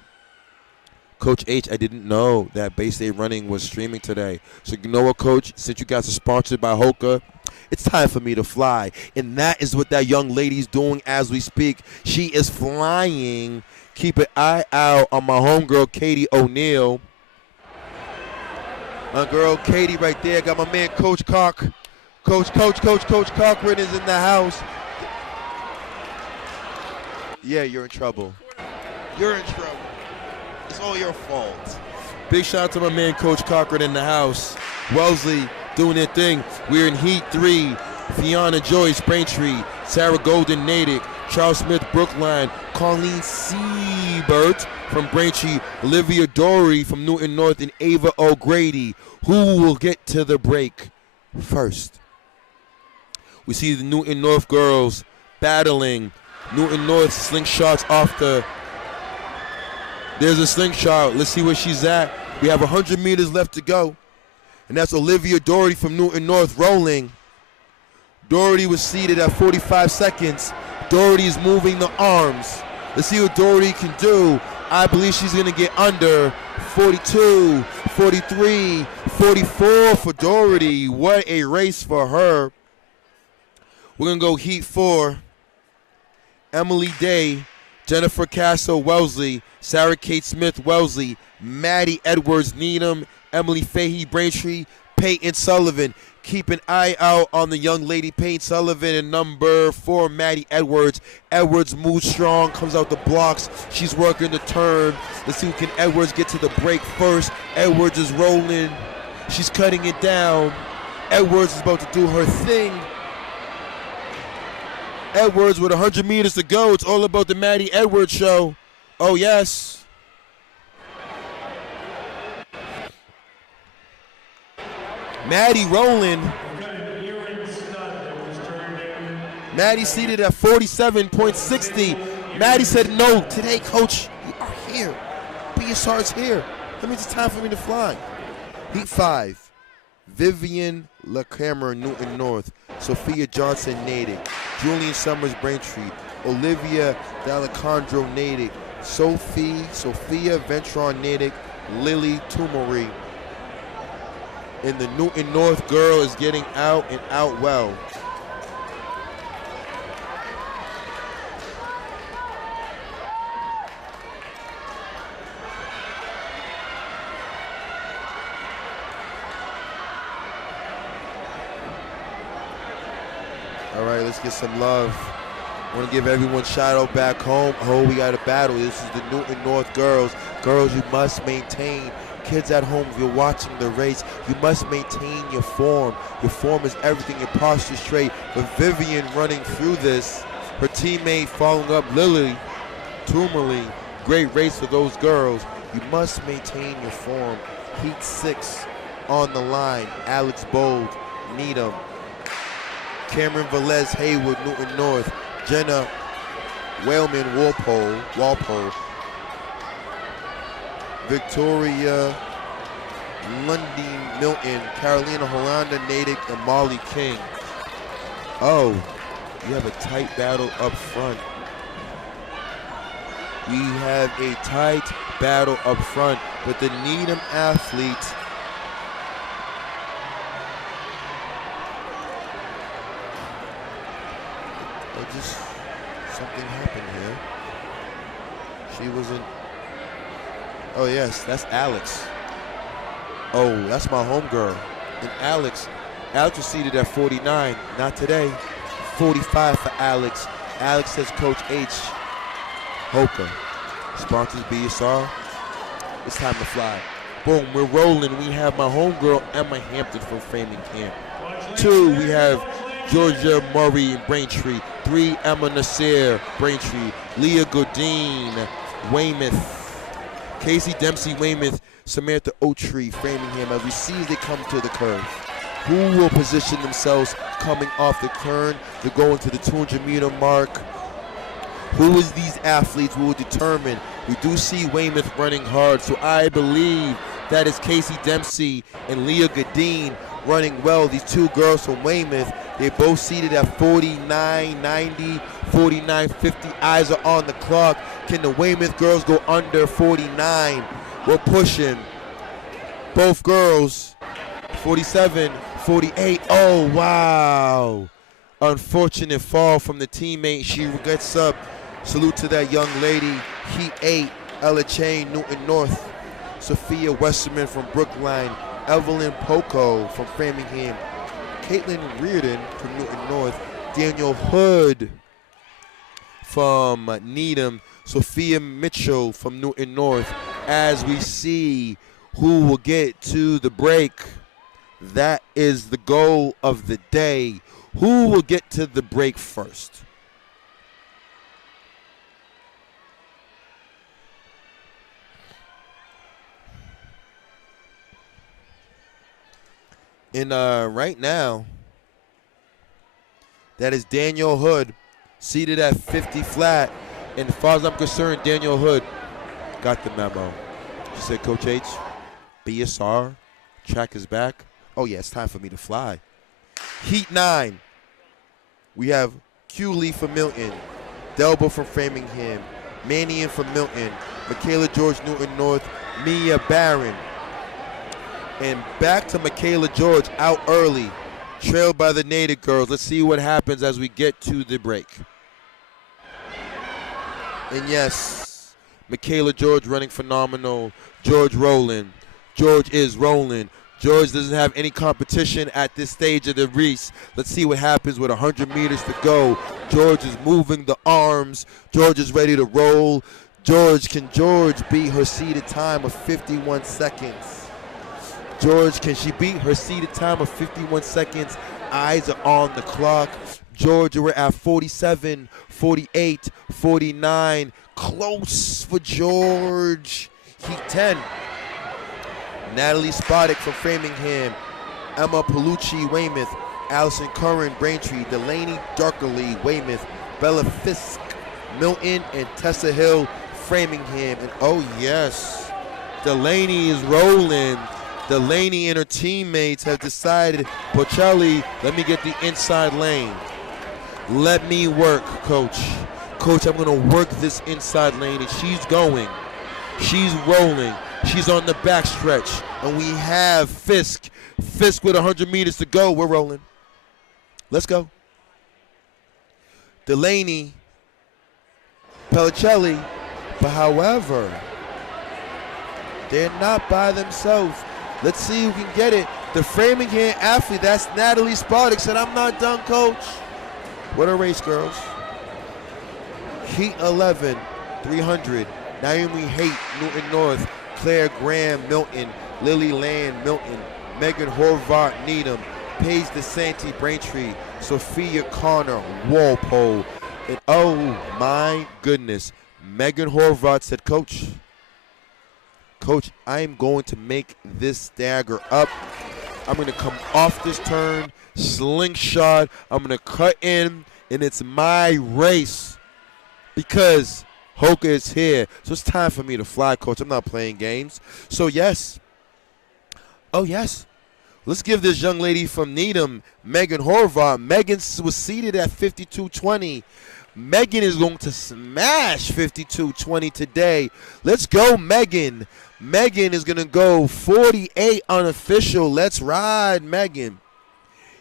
Coach H, I didn't know that Bay State Running was streaming today. So you know what, Coach? Since you guys are sponsored by Hoka, it's time for me to fly. And that is what that young lady's doing as we speak. She is flying. Keep an eye out on my homegirl, Katie O'Neill. My girl, Katie, right there. Got my man, Coach Cock. Coach Cochran is in the house. Yeah, you're in trouble. You're in trouble. It's all your fault. Big shout out to my man, Coach Cochran in the house. Wellesley doing their thing. We're in Heat 3. Fiona Joyce, Braintree. Sarah Golden, Natick. Charles Smith, Brookline. Colleen Siebert from Braintree. Olivia Dory from Newton North. And Ava O'Grady. Who will get to the break first? We see the Newton North girls battling. Newton North slingshots off the... There's a slingshot. Let's see where she's at. We have 100 meters left to go. And that's Olivia Doherty from Newton North rolling. Doherty was seated at 45 seconds. Doherty is moving the arms. Let's see what Doherty can do. I believe she's going to get under 42, 43, 44 for Doherty. What a race for her. We're going to go Heat 4. Emily Day, Jennifer Castle, Wellesley. Sarah Kate Smith, Wellesley. Maddie Edwards, Needham. Emily Fahey, Braintree. Peyton Sullivan. Keep an eye out on the young lady, Peyton Sullivan, and number 4, Maddie Edwards. Edwards moves strong, comes out the blocks. She's working the turn. Let's see who can Edwards get to the break first. Edwards is rolling. She's cutting it down. Edwards is about to do her thing. Edwards with 100 meters to go. It's all about the Maddie Edwards show. Oh, yes. Maddie rolling. Maddie seated at 47.60. Maddie said, no, today, coach, you are here. BSR's here. That means it's time for me to fly. Heat 5. Vivian LaCamera, Newton North. Sophia Johnson, Natick. Julian Summers, Braintree. Olivia D'Alessandro, Natick. Sophia Ventron, Natick. Lily Tumori. And the Newton North girl is getting out and out well. All right, let's get some love. I want to give everyone shout out back home. Oh, we got a battle. This is the Newton North girls. Girls, you must maintain. Kids at home, if you're watching the race, you must maintain your form. Your form is everything. Your posture straight. But Vivian running through this, her teammate following up, Lily Tumali. Great race for those girls. You must maintain your form. Heat 6 on the line. Alex Bold, Needham. Cameron Velez, Haywood, Newton North. Jenna Whaleman, Walpole. Victoria Lundy, Milton. Carolina Hollanda, Natick, and Molly King. Oh, you have a tight battle up front. We have a tight battle up front, but the Needham athlete something happened here. She wasn't. Oh yes, that's Alex. Oh, that's my homegirl. And Alex Alex was seated at 49. Not today. 45 for Alex. Alex says Coach H. Hoka. Sponsors BSR. It's time to fly. Boom, we're rolling. We have my homegirl, Emma Hampton from Framingham. 2, we have Georgia Murray in Braintree. 3, Emma Nasir, Braintree. Leah Godin, Weymouth. Casey Dempsey, Weymouth. Samantha Oatree, Framingham. As we see as they come to the curve, who will position themselves coming off the turn to go into the 200-meter mark? Who is these athletes will determine. We do see Weymouth running hard, so I believe that is Casey Dempsey and Leah Godin running well. These two girls from Weymouth, they both seated at 49.90, 49.50. Eyes are on the clock. Can the Weymouth girls go under 49? We're pushing. Both girls, 47, 48. Oh, wow. Unfortunate fall from the teammate. She gets up. Salute to that young lady. Heat 8, Ella Chain, Newton North. Sophia Westerman from Brookline. Evelyn Poco from Framingham. Caitlin Reardon from Newton North. Daniel Hood from Needham. Sophia Mitchell from Newton North. As we see who will get to the break, that is the goal of the day. Who will get to the break first? And right now, that is Daniel Hood, seated at 50 flat. And as far as I'm concerned, Daniel Hood got the memo. She said, Coach H, BSR, track is back. Oh, yeah, it's time for me to fly. Heat 9, we have Q Lee from Milton, Delba from Framingham, Mannion from Milton, Michaela George Newton North, Mia Barron. And back to Michaela George, out early, trailed by the Native girls. Let's see what happens as we get to the break. And yes, Michaela George running phenomenal. George rolling. George is rolling. George doesn't have any competition at this stage of the race. Let's see what happens with 100 meters to go. George is moving the arms. George is ready to roll. Can George beat her seeded time of 51 seconds? George, can she beat her seeded time of 51 seconds? Eyes are on the clock. George, we're at 47, 48, 49. Close for George. Heat 10. Natalie Spodek from Framingham. Emma Palucci, Weymouth. Allison Curran, Braintree. Delaney Darkerly, Weymouth. Bella Fisk, Milton. And Tessa Hill, Framingham. And oh yes, Delaney is rolling. Delaney and her teammates have decided, Bocelli, let me get the inside lane. Let me work, Coach. Coach, I'm going to work this inside lane, and she's going. She's rolling. She's on the back stretch. And we have Fisk. Fisk with 100 meters to go. We're rolling. Let's go. Delaney, Pellicelli, but however, they're not by themselves. Let's see who can get it. The Framingham athlete, that's Natalie Spodek, said, I'm not done, Coach. What a race, girls. Heat 11, 300. Naomi Haight, Newton North. Claire Graham, Milton. Lily Land, Milton. Megan Horvath, Needham. Paige DeSanti, Braintree. Sophia Connor, Walpole. And oh my goodness, Megan Horvath said, Coach, I am going to make this stagger up. I'm going to come off this turn, slingshot. I'm going to cut in, and it's my race because Hoka is here. So it's time for me to fly, Coach. I'm not playing games. So yes. Oh, yes. Let's give this young lady from Needham, Megan Horvath. Megan was seated at 52.20. Megan is going to smash 52.20 today. Let's go, Megan. Megan is going to go 48 unofficial. Let's ride, Megan.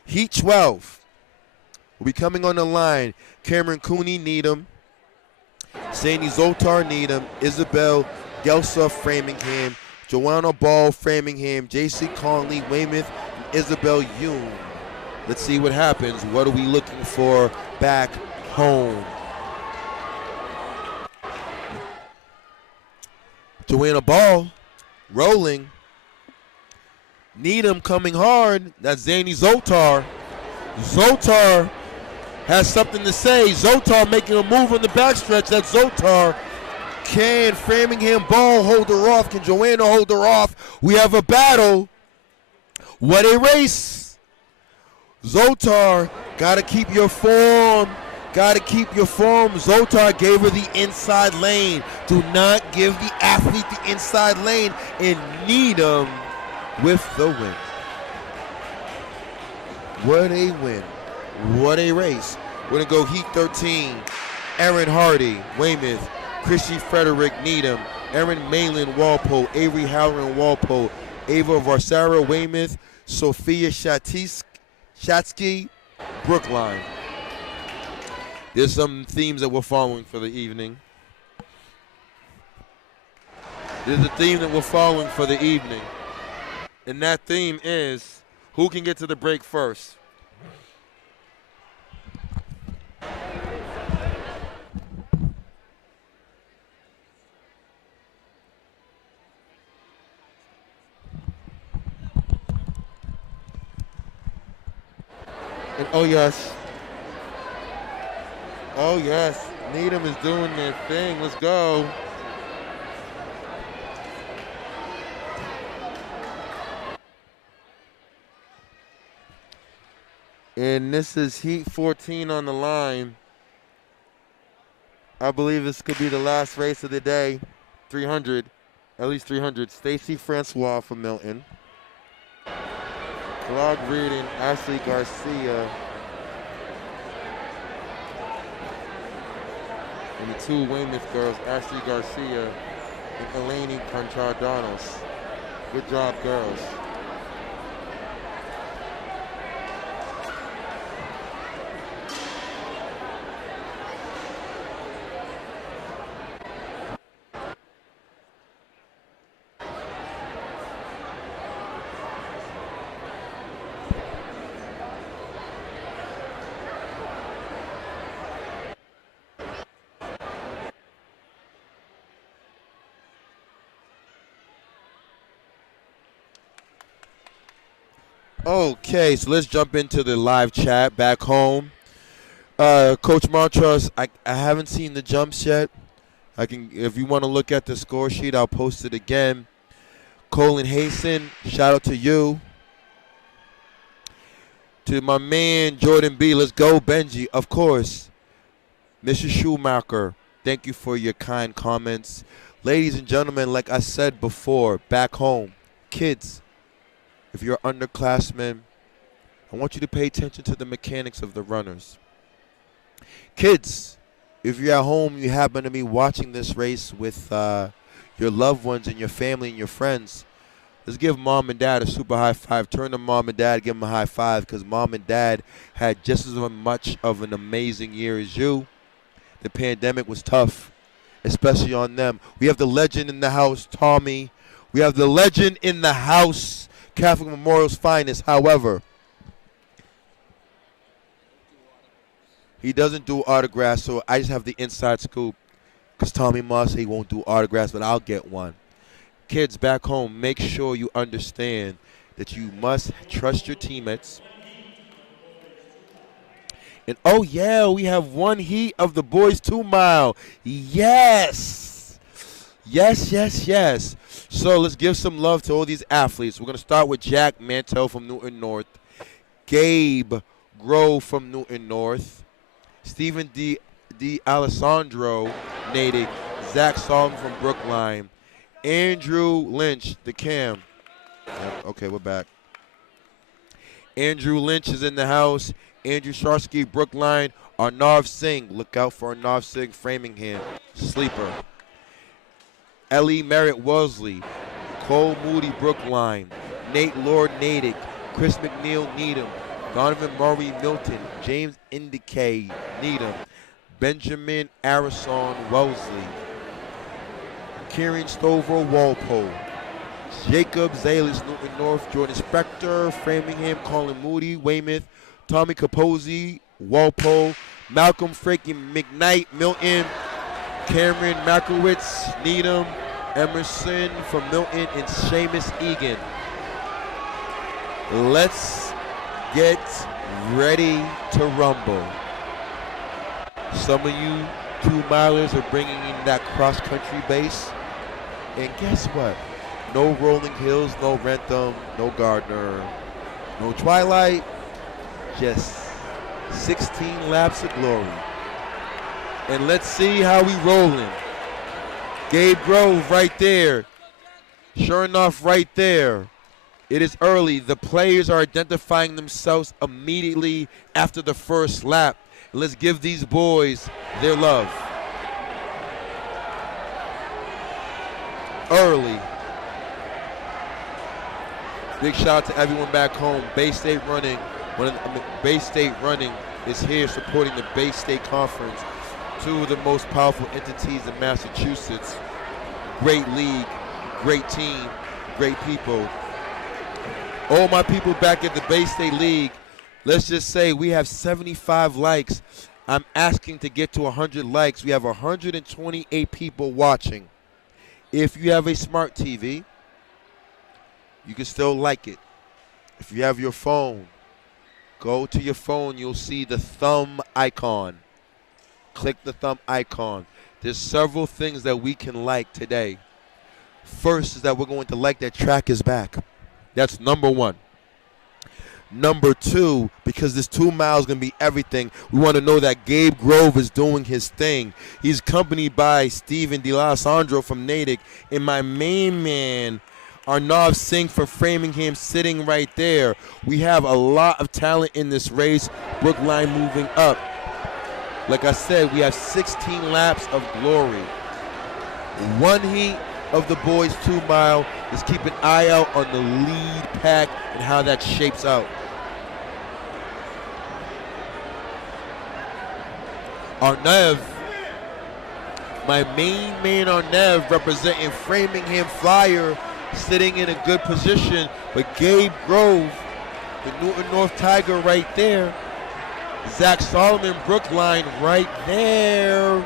Heat 12 will be coming on the line. Cameron Cooney, Needham. Sandy Zoltar, Needham. Isabel Gelsa, Framingham. Joanna Ball, Framingham. J.C. Conley, Weymouth. And Isabel Yoon, Let's see what happens. What are we looking for back home? Joanna Ball rolling. Needham coming hard. That's Zanny Zotar. Zotar has something to say. Zotar making a move on the backstretch. That's Zotar. Can Framingham Ball hold her off? Can Joanna hold her off? We have a battle. What a race. Zotar, gotta keep your form. Gotta keep your form. Zotar gave her the inside lane. Do not give the athlete the inside lane. And Needham with the win. What a win. What a race. We're gonna go Heat 13. Erin Hardy, Weymouth. Chrissy Frederick, Needham. Erin Malin, Walpole. Avery Halloran, Walpole. Ava Varsara, Weymouth. Sophia Shatsky, Brookline. There's some themes that we're following for the evening. There's a theme that we're following for the evening. And that theme is, who can get to the break first? And oh yes. Oh yes. Needham is doing their thing. Let's go. And this is Heat 14 on the line. I believe this could be the last race of the day. 300, at least 300. Stacy Francois from Milton. Claude Reed and Ashley Garcia. And the two Weymouth girls, Ashley Garcia and Eleni Contradanos. Good job, girls. Okay, so let's jump into the live chat back home. Coach Montrose, I haven't seen the jumps yet. I can, if you want to look at the score sheet, I'll post it again. Colin Hasten, shout out to you. To my man Jordan B, let's go Benji, of course. Mrs. Schumacher, thank you for your kind comments. Ladies and gentlemen, like I said before, back home, kids, if you're underclassmen, I want you to pay attention to the mechanics of the runners. Kids, if you're at home, you happen to be watching this race with your loved ones and your family and your friends, let's give mom and dad a super high five. Turn to mom and dad, give them a high five, because mom and dad had just as much of an amazing year as you. The pandemic was tough, especially on them. We have the legend in the house, Tommy. We have the legend in the house, Catholic Memorial's finest. However, he doesn't do autographs, so I just have the inside scoop. Because Tommy Moss, he won't do autographs, but I'll get one. Kids back home, make sure you understand that you must trust your teammates. And oh yeah, we have one heat of the boys 2 mile. Yes. Yes, yes, yes. So let's give some love to all these athletes. We're going to start with Jack Mantel from Newton North. Gabe Grove from Newton North. Stephen D. Alessandro, Natick. Zach Solomon from Brookline. Andrew Lynch, the cam. Okay, we're back. Andrew Lynch is in the house. Andrew Sharsky, Brookline. Arnav Singh, look out for Arnav Singh, Framingham. Sleeper. Ellie Merritt Wellesley. Cole Moody, Brookline. Nate Lord, Natick. Chris McNeil, Needham. Donovan Murray, Milton. James Indicay, Needham. Benjamin Arison, Wellesley. Kieran Stover, Walpole. Jacob Zalis, Newton North. Jordan Spector, Framingham. Colin Moody, Weymouth. Tommy Capozzi, Walpole, Malcolm freaking McKnight, Milton, Cameron Makowitz, Needham, Emerson from Milton, and Seamus Egan. Let's get ready to rumble. Some of you 2-milers are bringing in that cross-country base. And guess what? No Rolling Hills, no Rentham, no Gardner, no Twilight. Just 16 laps of glory. And let's see how we rolling. Gabe Grove right there. Sure enough, right there. It is early. The players are identifying themselves immediately after the first lap. Let's give these boys their love. Early. Big shout out to everyone back home. Bay State Running. Bay State Running is here supporting the Bay State Conference. Two of the most powerful entities in Massachusetts. Great league, great team, great people. All my people back at the Bay State League, let's just say we have 75 likes. I'm asking to get to 100 likes. We have 128 people watching. If you have a smart TV, you can still like it. If you have your phone, go to your phone, you'll see the thumb icon. Click the thumb icon. There's several things that we can like today. First is that we're going to like that track is back. That's number one. Number two, because this 2 miles is going to be everything, we want to know that Gabe Grove is doing his thing. He's accompanied by Steven DeLalessandro from Natick and my main man, Arnav Singh from Framingham, sitting right there. We have a lot of talent in this race. Brookline moving up. Like I said, we have 16 laps of glory. One heat of the boys 2 mile. Let's keep an eye out on the lead pack and how that shapes out. Arnev, my main man Arnev representing Framingham Flyer, sitting in a good position, but Gabe Grove, the Newton North Tiger right there. Zach Solomon, Brookline right there.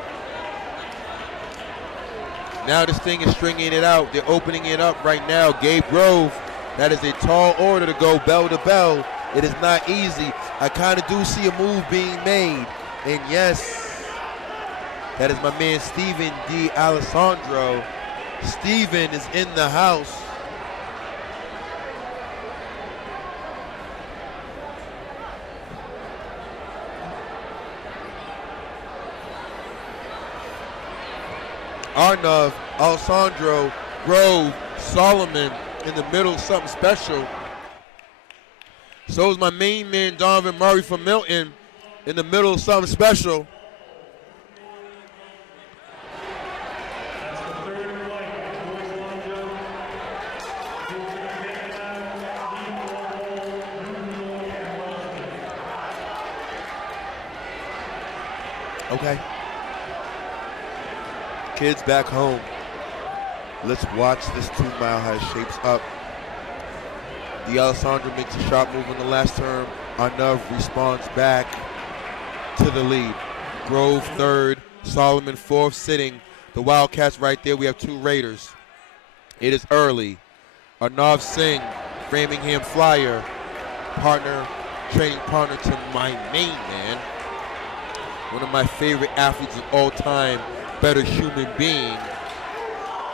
Now this thing is stringing it out. They're opening it up right now. Gabe Grove, that is a tall order to go bell to bell. It is not easy. I kind of do see a move being made. And yes, that is my man Steven DeLalessandro. Steven is in the house. Arnav, Alessandro, Grove, Solomon in the middle, something special. So is my main man Donovan Murray from Milton in the middle, something special. That's the third flight. Boys Lonzo. Okay. Kids back home, let's watch this 2 mile how it shapes up. DeLalessandro makes a sharp move in the last turn. Arnav responds back to the lead. Grove third, Solomon fourth, sitting. The Wildcats right there. We have 2 Raiders. It is early. Arnav Singh, Framingham Flyer, training partner to my main man, one of my favorite athletes of all time, better human being.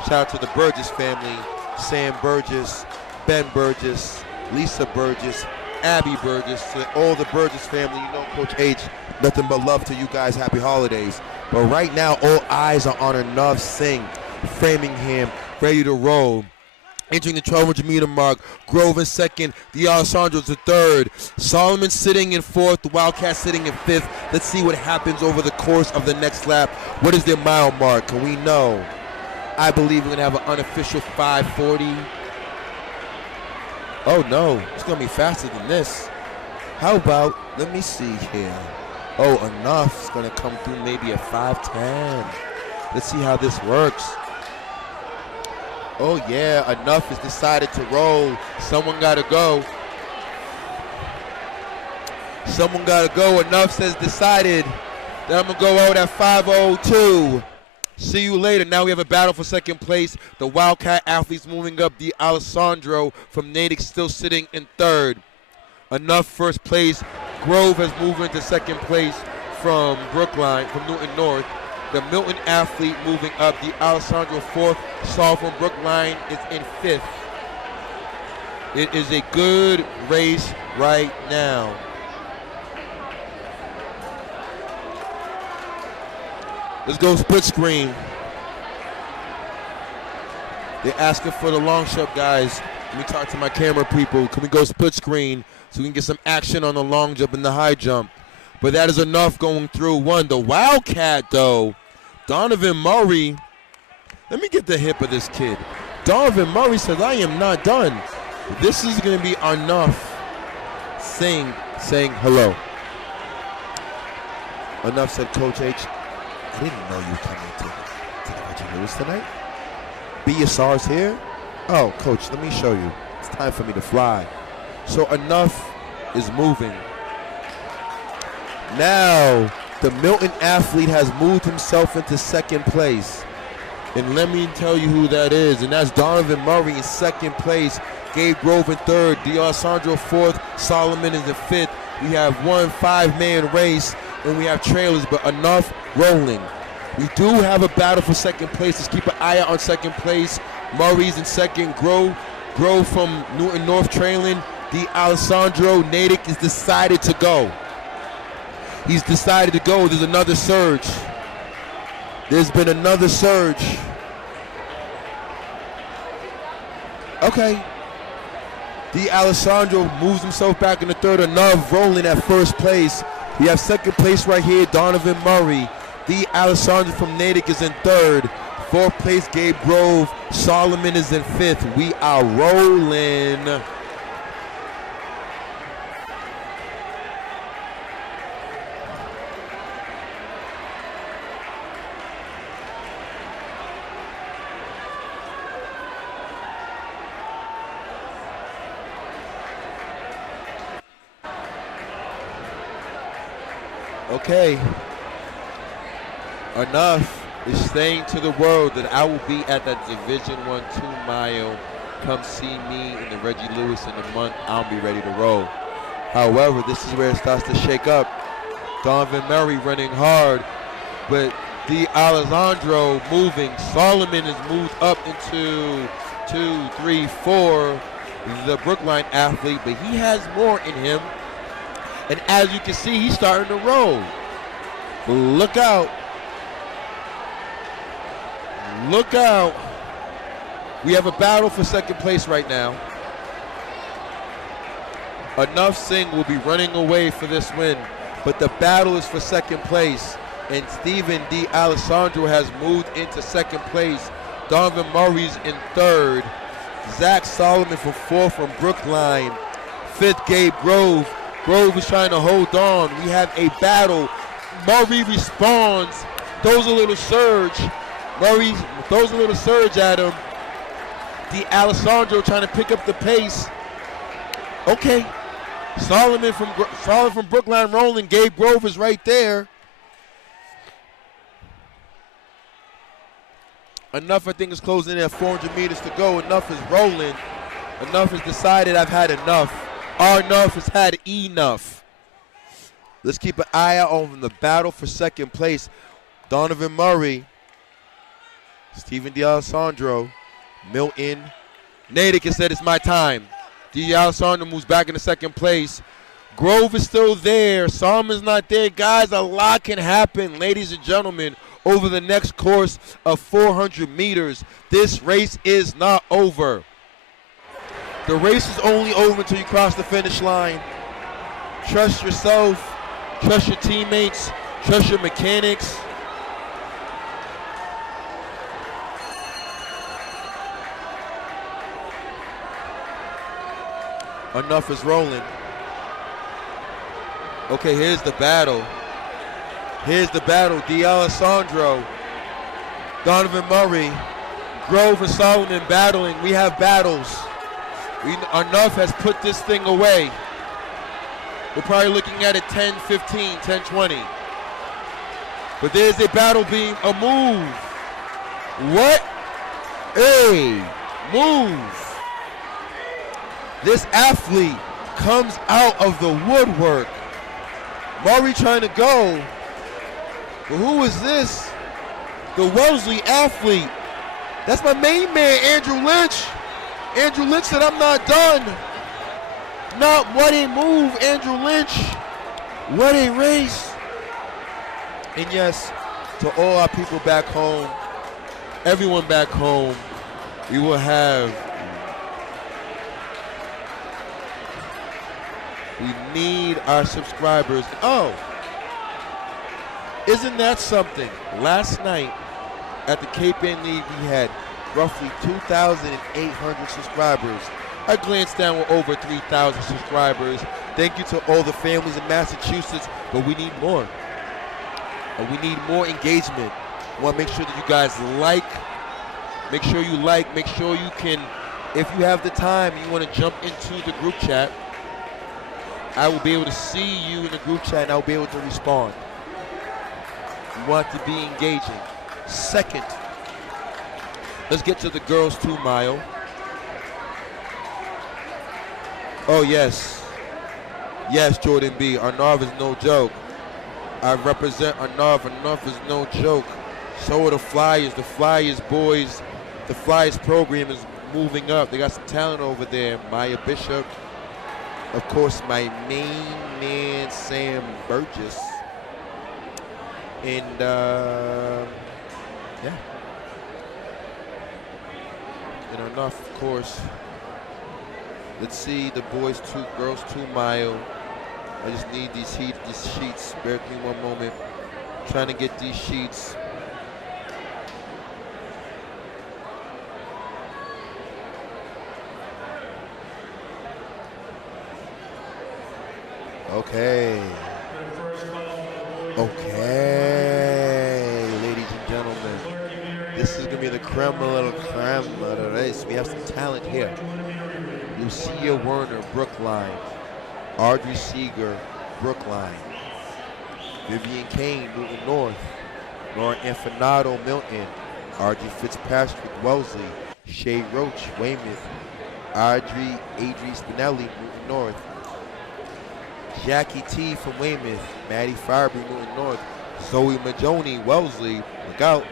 Shout out to the Burgess family, Sam Burgess, Ben Burgess, Lisa Burgess, Abby Burgess, to all the Burgess family. You know Coach H, nothing but love to you guys. Happy holidays. But right now, all eyes are on Arnav Singh, Framingham, ready to roll. Entering the 1,200 meter mark, Grove in second, DeLalessandro's the third. Solomon sitting in fourth, the Wildcats sitting in fifth. Let's see what happens over the course of the next lap. What is their mile mark? Can we know? I believe we're gonna have an unofficial 5:40. Oh no, it's gonna be faster than this. How about, let me see here. Oh, Enough's gonna come through maybe a 5:10. Let's see how this works. Oh yeah, Enough has decided to roll. Someone gotta go. Someone got to go. Enough says decided that I'm going to go out at 5:02. See you later. Now we have a battle for second place. The Wildcat athletes moving up. The Alessandro from Natick still sitting in third. Enough first place. Grove has moved into second place from Brookline, from Newton North. The Milton athlete moving up. The Alessandro fourth. Saul from Brookline is in fifth. It is a good race right now. Let's go split screen. They're asking for the long shot, guys. Let me talk to my camera people. Can we go split screen so we can get some action on the long jump and the high jump? But that is enough going through one. The Wildcat, though, Donovan Murray. Let me get the hip of this kid. Donovan Murray says, I am not done. This is going to be enough saying hello. Enough said, Coach H, I didn't know you were coming to the Reggie Lewis tonight. BSR's here? Oh, Coach, let me show you. It's time for me to fly. So Enough is moving. Now, the Milton athlete has moved himself into second place. And let me tell you who that is. And that's Donovan Murray in second place. Gabe Grove in third. D'Alessandro fourth. Solomon is in fifth. We have one 5-man race. And we have trailers, but Enough rolling. We do have a battle for second place. Let's keep an eye out on second place. Murray's in second. Grove from Newton North trailing. D'Alessandro Natick is decided to go. He's decided to go. There's another surge. There's been another surge. Okay. D'Alessandro moves himself back in the third. Enough rolling at first place. We have second place right here, Donovan Murray. D'Alessandro from Natick is in third. Fourth place, Gabe Grove. Solomon is in fifth. We are rolling. Okay. Enough is saying to the world that I will be at that Division I 2-mile. Come see me in the Reggie Lewis in a month. I'll be ready to roll. However, this is where it starts to shake up. Donovan Murray running hard, but D'Alessandro moving. Solomon is moved up into 2, 3, 4. The Brookline athlete, but he has more in him. And as you can see, he's starting to roll. Look out. Look out. We have a battle for second place right now. Enough Singh will be running away for this win, but the battle is for second place. And Stephen D'Alessandro has moved into second place. Donovan Murray's in third. Zach Solomon from fourth from Brookline. Fifth, Gabe Grove. Grove is trying to hold on. We have a battle. Murray responds. Throws a little surge. Murray throws a little surge at him. D'Alessandro trying to pick up the pace. Okay. Solomon from Brookline rolling. Gabe Grove is right there. Enough, I think, is closing in at 400 meters to go. Enough is rolling. Enough has decided I've had enough. Enough has had enough. Let's keep an eye out on the battle for second place. Donovan Murray, Stephen D'Alessandro, Milton. Natick has said it's my time. D'Alessandro moves back into second place. Grove is still there. Solomon's not there. Guys, a lot can happen, ladies and gentlemen, over the next course of 400 meters. This race is not over. The race is only over until you cross the finish line. Trust yourself, trust your teammates, trust your mechanics. Enough is rolling. Okay, here's the battle. Here's the battle. D'Alessandro, Donovan Murray, Grove and Solomon battling. We have battles. Enough has put this thing away. We're probably looking at a 10-15, 10-20. But there's a battle beam, a move. What a move. This athlete comes out of the woodwork. Murray trying to go. But who is this? The Wellesley athlete. That's my main man, Andrew Lynch. Andrew Lynch said, I'm not done. Not what a move, Andrew Lynch. What a race. And yes, to all our people back home, everyone back home, we will have, we need our subscribers. Oh, isn't that something? Last night at the Cape Ann League, we had roughly 2,800 subscribers. I glanced down with over 3,000 subscribers. Thank you to all the families in Massachusetts, but we need more. And we need more engagement. I want to make sure that you guys like. Make sure you like. Make sure you can, if you have the time and you want to jump into the group chat, I will be able to see you in the group chat and I'll be able to respond. We want to be engaging. Second, let's get to the girls 2 mile. Oh, yes. Yes, Jordan B. Arnav is no joke. I represent Arnav. Arnav is no joke. So are the Flyers. The Flyers boys, the Flyers program is moving up. They got some talent over there. Maya Bishop. Of course, my main man, Sam Burgess. And, yeah. And Arnav, of course. Let's see the boys 2, girls 2 mile. I just need these sheets. Bear with me one moment. Trying to get these sheets. Okay. Okay, ladies and gentlemen. This is gonna be the creme de la creme of the race. We have some talent here. Lucia Werner, Brookline. Audrey Seeger, Brookline. Vivian Kane, Newton North. Laura Infanato, Milton. Audrey Fitzpatrick, Wellesley. Shay Roach, Weymouth. Adri Spinelli, Newton North. Jackie T from Weymouth. Maddie Farby, Newton North. Zoe Majoni, Wellesley, look out.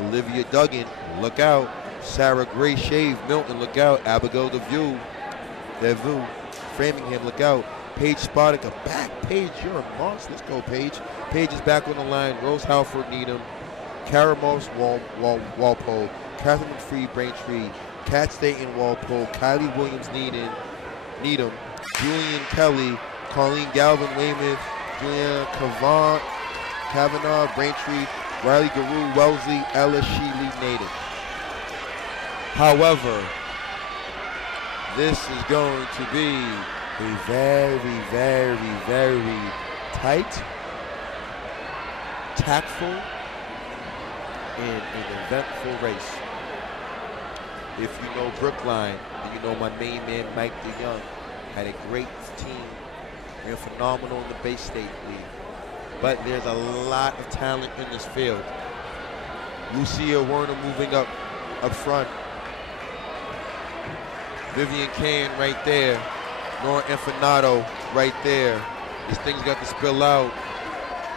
Olivia Duggan, look out. Sarah Gray Shave, Milton, look out. Abigail DeVue, Framingham, look out. Paige Spartica, back. Paige, you're a monster. Let's go, Paige. Paige is back on the line. Rose Halford, Needham. Kara Moss, Walpole. Catherine McPhee, Braintree. Kat Staten, Walpole. Kylie Williams, Needham. Julian Kelly. Colleen Galvin, Weymouth. Juliana Kavanaugh, Braintree. Riley Garou, Wellesley. Ella Sheely, Native. However, this is going to be a very, very, very tight, tactful, and an eventful race. If you know Brookline, and you know my main man Mike DeYoung, had a great team. They're phenomenal in the Bay State League. But there's a lot of talent in this field. Lucia Werner moving up front. Vivian Kane right there. Nora Infanato right there. This thing's got to spill out.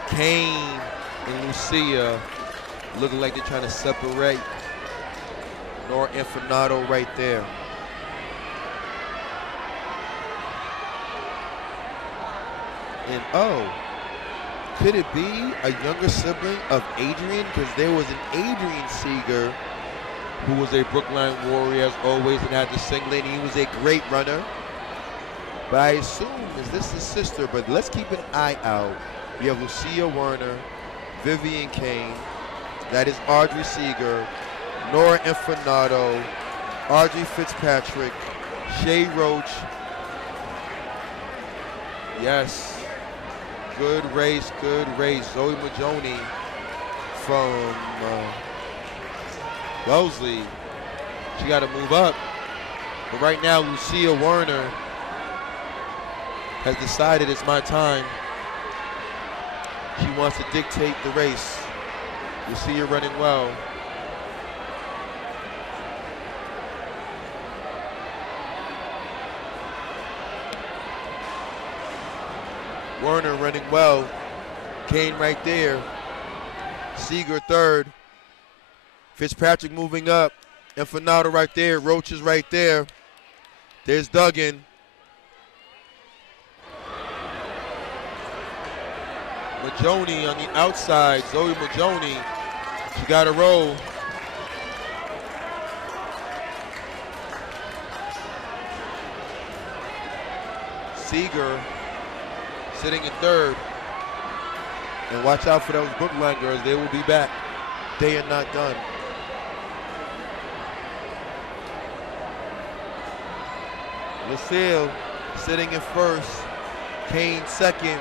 Kane and Lucia looking like they're trying to separate. Nora Infanato right there. And oh, could it be a younger sibling of Adrian? Because there was an Adrian Seeger who was a Brookline Warrior as always and had the singlet. He was a great runner. But I assume, is this his sister? But let's keep an eye out. We have Lucia Werner, Vivian Kane. That is Audrey Seeger, Nora Infanato, Audrey Fitzpatrick, Shay Roach. Yes. Good race, good race. Zoe Majoni from Wellesley. She got to move up. But right now, Lucia Werner has decided it's my time. She wants to dictate the race. You see her running well. Werner running well. Kane right there. Seeger third. Fitzpatrick moving up. Infinado right there. Roach is right there. There's Duggan. Majoni on the outside. Zoe Majoni. She got a roll. Seeger sitting in third. And watch out for those Brookline girls. They will be back. They are not done. Lucille sitting in first. Kane second.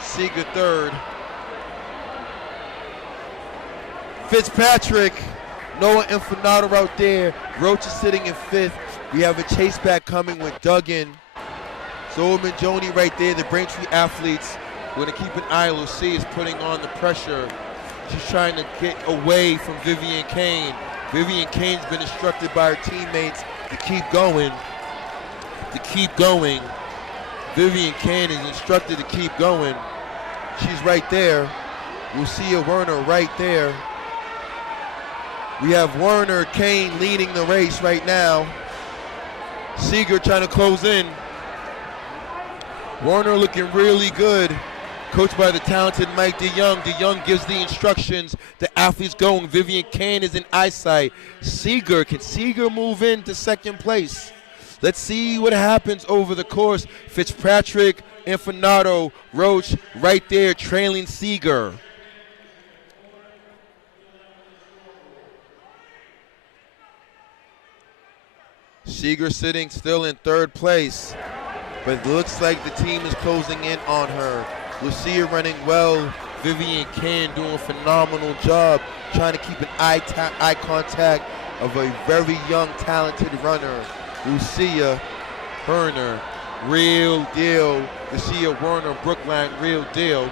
Seeger third. Fitzpatrick. Noah Infinado out there. Roach is sitting in fifth. We have a chase back coming with Duggan. Zoe Majoni right there, the Braintree athletes. We're going to keep an eye. Lucy is putting on the pressure. She's trying to get away from Vivian Kane. Vivian Kane's been instructed by her teammates to keep going. To keep going. Vivian Kane is instructed to keep going. She's right there. Lucia Werner right there. We have Werner, Kane leading the race right now. Seeger trying to close in. Werner looking really good. Coached by the talented Mike DeYoung. DeYoung gives the instructions. The athletes going. Vivian Kane is in eyesight. Seeger, can Seeger move into second place? Let's see what happens over the course. Fitzpatrick, Infinado, Roach right there trailing Seeger. Seeger sitting still in third place, but it looks like the team is closing in on her. Lucia running well. Vivian Kane doing a phenomenal job trying to keep an eye contact of a very young, talented runner. Lucia Werner, real deal. Lucia Werner, Brookline, real deal.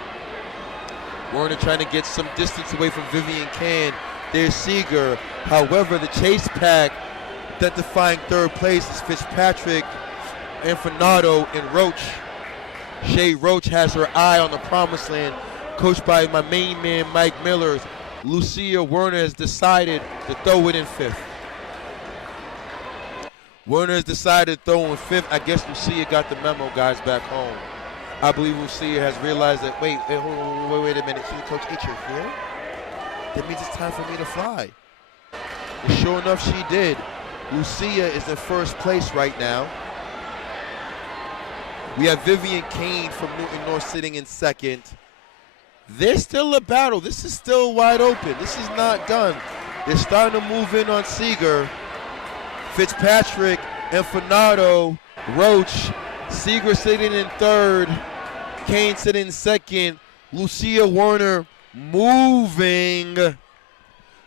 Werner trying to get some distance away from Vivian Kane. There's Seeger. However, the chase pack identifying third place is Fitzpatrick, Infinado, and Roach. Shay Roach has her eye on the promised land, coached by my main man, Mike Miller. Lucia Werner has decided to throw it in fifth. Werner has decided to throw in fifth. I guess Lucia got the memo, guys, back home. I believe Lucia has realized that, wait a minute. Coach H, you're here? That means it's time for me to fly. And sure enough, she did. Lucia is in first place right now. We have Vivian Kane from Newton North sitting in second. There's still a battle. This is still wide open. This is not done. They're starting to move in on Seeger. Fitzpatrick, Infinado, Roach, Seeger sitting in third, Kane sitting in second, Lucia Werner moving.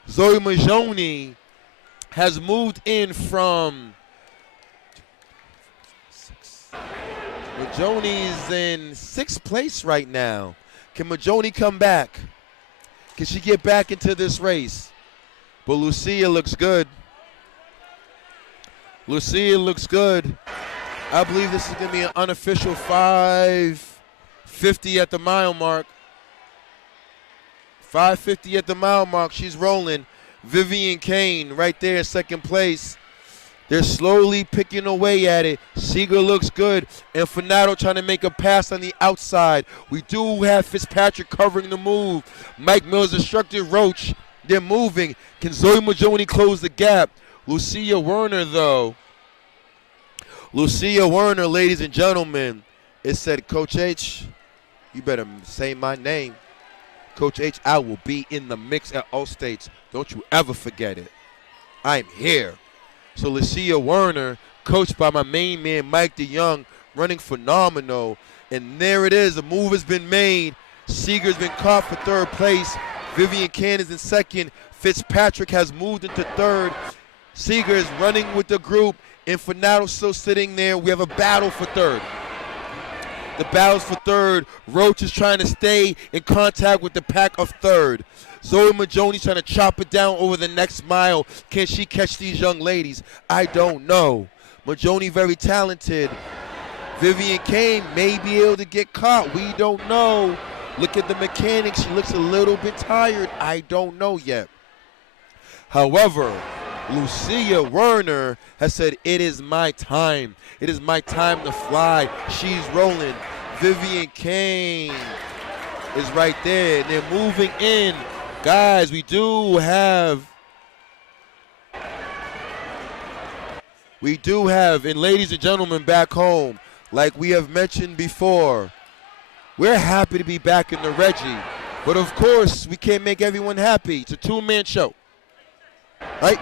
Zoe Majoni has moved in from Majoni's in sixth place right now. Can Majoni come back? Can she get back into this race? But Lucia looks good. Lucia looks good. I believe this is going to be an unofficial 5:50 at the mile mark. 5:50 at the mile mark. She's rolling. Vivian Kane right there, second place. They're slowly picking away at it. Seeger looks good. And Infinado trying to make a pass on the outside. We do have Fitzpatrick covering the move. Mike Mills instructed Roach. They're moving. Can Zoe Majoni close the gap? Lucia Werner, though. Lucia Werner, ladies and gentlemen. It said, Coach H, you better say my name. Coach H, I will be in the mix at all states. Don't you ever forget it. I'm here. So Lucia Werner, coached by my main man, Mike DeYoung, running phenomenal. And there it is. The move has been made. Seeger's been caught for third place. Vivian Kane is in second. Fitzpatrick has moved into third. Seeger is running with the group. Infinado still sitting there. We have a battle for third. The battle's for third. Roach is trying to stay in contact with the pack of third. Zoe Majoni's trying to chop it down over the next mile. Can she catch these young ladies? I don't know. Majoni very talented. Vivian Kane may be able to get caught. We don't know. Look at the mechanics. She looks a little bit tired. I don't know yet. However, Lucia Werner has said, it is my time. It is my time to fly. She's rolling. Vivian Kane is right there. And they're moving in. Guys, we do have, and ladies and gentlemen back home, like we have mentioned before, we're happy to be back in the Reggie. But of course, we can't make everyone happy. It's a two-man show. Right?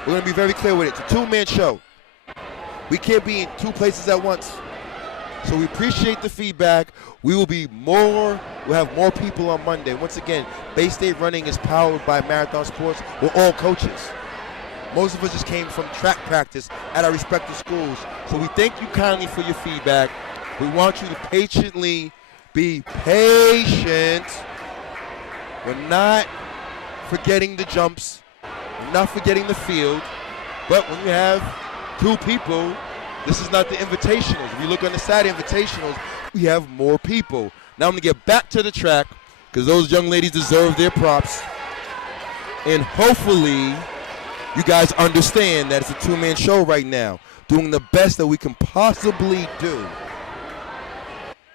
We're going to be very clear with it. It's a two-man show. We can't be in two places at once. So we appreciate the feedback. We'll have more people on Monday. Once again, Bay State Running is powered by Marathon Sports. We're all coaches. Most of us just came from track practice at our respective schools. So we thank you kindly for your feedback. We want you to patiently be patient. We're not forgetting the jumps. We're not forgetting the field. But when you have two people, this is not the invitationals. If you look on the side invitationals, we have more people. Now I'm going to get back to the track because those young ladies deserve their props. And hopefully you guys understand that it's a two-man show right now, doing the best that we can possibly do.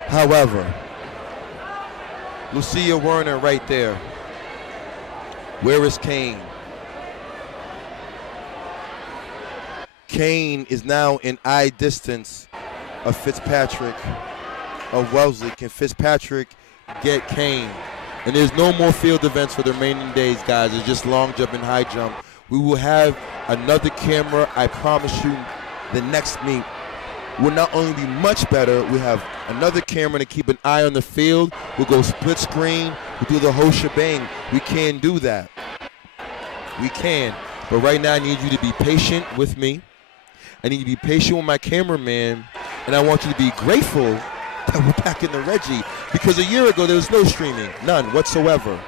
However, Lucia Werner right there. Where is Kane? Kane is now in eye distance of Fitzpatrick, of Wellesley. Can Fitzpatrick get Kane? And there's no more field events for the remaining days, guys. It's just long jump and high jump. We will have another camera, I promise you, the next meet will not only be much better, we have another camera to keep an eye on the field. We'll go split screen. We'll do the whole shebang. We can do that. We can. But right now I need you to be patient with me. I need you to be patient with my cameraman. And I want you to be grateful that we're back in the Reggie. Because a year ago there was no streaming. None whatsoever.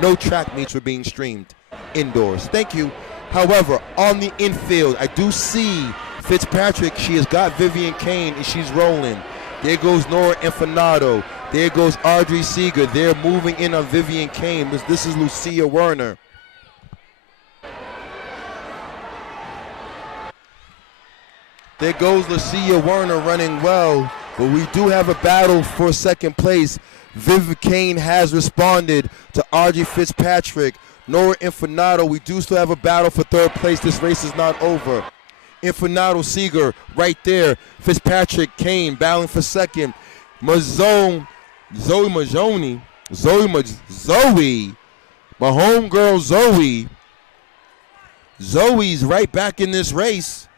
No track meets were being streamed indoors. Thank you. However, on the infield, I do see Fitzpatrick. She has got Vivian Kane and she's rolling. There goes Nora Infanato. There goes Audrey Seeger. They're moving in on Vivian Kane. This is Lucia Werner. There goes Lucia Werner running well, but we do have a battle for second place. Viv Kane has responded to Audrey Fitzpatrick. Nora Infanato, we do still have a battle for third place. This race is not over. Infanato, Seeger right there. Fitzpatrick, Kane battling for second. Zoe, my homegirl Zoe. Zoe's right back in this race.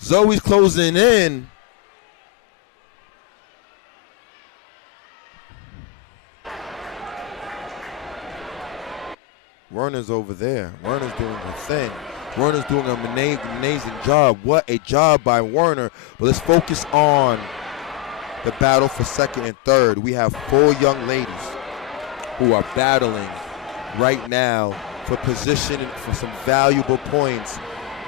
Zoe's closing in. Werner's over there. Werner's doing her thing. Werner's doing an amazing job. What a job by Werner. But let's focus on the battle for second and third. We have 4 young ladies who are battling right now for position and for some valuable points.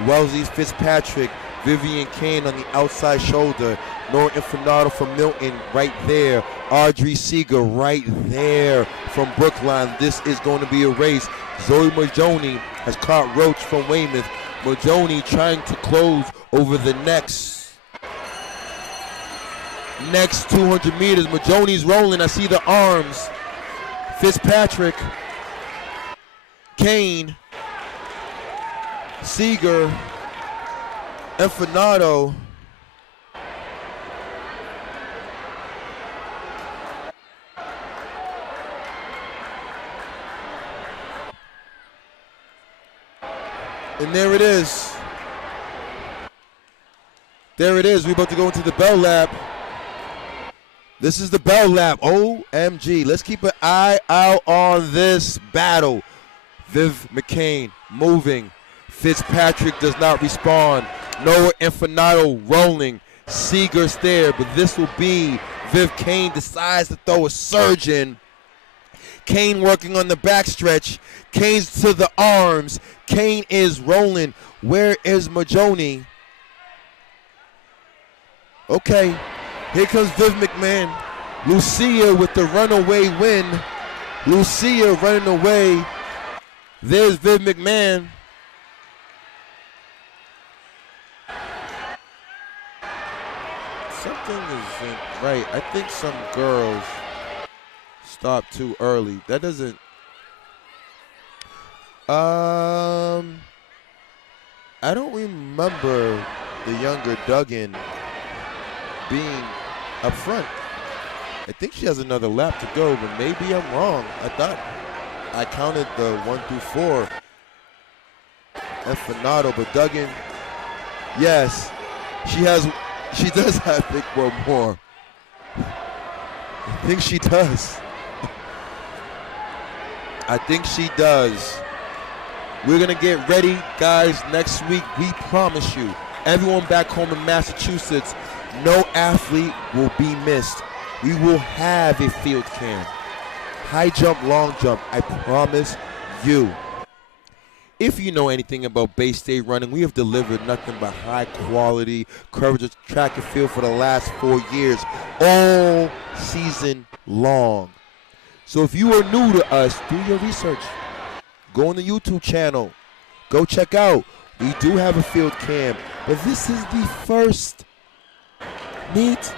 Wellesley Fitzpatrick, Vivian Kane on the outside shoulder. Nora Infanato from Milton right there. Audrey Seeger right there from Brookline. This is going to be a race. Zoe Majoni has caught Roach from Weymouth. Majoni trying to close over the next 200 meters. Majoni's rolling. I see the arms. Fitzpatrick, Kane, Seeger, Infanato. And there it is. There it is. We're about to go into the bell lap. This is the bell lap. OMG. Let's keep an eye out on this battle. Viv McCain moving. Fitzpatrick does not respond. Noah Infanato rolling. Seager's there, but this will be Viv Kane decides to throw a surge in. Kane working on the backstretch. Kane's to the arms. Kane is rolling. Where is Majoni? Okay, here comes Viv McMahon. Lucia with the runaway win. Lucia running away. There's Viv McMahon. Something isn't right. I think some girls stop too early. That doesn't. I don't remember the younger Duggan being up front. I think she has another lap to go, but maybe I'm wrong. I thought I counted the 1 through 4 at Finado, but Duggan, yes, she does have think one more. I think she does. I think she does. We're going to get ready, guys, next week. We promise you, everyone back home in Massachusetts, no athlete will be missed. We will have a field cam. High jump, long jump, I promise you. If you know anything about Bay State running, we have delivered nothing but high quality coverage of track and field for the last 4 years, all season long. So if you are new to us, do your research. Go on the YouTube channel. Go check out. We do have a field cam, but this is the first meet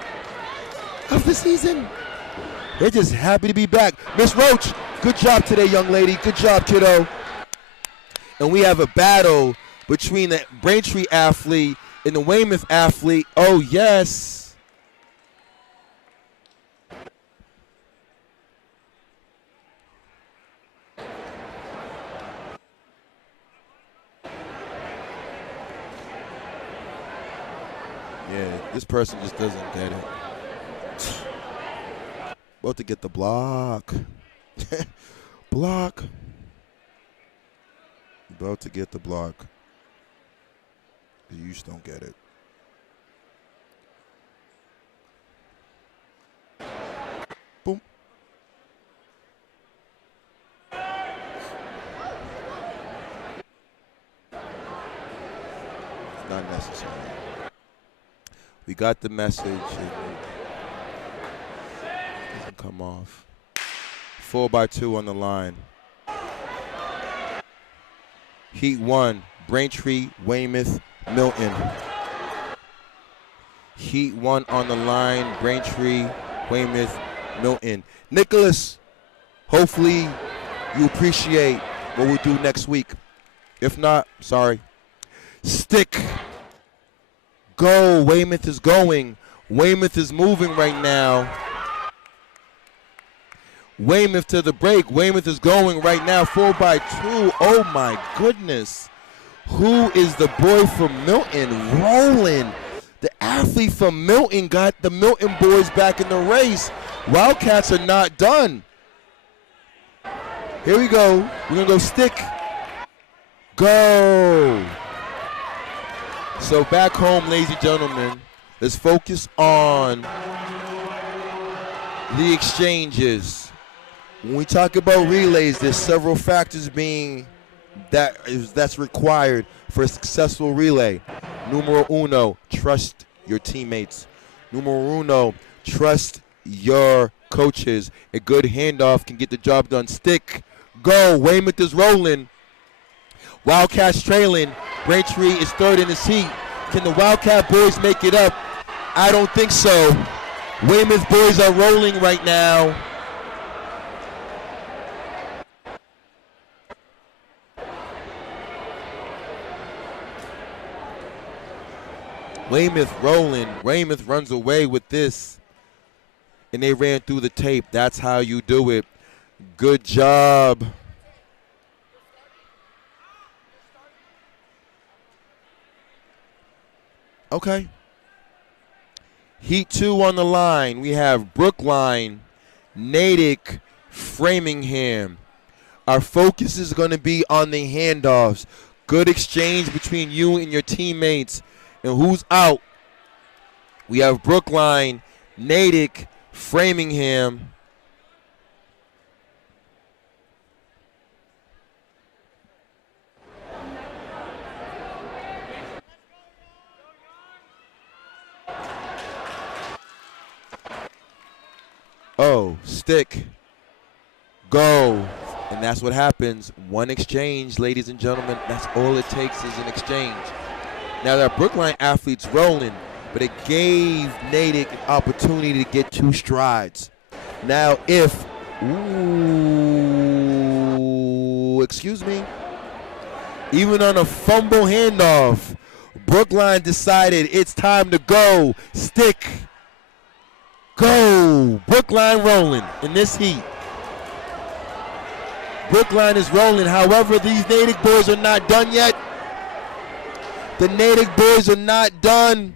of the season. We're just happy to be back. Miss Roach, good job today, young lady. Good job, kiddo. And we have a battle between the Braintree athlete and the Weymouth athlete. Oh, yes. Yeah, this person just doesn't get it. About to get the block. Block. About to get the block. You just don't get it. Boom. It's not necessary. We got the message. It doesn't come off. 4x2 on the line. Heat 1, Braintree, Weymouth, Milton. Heat 1 on the line, Braintree, Weymouth, Milton. Nicholas, hopefully you appreciate what we'll do next week. If not, sorry. Stick. Go. Weymouth is going. Weymouth is moving right now. Weymouth to the break. Weymouth is going right now. 4x2. Oh my goodness. Who is the boy from Milton rolling? The athlete from Milton got the Milton boys back in the race. Wildcats are not done. Here we go. We're going to go stick. Go. So back home, ladies and gentlemen, let's focus on the exchanges. When we talk about relays, there's several factors that's required for a successful relay. Numero uno, trust your teammates. Numero uno, trust your coaches. A good handoff can get the job done. Stick, go. Weymouth is rolling. Wildcats trailing. Braintree is third in his heat. Can the Wildcat boys make it up? I don't think so. Weymouth boys are rolling right now. Weymouth rolling. Weymouth runs away with this. And they ran through the tape. That's how you do it. Good job. Okay. Heat 2 on the line. We have Brookline, Natick, Framingham. Our focus is going to be on the handoffs. Good exchange between you and your teammates. And who's out? We have Brookline, Natick, Framingham. Oh, stick, go. And that's what happens. One exchange, ladies and gentlemen. That's all it takes is an exchange. Now that Brookline athletes rolling, but it gave Natick an opportunity to get 2 strides. Now if, excuse me, even on a fumble handoff, Brookline decided it's time to go. Stick, go. Brookline rolling in this heat. Brookline is rolling. However, these Natick boys are not done yet. The Natick boys are not done.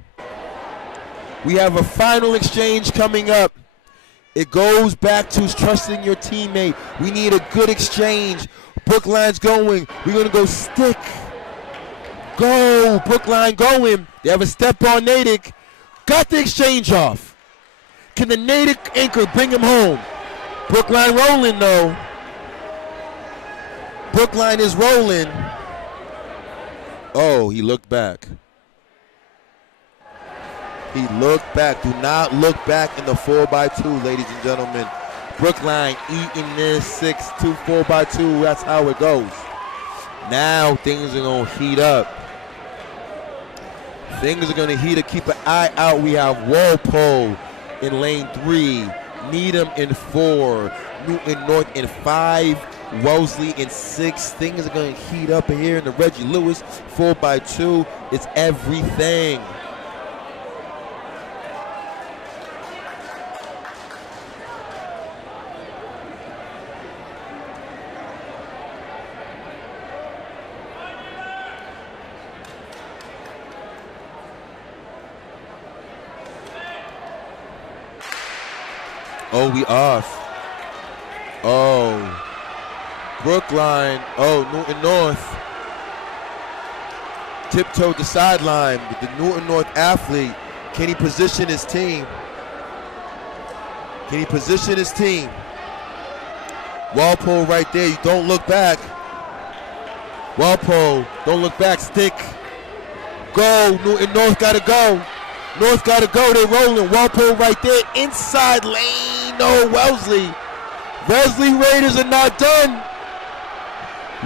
We have a final exchange coming up. It goes back to trusting your teammate. We need a good exchange. Brookline's going. We're going to go stick. Go. Brookline going. They have a step on Natick. Got the exchange off. Can the Natick anchor bring him home? Brookline rolling though. Brookline is rolling. Oh, he looked back. He looked back. Do not look back in the 4x2, ladies and gentlemen. Brookline eating this 6-2 4x2. That's how it goes. Now things are going to heat up. Things are going to heat up. Keep an eye out. We have Walpole in lane 3. Needham in 4. Newton North in 5. Wellesley in 6. Things are going to heat up here in the Reggie Lewis 4x2. It's everything. Oh, we off. Oh. Brookline. Oh, Newton North. Tiptoed the sideline. But the Newton North athlete, can he position his team? Can he position his team? Walpole right there. You don't look back. Walpole, don't look back. Stick. Go. Newton North got to go. North got to go. They're rolling. Walpole right there. Inside lane. No, Wellesley. Wellesley Raiders are not done.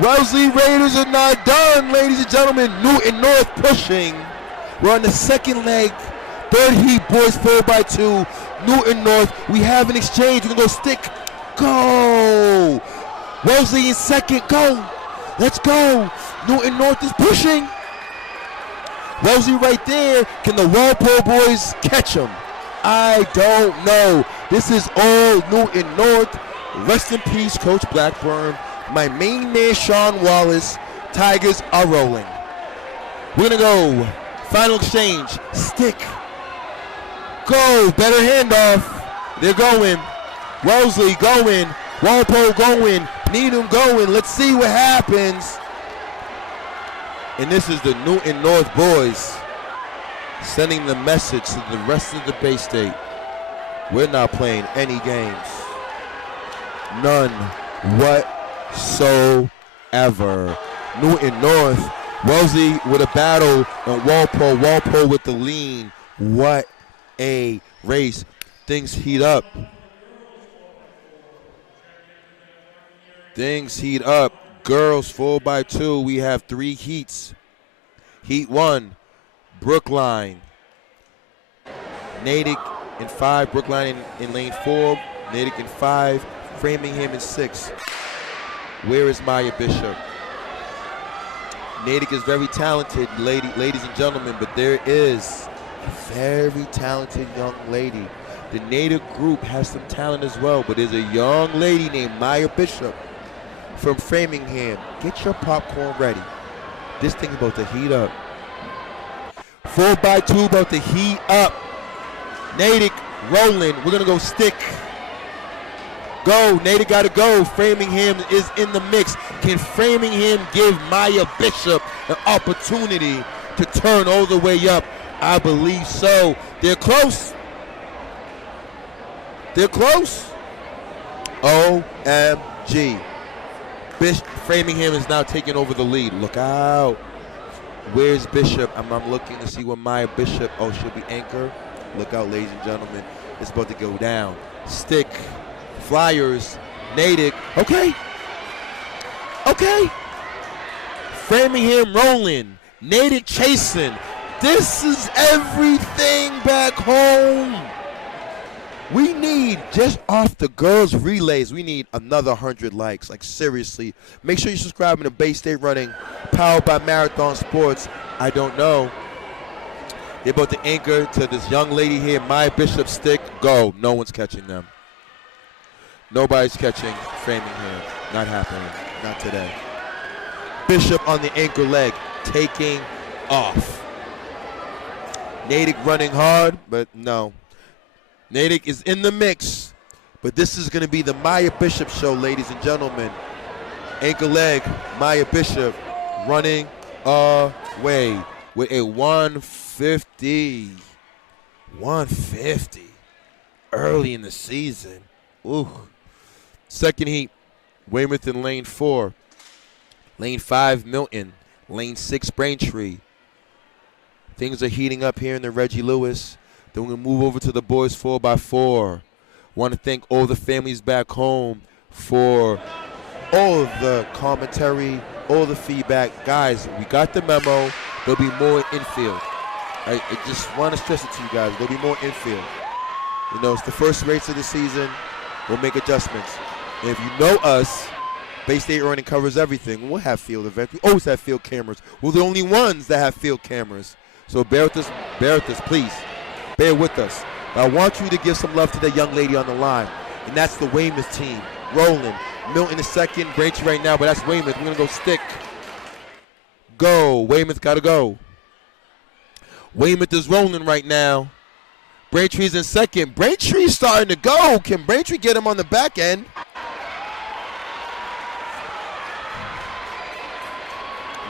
Wellesley Raiders are not done, ladies and gentlemen. Newton North pushing. We're on the second leg. Third heat, boys, 4x2. Newton North. We have an exchange. We're going to go stick. Go. Wellesley in second. Go. Let's go. Newton North is pushing. Wellesley right there. Can the Walpole boys catch him? I don't know. This is all Newton North. Rest in peace, Coach Blackburn. My main man, Sean Wallace. Tigers are rolling. We're going to go. Final exchange. Stick. Go. Better handoff. They're going. Wellesley going. Walpole going. Needham going. Let's see what happens. And this is the Newton North boys sending the message to the rest of the Bay State. We're not playing any games. None whatsoever. Newton North. Wellesley with a battle and Walpole. Walpole with the lean. What a race. Things heat up. Things heat up. Girls 4x2. We have 3 heats. Heat 1, Brookline. Natick in 5. Brookline in lane 4. Natick in 5. Framingham in 6. Where is Maya Bishop? Natick is very talented, ladies and gentlemen, but there is a very talented young lady. The Natick group has some talent as well, but there's a young lady named Maya Bishop from Framingham. Get your popcorn ready. This thing's about to heat up. 4x2 about to heat up. Natick rolling. We're going to go stick. Go. Natick got to go. Framingham is in the mix. Can Framingham give Maya Bishop an opportunity to turn all the way up? I believe so. They're close. They're close. OMG. Framingham is now taking over the lead. Look out. Where's Bishop? I'm looking to see where Maya Bishop. Oh, she'll be anchor. Look out, ladies and gentlemen. It's about to go down. Stick. Flyers. Natick. Okay. Okay. Framingham rolling. Natick chasing. This is everything back home. We need, just off the girls' relays, we need another 100 likes. Like, seriously. Make sure you're subscribing to Bay State Running, powered by Marathon Sports. I don't know. They're about to anchor to this young lady here, Maya Bishop Stick. Go. No one's catching them. Nobody's catching Framingham. Not happening. Not today. Bishop on the anchor leg, taking off. Natick running hard, but no. Natick is in the mix, but this is going to be the Maya Bishop show, ladies and gentlemen. Anchor leg, Maya Bishop running away with a 150. 150 early in the season. Ooh. Second heat, Weymouth in lane 4. Lane 5, Milton. Lane 6, Braintree. Things are heating up here in the Reggie Lewis. Then we're going to move over to the boys 4x4. Want to thank all the families back home for all of the commentary, all the feedback. Guys, we got the memo. There'll be more infield. I just want to stress it to you guys. There'll be more infield. You know, it's the first race of the season. We'll make adjustments. And if you know us, Bay State Running covers everything. We'll have field events. We always have field cameras. We're the only ones that have field cameras. So bear with us, please. Bear with us. But I want you to give some love to that young lady on the line. And that's the Weymouth team. Rolling. Milton is second. Braintree right now, but that's Weymouth. We're going to go stick. Go. Weymouth got to go. Weymouth is rolling right now. Braintree's in second. Braintree's starting to go. Can Braintree get him on the back end?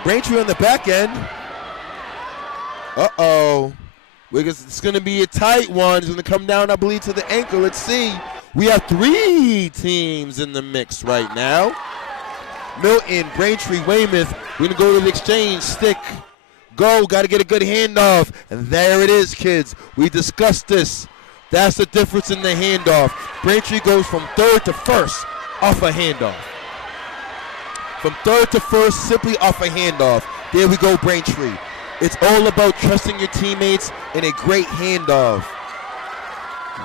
Braintree on the back end. Uh-oh. It's going to be a tight one. It's going to come down, I believe, to the ankle. Let's see. We have 3 teams in the mix right now. Milton, Braintree, Weymouth. We're going to go to the exchange. Stick. Go. Got to get a good handoff. And there it is, kids. We discussed this. That's the difference in the handoff. Braintree goes from third to first off a handoff. From third to first, simply off a handoff. There we go, Braintree. It's all about trusting your teammates in a great handoff.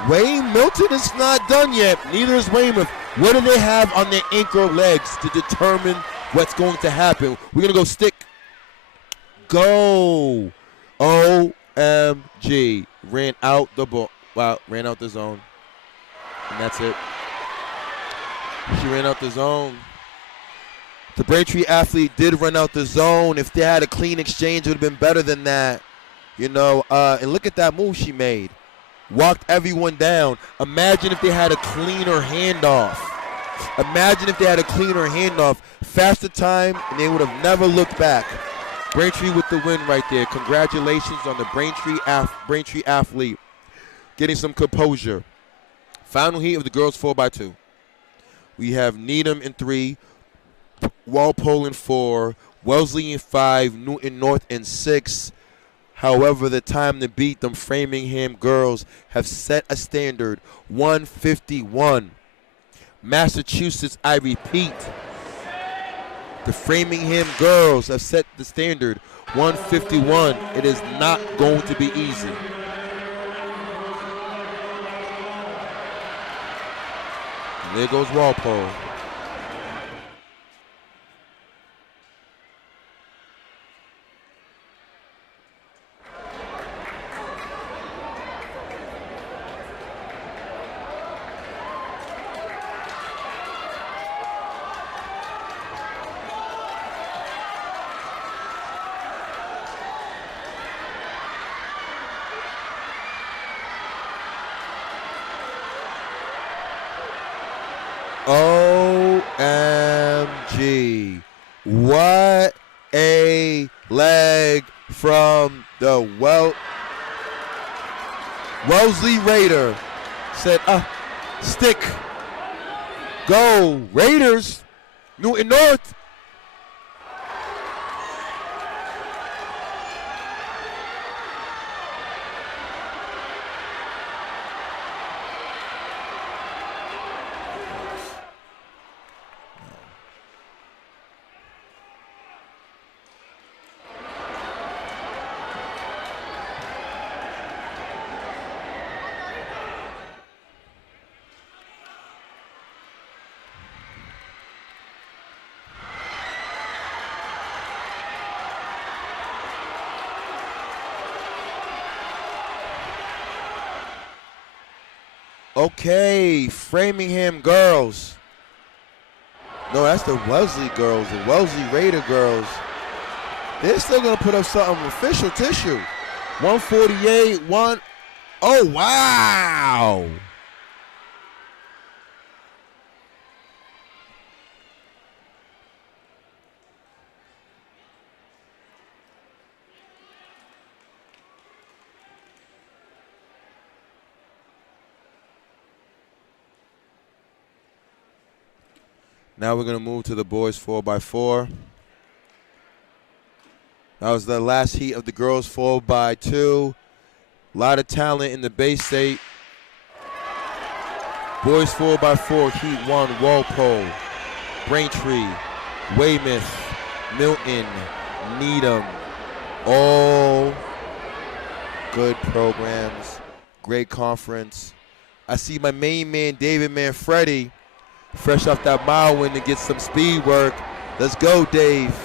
Milton is not done yet. Neither is Weymouth. What do they have on their anchor legs to determine what's going to happen? We're going to go stick. Go. OMG. Ran out the ball. Wow, ran out the zone. And that's it. She ran out the zone. The Braintree athlete did run out the zone. If they had a clean exchange, it would have been better than that. You know, and look at that move she made. Walked everyone down. Imagine if they had a cleaner handoff. Imagine if they had a cleaner handoff. Faster time, and they would have never looked back. Braintree with the win right there. Congratulations on the Braintree athlete getting some composure. Final heat of the girls 4x2. We have Needham in 3. Walpole in 4, Wellesley in 5, Newton North in 6. However, the time to beat them Framingham girls have set a standard, 151. Massachusetts, I repeat, the Framingham girls have set the standard, 151. It is not going to be easy. And there goes Walpole. OMG. What a leg from the Wellesley Raider said, stick. Go. Raiders. Newton North. Okay, Framingham girls. No, that's the Wellesley girls, the Wellesley Raider girls. They're still going to put up something official tissue. 148, Oh, wow. Now we're going to move to the boys 4x4. That was the last heat of the girls 4x2. A lot of talent in the Bay State. Boys 4x4, heat 1, Walpole, Braintree, Weymouth, Milton, Needham. All good programs, great conference. I see my main man, David Manfredi, fresh off that mile win to get some speed work. Let's go, Dave.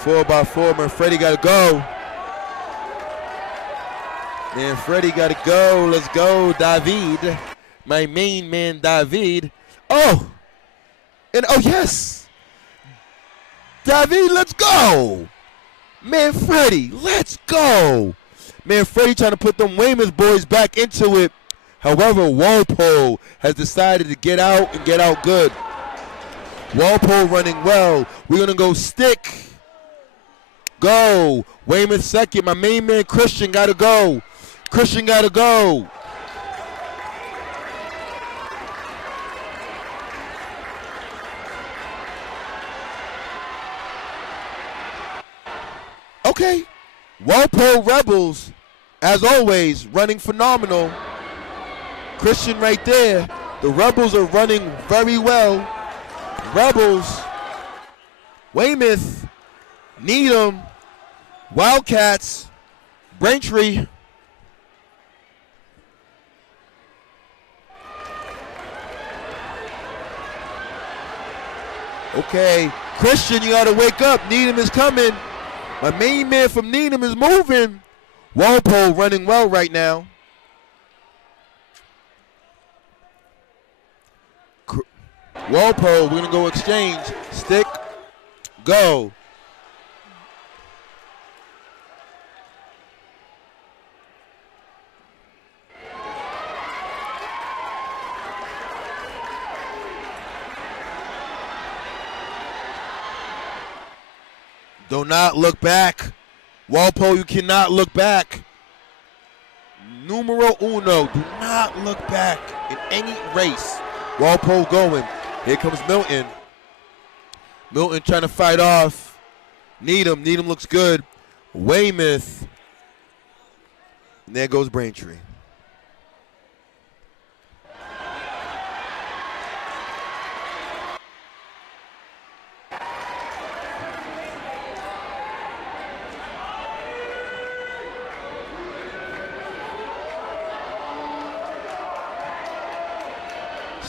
4x4, Manfredi got to go. Manfredi got to go. Let's go, David. My main man, David. Oh, and oh, yes. David, let's go. Manfredi, let's go. Manfredi trying to put them Weymouth boys back into it. However, Walpole has decided to get out and get out good. Walpole running well. We're going to go stick. Go. Weymouth second. My main man, Christian, got to go. Christian got to go. Okay. Walpole Rebels, as always, running phenomenal. Christian right there. The Rebels are running very well. Rebels, Weymouth, Needham, Wildcats, Braintree. Okay, Christian, you got to wake up. Needham is coming. My main man from Needham is moving. Walpole running well right now. Walpole, we're going to go exchange. Stick, go. Do not look back. Walpole, you cannot look back. Numero uno, do not look back in any race. Walpole going. Here comes Milton. Milton trying to fight off Needham. Needham looks good. Weymouth. And there goes Braintree.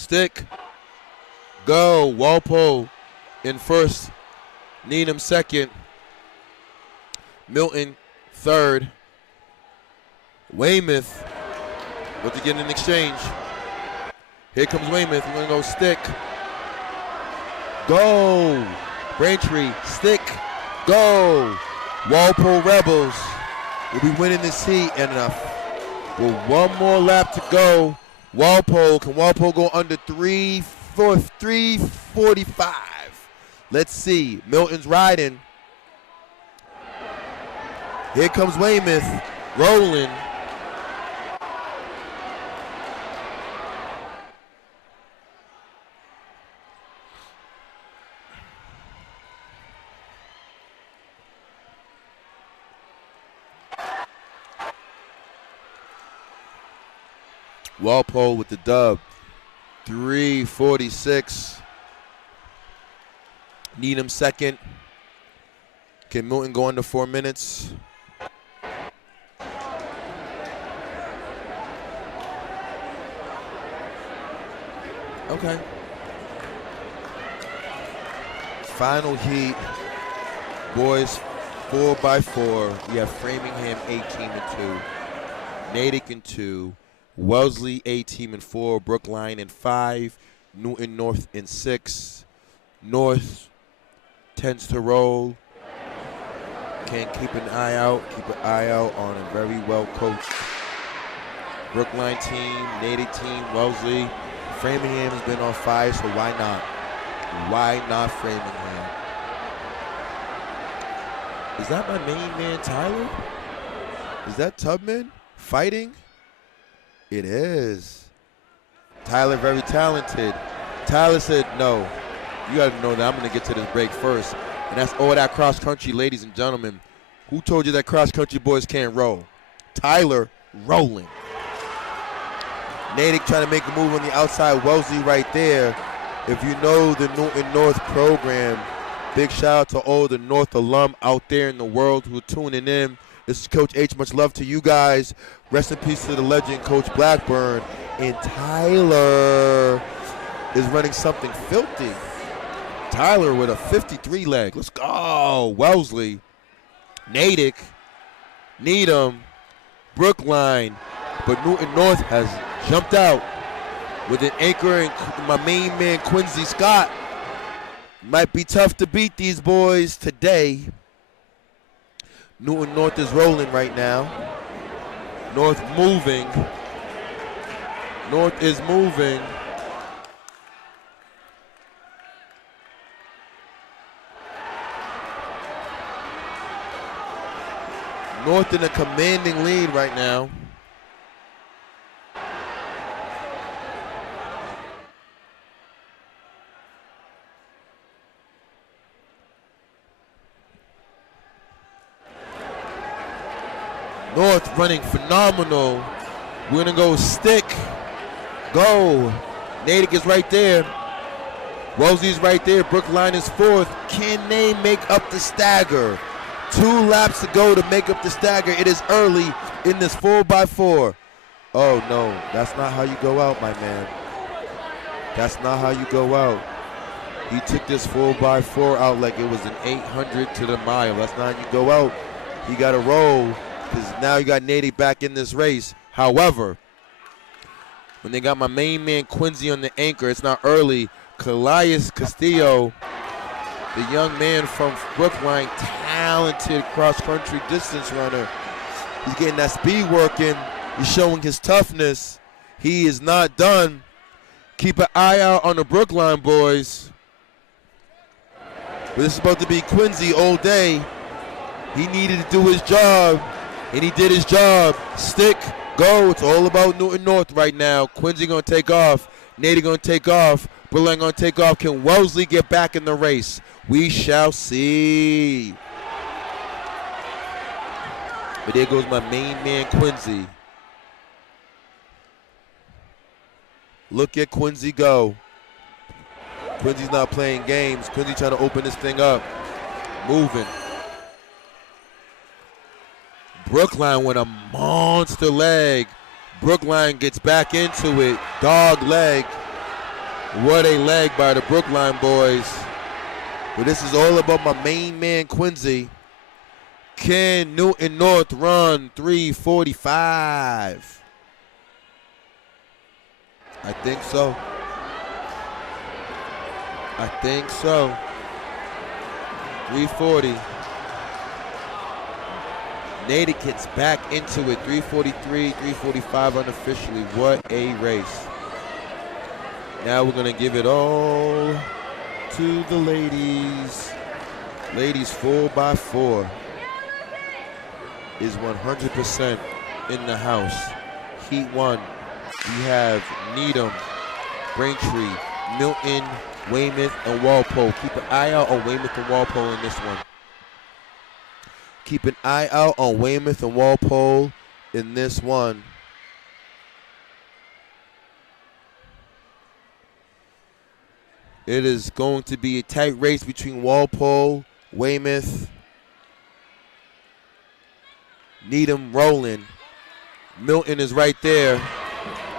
Stick, go. Walpole in first, Needham second, Milton third, Weymouth, what to get in exchange. Here comes Weymouth, we're gonna go stick, go. Braintree, stick, go. Walpole Rebels will be winning this heat and with one more lap to go. Walpole, can Walpole go under 3:45? Let's see. Milton's riding. Here comes Weymouth, rolling. Walpole with the dub. 3:46. Needham second. Can Milton go under 4 minutes? Okay. Final heat. Boys 4x4. We have Framingham 8-team in 2. Natick in 2. Wellesley 8-team in 4. Brookline in 5. Newton North in 6. North tends to roll. Can keep an eye out on a very well coached Brookline team, Natick team, Wellesley. Framingham has been on fire, so why not? Why not Framingham? Is that my main man, Tyler? Is that Tubman fighting? It is. Tyler, very talented. Tyler said, no, you got to know that I'm going to get to this break first. And that's all that cross country, ladies and gentlemen. Who told you that cross country boys can't roll? Tyler rolling. Natick trying to make a move on the outside. Wellesley right there. If you know the Newton North program, big shout out to all the North alum out there in the world who are tuning in. This is Coach H. Much love to you guys. Rest in peace to the legend, Coach Blackburn. And Tyler is running something filthy. Tyler with a 53 leg. Let's go. Wellesley, Natick, Needham, Brookline. But Newton North has jumped out with an anchor and my main man, Quincy Scott. Might be tough to beat these boys today. Newton North is rolling right now. North moving. North is moving. North in a commanding lead right now. North running phenomenal. We're going to go stick. Go. Natick is right there. Wellesley's right there. Brookline is fourth. Can they make up the stagger? 2 laps to go to make up the stagger. It is early in this 4x4. Oh, no. That's not how you go out, my man. That's not how you go out. He took this 4x4 out like it was an 800 to the mile. That's not how you go out. You got to roll because now you got Natick back in this race. However, when they got my main man Quincy on the anchor, it's not early. Calais Castillo, the young man from Brookline, talented cross-country distance runner. He's getting that speed working. He's showing his toughness. He is not done. Keep an eye out on the Brookline boys. But this is about to be Quincy all day. He needed to do his job, and he did his job. Stick, go. It's all about Newton North right now. Quincy going to take off. Natick going to take off. Brookline going to take off. Can Wellesley get back in the race? We shall see. But there goes my main man, Quincy. Look at Quincy go. Quincy's not playing games. Quincy trying to open this thing up. Moving. Brookline with a monster leg. Brookline gets back into it. Dog leg. What a leg by the Brookline boys. But this is all about my main man, Quincy. Can Newton North run 3:45? I think so. I think so. 3:40. Natick gets back into it. 3:43, 3:45 unofficially. What a race. Now we're going to give it all to the ladies. Ladies 4x4 is 100% in the house. Heat 1. We have Needham, Braintree, Milton, Weymouth, and Walpole. Keep an eye out on Weymouth and Walpole in this one. Keep an eye out on Weymouth and Walpole in this one. It is going to be a tight race between Walpole, Weymouth, Needham, Rowland. Milton is right there.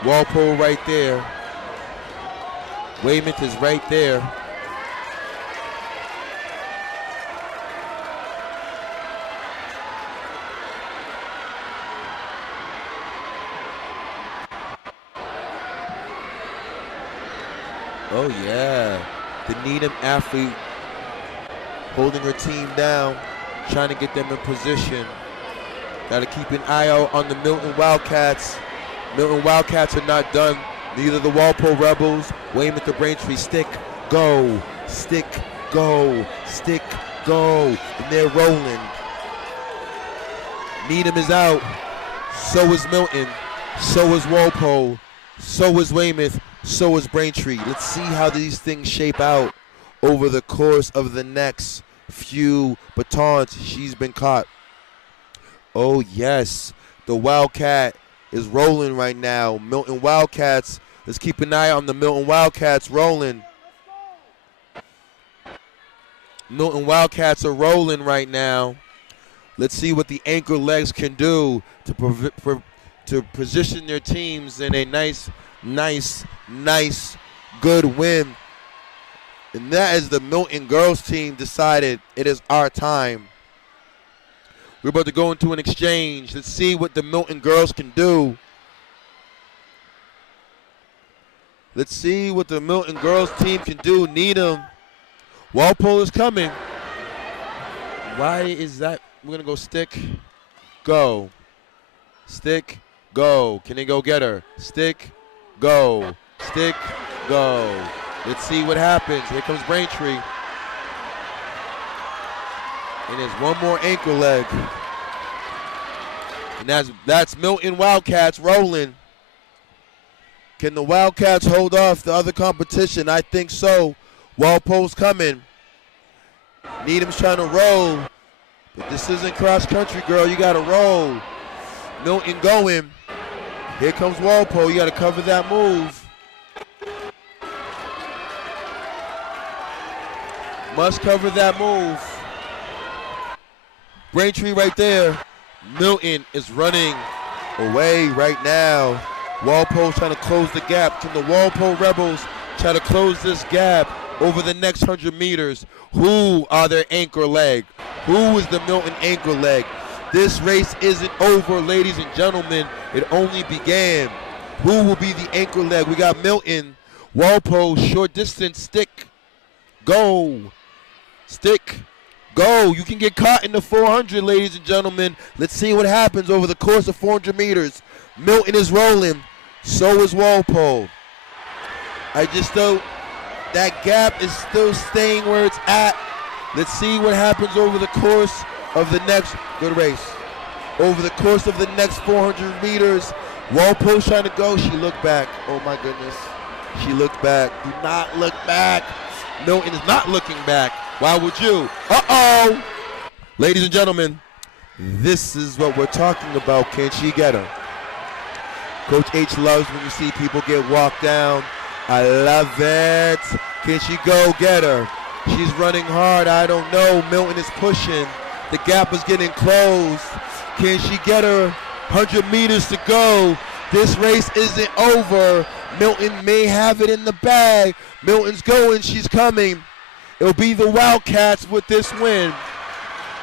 Walpole right there. Weymouth is right there. Oh yeah, the Needham athlete holding her team down, trying to get them in position. Got to keep an eye out on the Milton Wildcats. Milton Wildcats are not done. Neither the Walpole Rebels, Weymouth or Braintree. Stick, go, stick, go, stick, go. And they're rolling. Needham is out. So is Milton. So is Walpole. So is Weymouth. So is Braintree. Let's see how these things shape out over the course of the next few batons. She's been caught. Oh yes, the Wildcat is rolling right now. Milton Wildcats, let's keep an eye on the Milton Wildcats rolling. Milton Wildcats are rolling right now. Let's see what the anchor legs can do to position their teams in a nice, good win. And that is the Milton girls team decided it is our time. We're about to go into an exchange. Let's see what the Milton girls can do. Let's see what the Milton girls team can do. Needham. Walpole is coming. Why is that? We're going to go stick, go. Stick, go. Can they go get her? Stick, go. Stick, go. Let's see what happens. Here comes Braintree. And there's one more ankle leg. And that's Milton Wildcats rolling. Can the Wildcats hold off the other competition? I think so. Walpole's coming. Needham's trying to roll. But this isn't cross country, girl. You got to roll. Milton going. Here comes Walpole. You got to cover that move. Must cover that move. Braintree right there. Milton is running away right now. Walpole's trying to close the gap. Can the Walpole Rebels try to close this gap over the next 100 meters? Who are their anchor leg? Who is the Milton anchor leg? This race isn't over, ladies and gentlemen. It only began. Who will be the anchor leg? We got Milton, Walpole, short distance, stick, go, stick, go. You can get caught in the 400, ladies and gentlemen. Let's see what happens over the course of 400 meters. Milton is rolling. So is Walpole. I just thought that gap is still staying where it's at. Let's see what happens over the course of the next, good race. Over the course of the next 400 meters. Walpole's trying to go. She looked back. Oh my goodness. She looked back. Do not look back. Milton is not looking back. Why would you? Uh-oh. Ladies and gentlemen, this is what we're talking about. Can she get her? Coach H loves when you see people get walked down. I love it. Can she go get her? She's running hard. I don't know. Milton is pushing. The gap is getting closed. Can she get her? 100 meters to go. This race isn't over. Milton may have it in the bag. Milton's going. She's coming. It'll be the Wildcats with this win.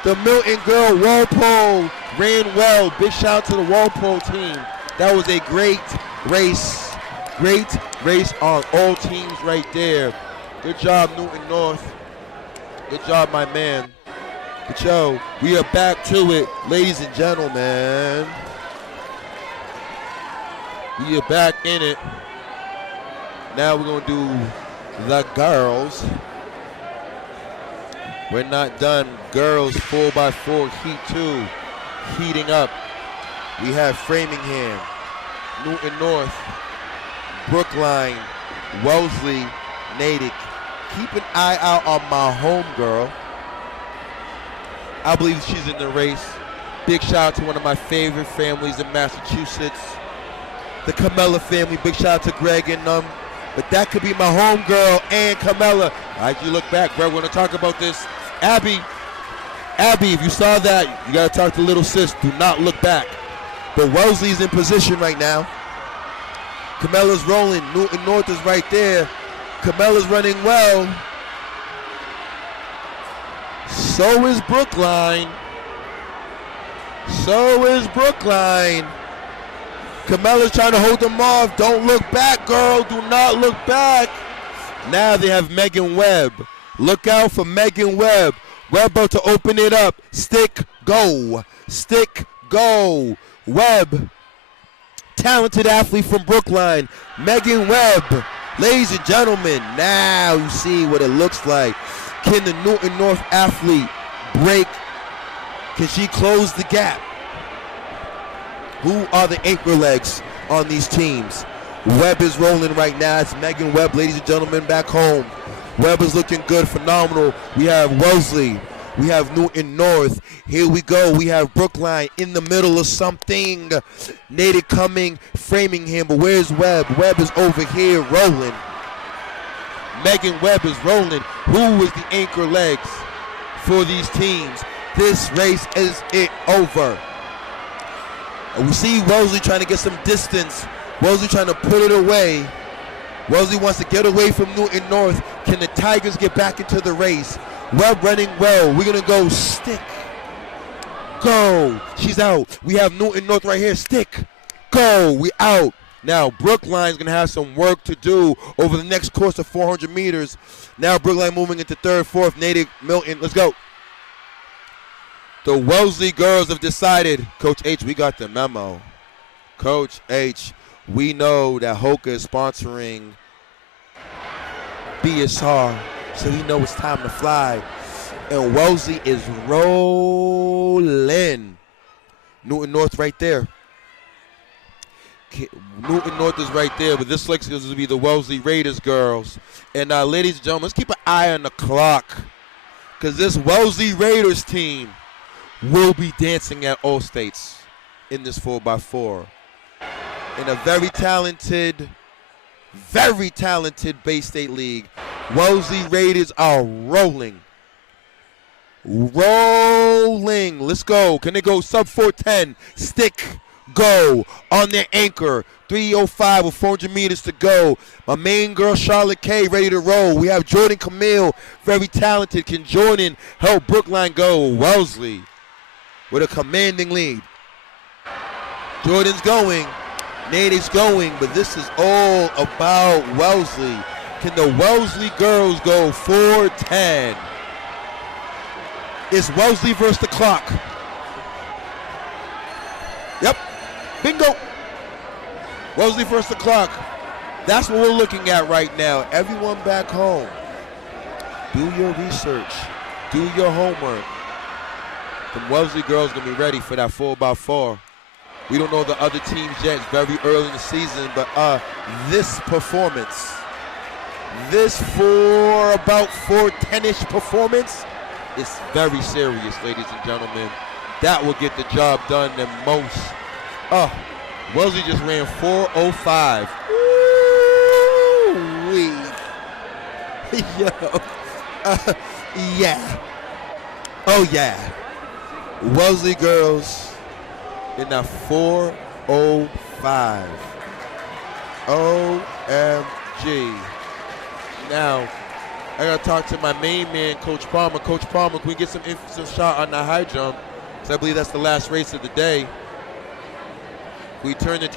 The Milton girl, Walpole, ran well. Big shout out to the Walpole team. That was a great race. Great race on all teams right there. Good job, Newton North. Good job, my man. But yo, we are back to it, ladies and gentlemen. We are back in it. Now we're going to do the girls. We're not done. Girls 4x4 Heat 2 heating up. We have Framingham, Newton North, Brookline, Wellesley, Natick. Keep an eye out on my home girl. I believe she's in the race. Big shout out to one of my favorite families in Massachusetts, the Camella family. Big shout out to Greg and them. but that could be my homegirl, and Carmella. As you look back, bro, we're going to talk about this. Abby, if you saw that, you got to talk to little sis. Do not look back. But Wellesley's in position right now. Carmella's rolling. Newton North is right there. Carmella's running well. So is Brookline. Carmella's trying to hold them off. Don't look back, girl. Do not look back. Now they have Megan Webb. Look out for Megan Webb. Webb about to open it up. Stick, go. Webb. Talented athlete from Brookline. Megan Webb. Ladies and gentlemen, now you see what it looks like. Can the Newton North athlete break? Can she close the gap? Who are the anchor legs on these teams? Webb is rolling right now. It's Megan Webb, ladies and gentlemen, back home. Webb is looking good, phenomenal. We have Wellesley. We have Newton North. Here we go. We have Brookline in the middle of something. Natick coming, framing him, but where's Webb? Webb is over here rolling. Megan Webb is rolling. Who is the anchor legs for these teams? This race is it over. And we see Wellesley trying to get some distance. Wellesley trying to put it away. Wellesley wants to get away from Newton North. Can the Tigers get back into the race? Webb running well. We're going to go stick. Go. She's out. We have Newton North right here. Stick. Go. We out. Now, Brookline's going to have some work to do over the next course of 400 meters. Now, Brookline moving into third, fourth. Natick, Milton. Let's go. The Wellesley girls have decided, Coach H, we got the memo. Coach H, we know that Hoka is sponsoring BSR, so we know it's time to fly. And Wellesley is rolling. Newton North right there. Newton North is right there, but this looks to be the Wellesley Raiders girls. And ladies and gentlemen, let's keep an eye on the clock, because this Wellesley Raiders team will be dancing at All States in this 4x4. In a very talented Bay State League. Wellesley Raiders are rolling. Let's go. Can they go sub 410? Stick, go. On their anchor. 3:05 with 400 meters to go. My main girl, Charlotte K, ready to roll. We have Jordan Camille, very talented. Can Jordan help Brookline go? Wellesley with a commanding lead. Jordan's going. Natick's going, but this is all about Wellesley. Can the Wellesley girls go 4:10? It's Wellesley versus the clock. Yep. Bingo. Wellesley versus the clock. That's what we're looking at right now. Everyone back home, do your research. Do your homework. The Wellesley girls going to be ready for that 4x4. We don't know the other teams yet. It's very early in the season, but this performance, this for about 4:10-ish performance is very serious, ladies and gentlemen. That will get the job done the most. Wellesley just ran 4:05. Ooh-wee. Yo. Yeah. Oh, yeah. Wellesley girls in that 4:05. OMG. Now, I got to talk to my main man, Coach Palmer. Coach Palmer, can we get some shot on the high jump? Because I believe that's the last race of the day. We turn the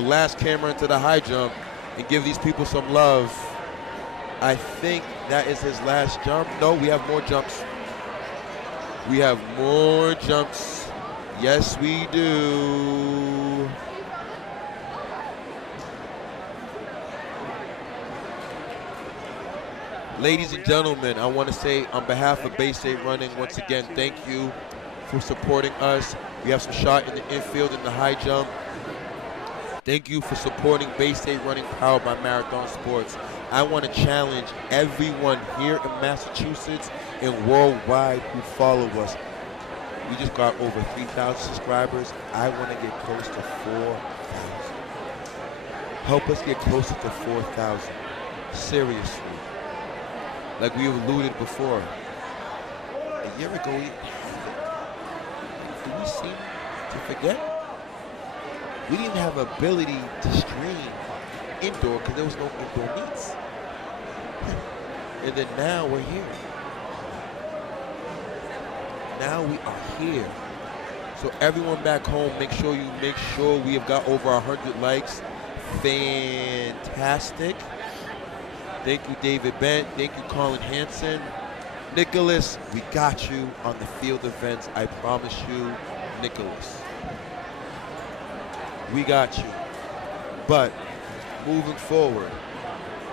last camera into the high jump and give these people some love. I think that is his last jump. No, we have more jumps. We have more jumps. Yes, we do. Ladies and gentlemen, I want to say on behalf of Bay State Running, once again, thank you for supporting us. We have some shot in the infield in the high jump. Thank you for supporting Bay State Running, powered by Marathon Sports. I want to challenge everyone here in Massachusetts and worldwide who follow us. We just got over 3,000 subscribers. I want to get close to 4,000. Help us get closer to 4,000. seriously. Like we alluded before. A year ago, do we seem to forget? We didn't have ability to stream indoor because there was no indoor meets. And then now we're here. Now we are here. So everyone back home, make sure we have got over 100 likes. Fantastic. Thank you, David Bent. Thank you, Colin Hansen. Nicholas, we got you on the field events. I promise you, Nicholas. We got you. But moving forward,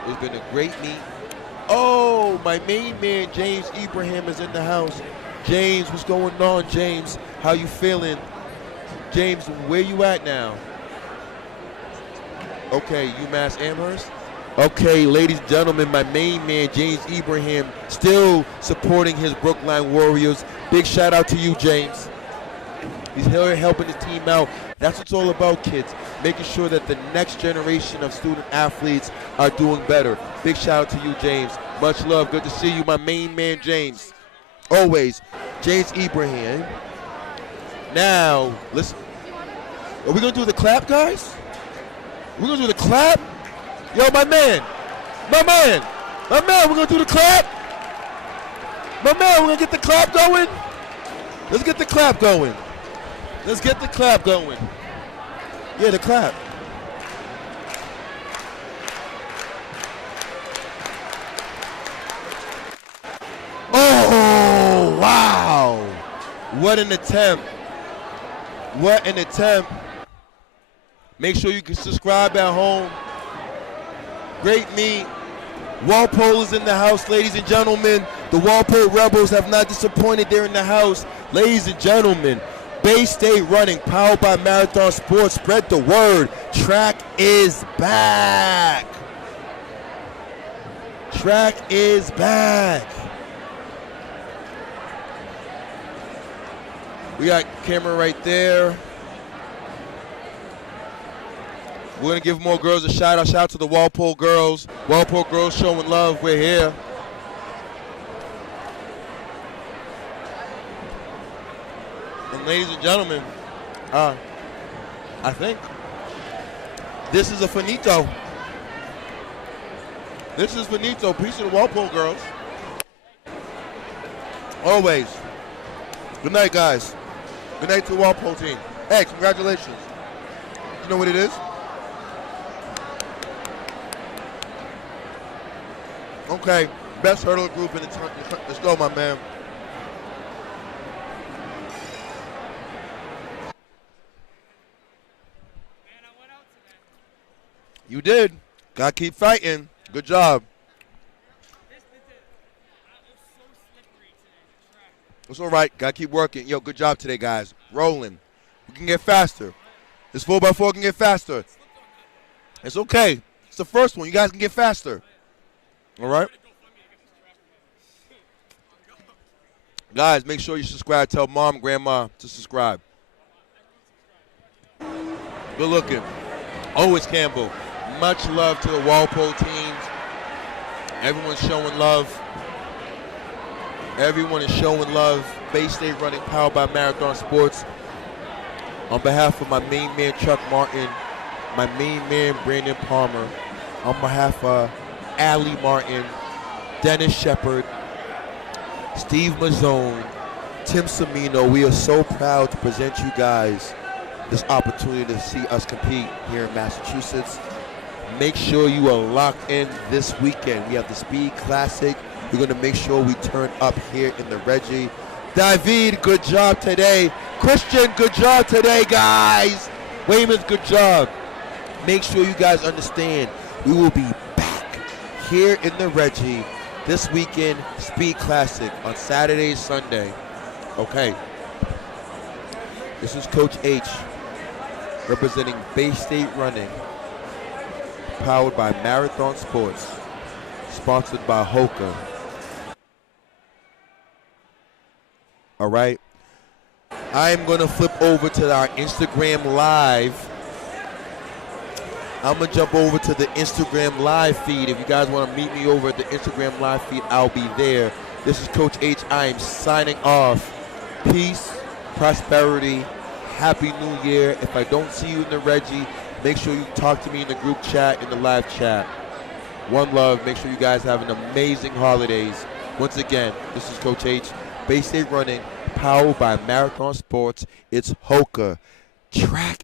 it's been a great meet. Oh, my main man, James Ibrahim, is in the house. James, what's going on, James? How you feeling? James, where you at now? Okay, UMass Amherst? Okay, ladies and gentlemen, my main man, James Ibrahim, still supporting his Brookline Warriors. Big shout out to you, James. He's here helping his team out. That's what it's all about, kids. Making sure that the next generation of student athletes are doing better. Big shout out to you, James. Much love. Good to see you, my main man, James. Always, James Ibrahim. Now, listen. Are we going to do the clap, guys? We're going to do the clap? Yo, my man, we're going to do the clap. My man, we're going to get the clap going. Let's get the clap going. Let's get the clap going. Yeah, the clap. Oh, wow. What an attempt. What an attempt. Make sure you can subscribe at home. Great meet. Walpole is in the house, ladies and gentlemen. The Walpole Rebels have not disappointed. They're in the house. Ladies and gentlemen, Bay State Running, powered by Marathon Sports. Spread the word. Track is back. Track is back. We got camera right there. We're going to give more girls a shout out. Shout out to the Walpole girls. Walpole girls showing love. We're here. And ladies and gentlemen, I think this is a finito. This is finito. Peace to the Walpole girls. Always. Good night, guys. Good night to the Walpole team. Hey, congratulations. You know what it is? Okay, best hurdler group in the country. Let's go, my man. You did. Gotta keep fighting. Good job. It's all right. Gotta keep working. Yo, good job today, guys. Rolling. We can get faster. This 4x4 can get faster. It's okay. It's the first one. You guys can get faster. All right? Guys, make sure you subscribe. Tell mom, grandma to subscribe. Good looking. Always Campbell. Much love to the Walpole teams. Everyone's showing love. Everyone is showing love. Bay State Running, powered by Marathon Sports. On behalf of my main man, Chuck Martin, my main man, Brandon Palmer, on behalf of Allie Martin, Dennis Shepard, Steve Mazzone, Tim Semino, we are so proud to present you guys this opportunity to see us compete here in Massachusetts. Make sure you are locked in this weekend. We have the Speed Classic. We're going to make sure we turn up here in the Reggie. David, good job today. Christian, good job today, guys. Wayman's, good job. Make sure you guys understand, we will be back here in the Reggie this weekend, Speed Classic on Saturday and Sunday. Okay. This is Coach H representing Bay State Running, powered by Marathon Sports, sponsored by Hoka. All right. I'm going to flip over to our Instagram Live. I'm going to jump over to the Instagram live feed. If you guys want to meet me over at the Instagram live feed, I'll be there. This is Coach H. I am signing off. Peace, prosperity, Happy New Year. If I don't see you in the Reggie, make sure you talk to me in the group chat, in the live chat. One love. Make sure you guys have an amazing holidays. Once again, this is Coach H. Bay State Running, powered by Marathon Sports. It's Hoka. Track